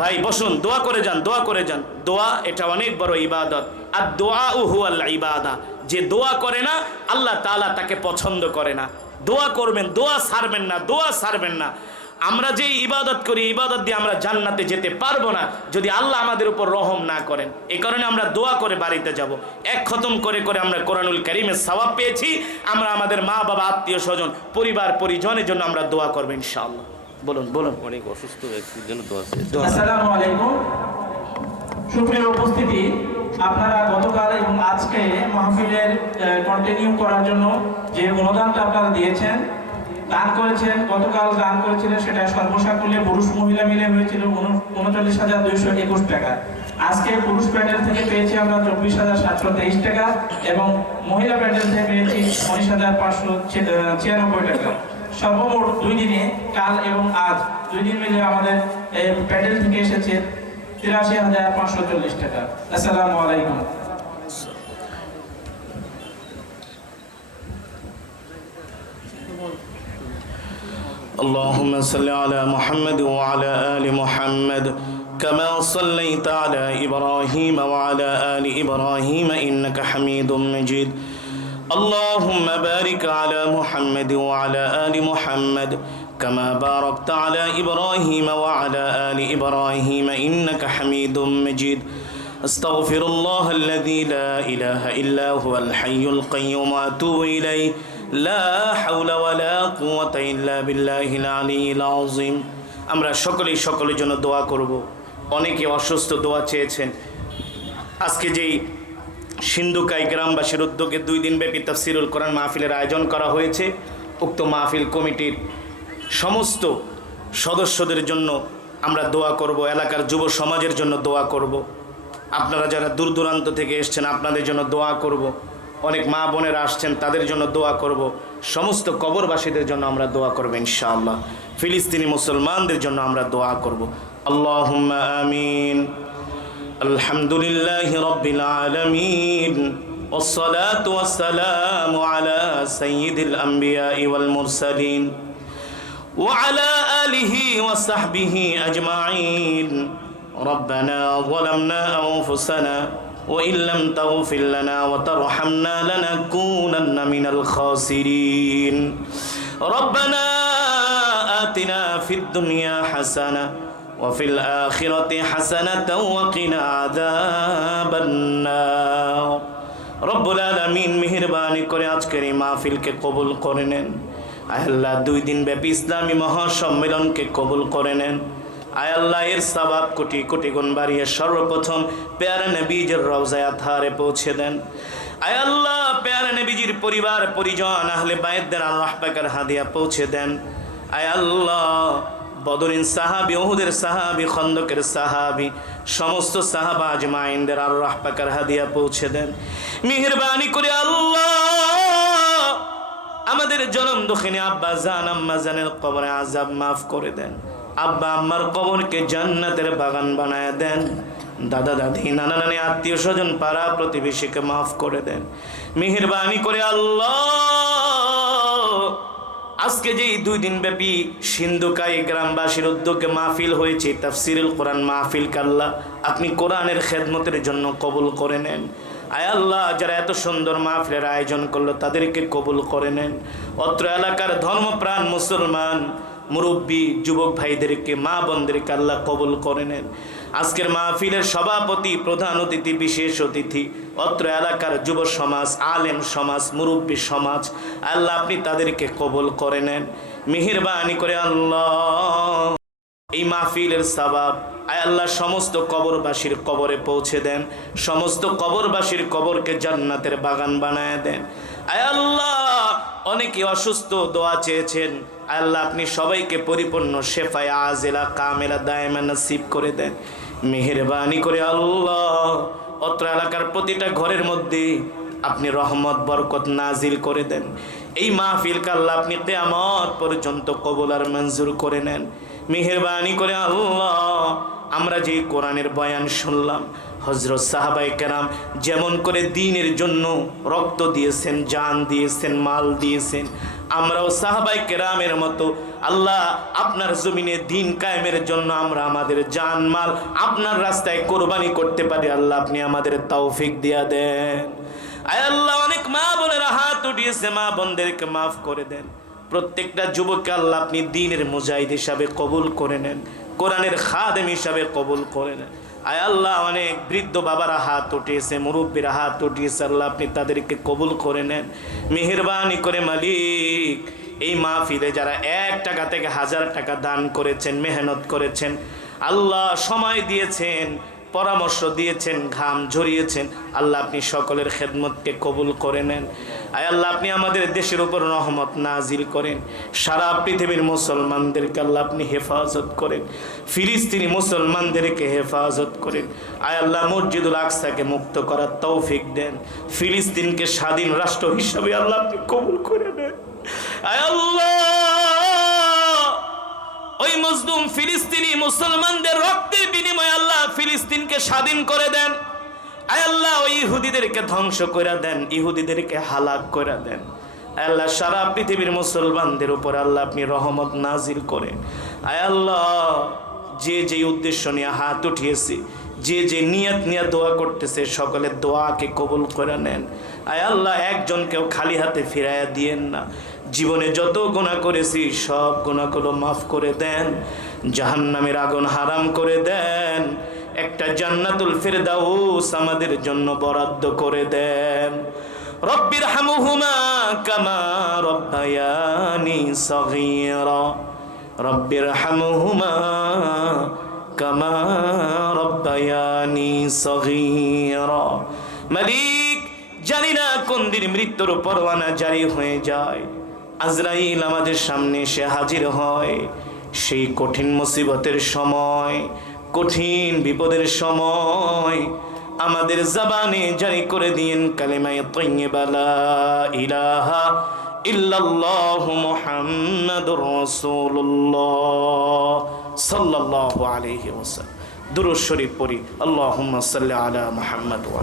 ভাই বসুন, দোয়া করে যান, দোয়া করে যান। দোয়া এটা অনেক বড় ইবাদত। আর দোয়া হুয়াল ইবাদা। যে দোয়া করে না আল্লাহ তাআলা তাকে পছন্দ করে না। দোয়া করবেন, দোয়া ছাড়বেন না, দোয়া ছাড়বেন না। আমরা যে ইবাদত করি, ইবাদত দিয়ে আমরা জান্নাতে যেতে পারবো না যদি আল্লাহ আমাদের উপর রহম না করেন। এই কারণে আমরা দোয়া করে বাড়িতে যাব। এক খতম করে করে আমরা কোরআনুল কারীমের সওয়াব পেয়েছি। আমরা আমাদের মা বাবা, আত্মীয় স্বজন, পরিবার পরিজনের জন্য আমরা দোয়া করব ইনশাআল্লাহ। বলুন বলুন। অনেক অসুস্থ ব্যক্তির জন্য দোয়া চাই। আসসালামু আলাইকুম। সুপ্রিয় উপস্থিতি, আপনারা গতকাল এবং আজকে মাহফিলের কন্টিনিউ করার জন্য যে অনুদানটা আপনারা দিয়েছেন, দান করেছেন, গতকাল দান করেছিলেন, সেটা সর্বসাকুল্যে পুরুষ মহিলা মিলে হয়েছিল 39,221 টাকা। আজকে পুরুষ প্যানেল থেকে পেয়েছি আমরা 24,723 টাকা এবং মহিলা প্যানেল থেকে পেয়েছি 19,596 টাকা। সর্বমোট 2 দিনে, কাল এবং আজ 2 দিন মিলে আমাদের প্যানেল থেকে এসেছে 83,540 টাকা। আসসালামু আলাইকুম। اللهم صل على محمد وعلى آل محمد كما صليت على إبراهيم وعلى آل إبراهيم إنك حميد مجيد. اللهم بارك على محمد وعلى آل محمد كما باركت على إبراهيم وعلى آل إبراهيم إنك حميد مجيد. أستغفر الله الذي لا إله إلا هو الحي القيوم وأتوب إليه. লা হাওলা ওয়ালা কুওয়াতা ইল্লা বিল্লাহিল আলিয়্যিল আযীম। আমরা সকলেই সকলের জন্য দোয়া করব। অনেকে অসুস্থ, দোয়া চেয়েছেন। আজকে যেই সিন্ধুকাই গ্রামবাসীর উদ্যোগে 2 দিনব্যাপী তাফসীরুল কোরআন মাহফিলের আয়োজন করা হয়েছে, উক্ত মাহফিল কমিটির সমস্ত সদস্যদের জন্য আমরা দোয়া করব, এলাকার যুব সমাজের জন্য দোয়া করব, আপনারা যারা দূর দূরান্ত থেকে এসছেন আপনাদের জন্য দোয়া করব, অনেক মা বোনেরা আসছেন তাদের জন্য দোয়া করব, সমস্ত কবরবাসীদের জন্য আমরা দোয়া করব ইনশাআল্লাহ। ফিলিস্তিনি মুসলমানদের জন্য আমরা দোয়া করব। আল্লাহুম্মা আমিন। আলহামদুলিল্লাহি রাব্বিল আলামিন والصلاة والسلام على سيد الأنبياء والمرسلين وعلى آله وصحبه أجمعين. ربنا ظلمنا أنفسنا وإن لم تغفر لنا وترحمنا لنكونن من الخاسرين. ربنا آتنا في الدنيا حسنة وفي الآخرة حسنة وقنا عذاب النار. রব্বুল আলামিন মেহেরবানি করে আজকের এই মাহফিলকে কবুল করে নেন। আয় আল্লাহ 2 দিন ব্যাপী ইসলামী মহাসম্মেলনকে কবুল করে নেন। আয় আল্লাহ এর সওয়াব কোটি কোটি গুণ বাড়িয়ে সর্বপ্রথম পেয়ারা নবীজির রওজায়ে আতহারে পৌঁছে দেন। আয় আল্লাহ পেয়ারা নবীজির পরিবার পরিজন আহলে বাইতদের আল্লাহ পাকের হাদিয়া পৌঁছে দেন। আয় আল্লাহ বদরিন সাহাবী, উহুদের সাহাবী, খন্দকের সাহাবী, সমস্ত সাহাবা আজমাইনদের আল্লাহ পাকের হাদিয়া পৌঁছে দেন। মেহেরবানি করে আল্লাহ আমাদের জনম দক্ষিণে আব্বা জান আম্মা জানের কবরে আযাব মাফ করে দেন। আব্বা আম্মার কবরকে জান্নাতের বাগান বানায় দেন। দাদা দাদি, নানা নানি, আত্মীয় স্বজন, পাড়া প্রতিবেশীকে মাফ করে দেন। মেহেরবানি করে আল্লাহ আজকে যে 2 দিন ব্যাপী সিন্ধুকাই গ্রামবাসীর উদ্যোগে মাহফিল হয়েছে তাফসীরুল কোরআন মাহফিল, আল্লাহ আপনি কোরআনের খেদমতের জন্য কবুল করে নেন। আয় আল্লাহ যারা এত সুন্দর মাহফিলের আয়োজন করলো তাদেরকে কবুল করে নেন। অত্র এলাকার ধর্মপ্রাণ মুসলমান মুরব্বী যুবক ভাইদেরকে, মা বোনদেরকে আল্লাহ কবুল করে নেন। আজকের মাহফিলের সভাপতি, প্রধান অতিথি, বিশেষ অতিথি, অত্র এলাকার যুব সমাজ, আলেম সমাজ, মুরব্বী সমাজ, আল্লাহ আপনি তাদেরকে কবুল করে নেন। মেহেরবানি করে আল্লাহ এই মাহফিলের সওয়াব আয় আল্লাহ সমস্ত কবরবাসীর কবরে পৌঁছে দেন। সমস্ত কবরবাসীর কবরকে জান্নাতের বাগান বানায় দেন। আয় আল্লাহ অনেকে অসুস্থ, দোয়া চেয়েছেন, আয় আল্লাহ আপনি সবাইকে পরিপূর্ণ শেফায়ে আজিলা কামেলা দায়েমা নসিব করে দেন। মেহেরবানি করে আল্লাহ অত্র এলাকার প্রতিটা ঘরের মধ্যে আপনি রহমত বরকত নাজিল করে দেন। এই মাহফিলকে আল্লাহ আপনি কিয়ামত পর্যন্ত কবুল আর মঞ্জুর করে নেন। মেহেরবানি করে আল্লাহ আমরা যে কোরআনের বয়ান শুনলাম, হযরত সাহাবায়ে কেরাম যেমন করে দ্বীনের জন্য রক্ত দিয়েছেন, জান দিয়েছেন, মাল দিয়েছেন, আমরাও সাহাবায়ে কেরামের মতো আল্লাহ আপনার জমিনে দ্বীন কায়েমের জন্য আমরা আমাদের জান মাল আপনার রাস্তায় কোরবানি করতে পারি। আল্লাহ আপনি আমাদের তৌফিক দিয়া দেন। আয় আল্লাহ অনেক মা বোনেরা হাত উঠিয়েছে, মা বোনদেরকে মাফ করে দেন। প্রত্যেকটা যুবককে আল্লাহ আপনি দ্বীনের মুজাহিদ হিসাবে কবুল করে নেন, কোরআনের খাদেম হিসাবে কবুল করে নেন। আয় আল্লাহ অনেক বৃদ্ধ বাবারা হাত উঠিয়েছে, মুরব্বীরা হাত উঠিয়েছে, আল্লাহ আপনি তাদেরকে কবুল করে নেন। মেহেরবানি করে মালিক এই মাহফিলে যারা 1 টাকা থেকে 1000 টাকা দান করেছেন, মেহনত করেছেন, আল্লাহ সময় দিয়েছেন, পরামর্শ দিয়েছেন, ঘাম ঝরিয়েছেন, আল্লাহ আপনি সকলের খেদমতকে কবুল করে নেন। আয় আল্লাহ আপনি আমাদের দেশের উপর রহমত নাজিল করেন। সারা পৃথিবীর মুসলমানদেরকে আল্লাহ আপনি হেফাজত করেন। ফিলিস্তিনি মুসলমানদেরকে হেফাজত করেন। আয় আল্লাহ মসজিদুল আকসাকে মুক্ত করার তৌফিক দেন। ফিলিস্তিনকে স্বাধীন রাষ্ট্র হিসাবে আল্লাহ আপনি কবুল করে নেন। আয় আল্লাহ ওই মজলুম ফিলিস্তিনি মুসলমানদের রক্তের বিনিময়ে আল্লাহ ফিলিস্তিনকে স্বাধীন করে দেন। আয় আল্লাহ ওই ইহুদিদেরকে ধ্বংস করে দেন, ইহুদিদেরকে হালাক করে দেন। আল্লাহ সারা পৃথিবীর মুসলমানদের উপর আল্লাহ আপনি রহমত নাজিল করেন। আয় আল্লাহ যে যে উদ্দেশ্য নিয়ে হাত উঠিয়েছে, যে যে নিয়ত নিয়ে দোয়া করতেছে, সকলের দোয়াকে কবুল করে নেন। আয় আল্লাহ একজনকেও খালি হাতে ফিরাইয়া দিয়েন না। জীবনে যত গুনাহ করেছি সব গুনাহগুলো মাফ করে দেন। জাহান্নামের আগুন হারাম করে দেন। একটা জান্নাতুল ফিরদাউস আমাদের জন্য বরাদ্দ করে দেন। রব্বির হামুহুমা কামা রব্বায়ানি সগীরা রব্বির হামুহুমা কামা রব্বায়ানি সগীরা। মালিক, জানি না কোন দিন মৃত্যুর পরওয়ানা জারি হয়ে যায়, আজরাইল আমাদের সামনে এসে হাজির হয়। সেই কঠিন মুসিবতের সময়, কঠিন বিপদের সময় আমাদের জবানে জারি করে দিয়েন কালিমায়ে তাইয়্যিবা লা ইলাহা ইল্লাল্লাহু মুহাম্মাদুর রাসূলুল্লাহ সাল্লাল্লাহু আলাইহি ওয়াসাল্লাম। দুরূদ শরীফ পড়ি। আল্লাহুম্মা সাল্লি আলা মুহাম্মাদ ওয়া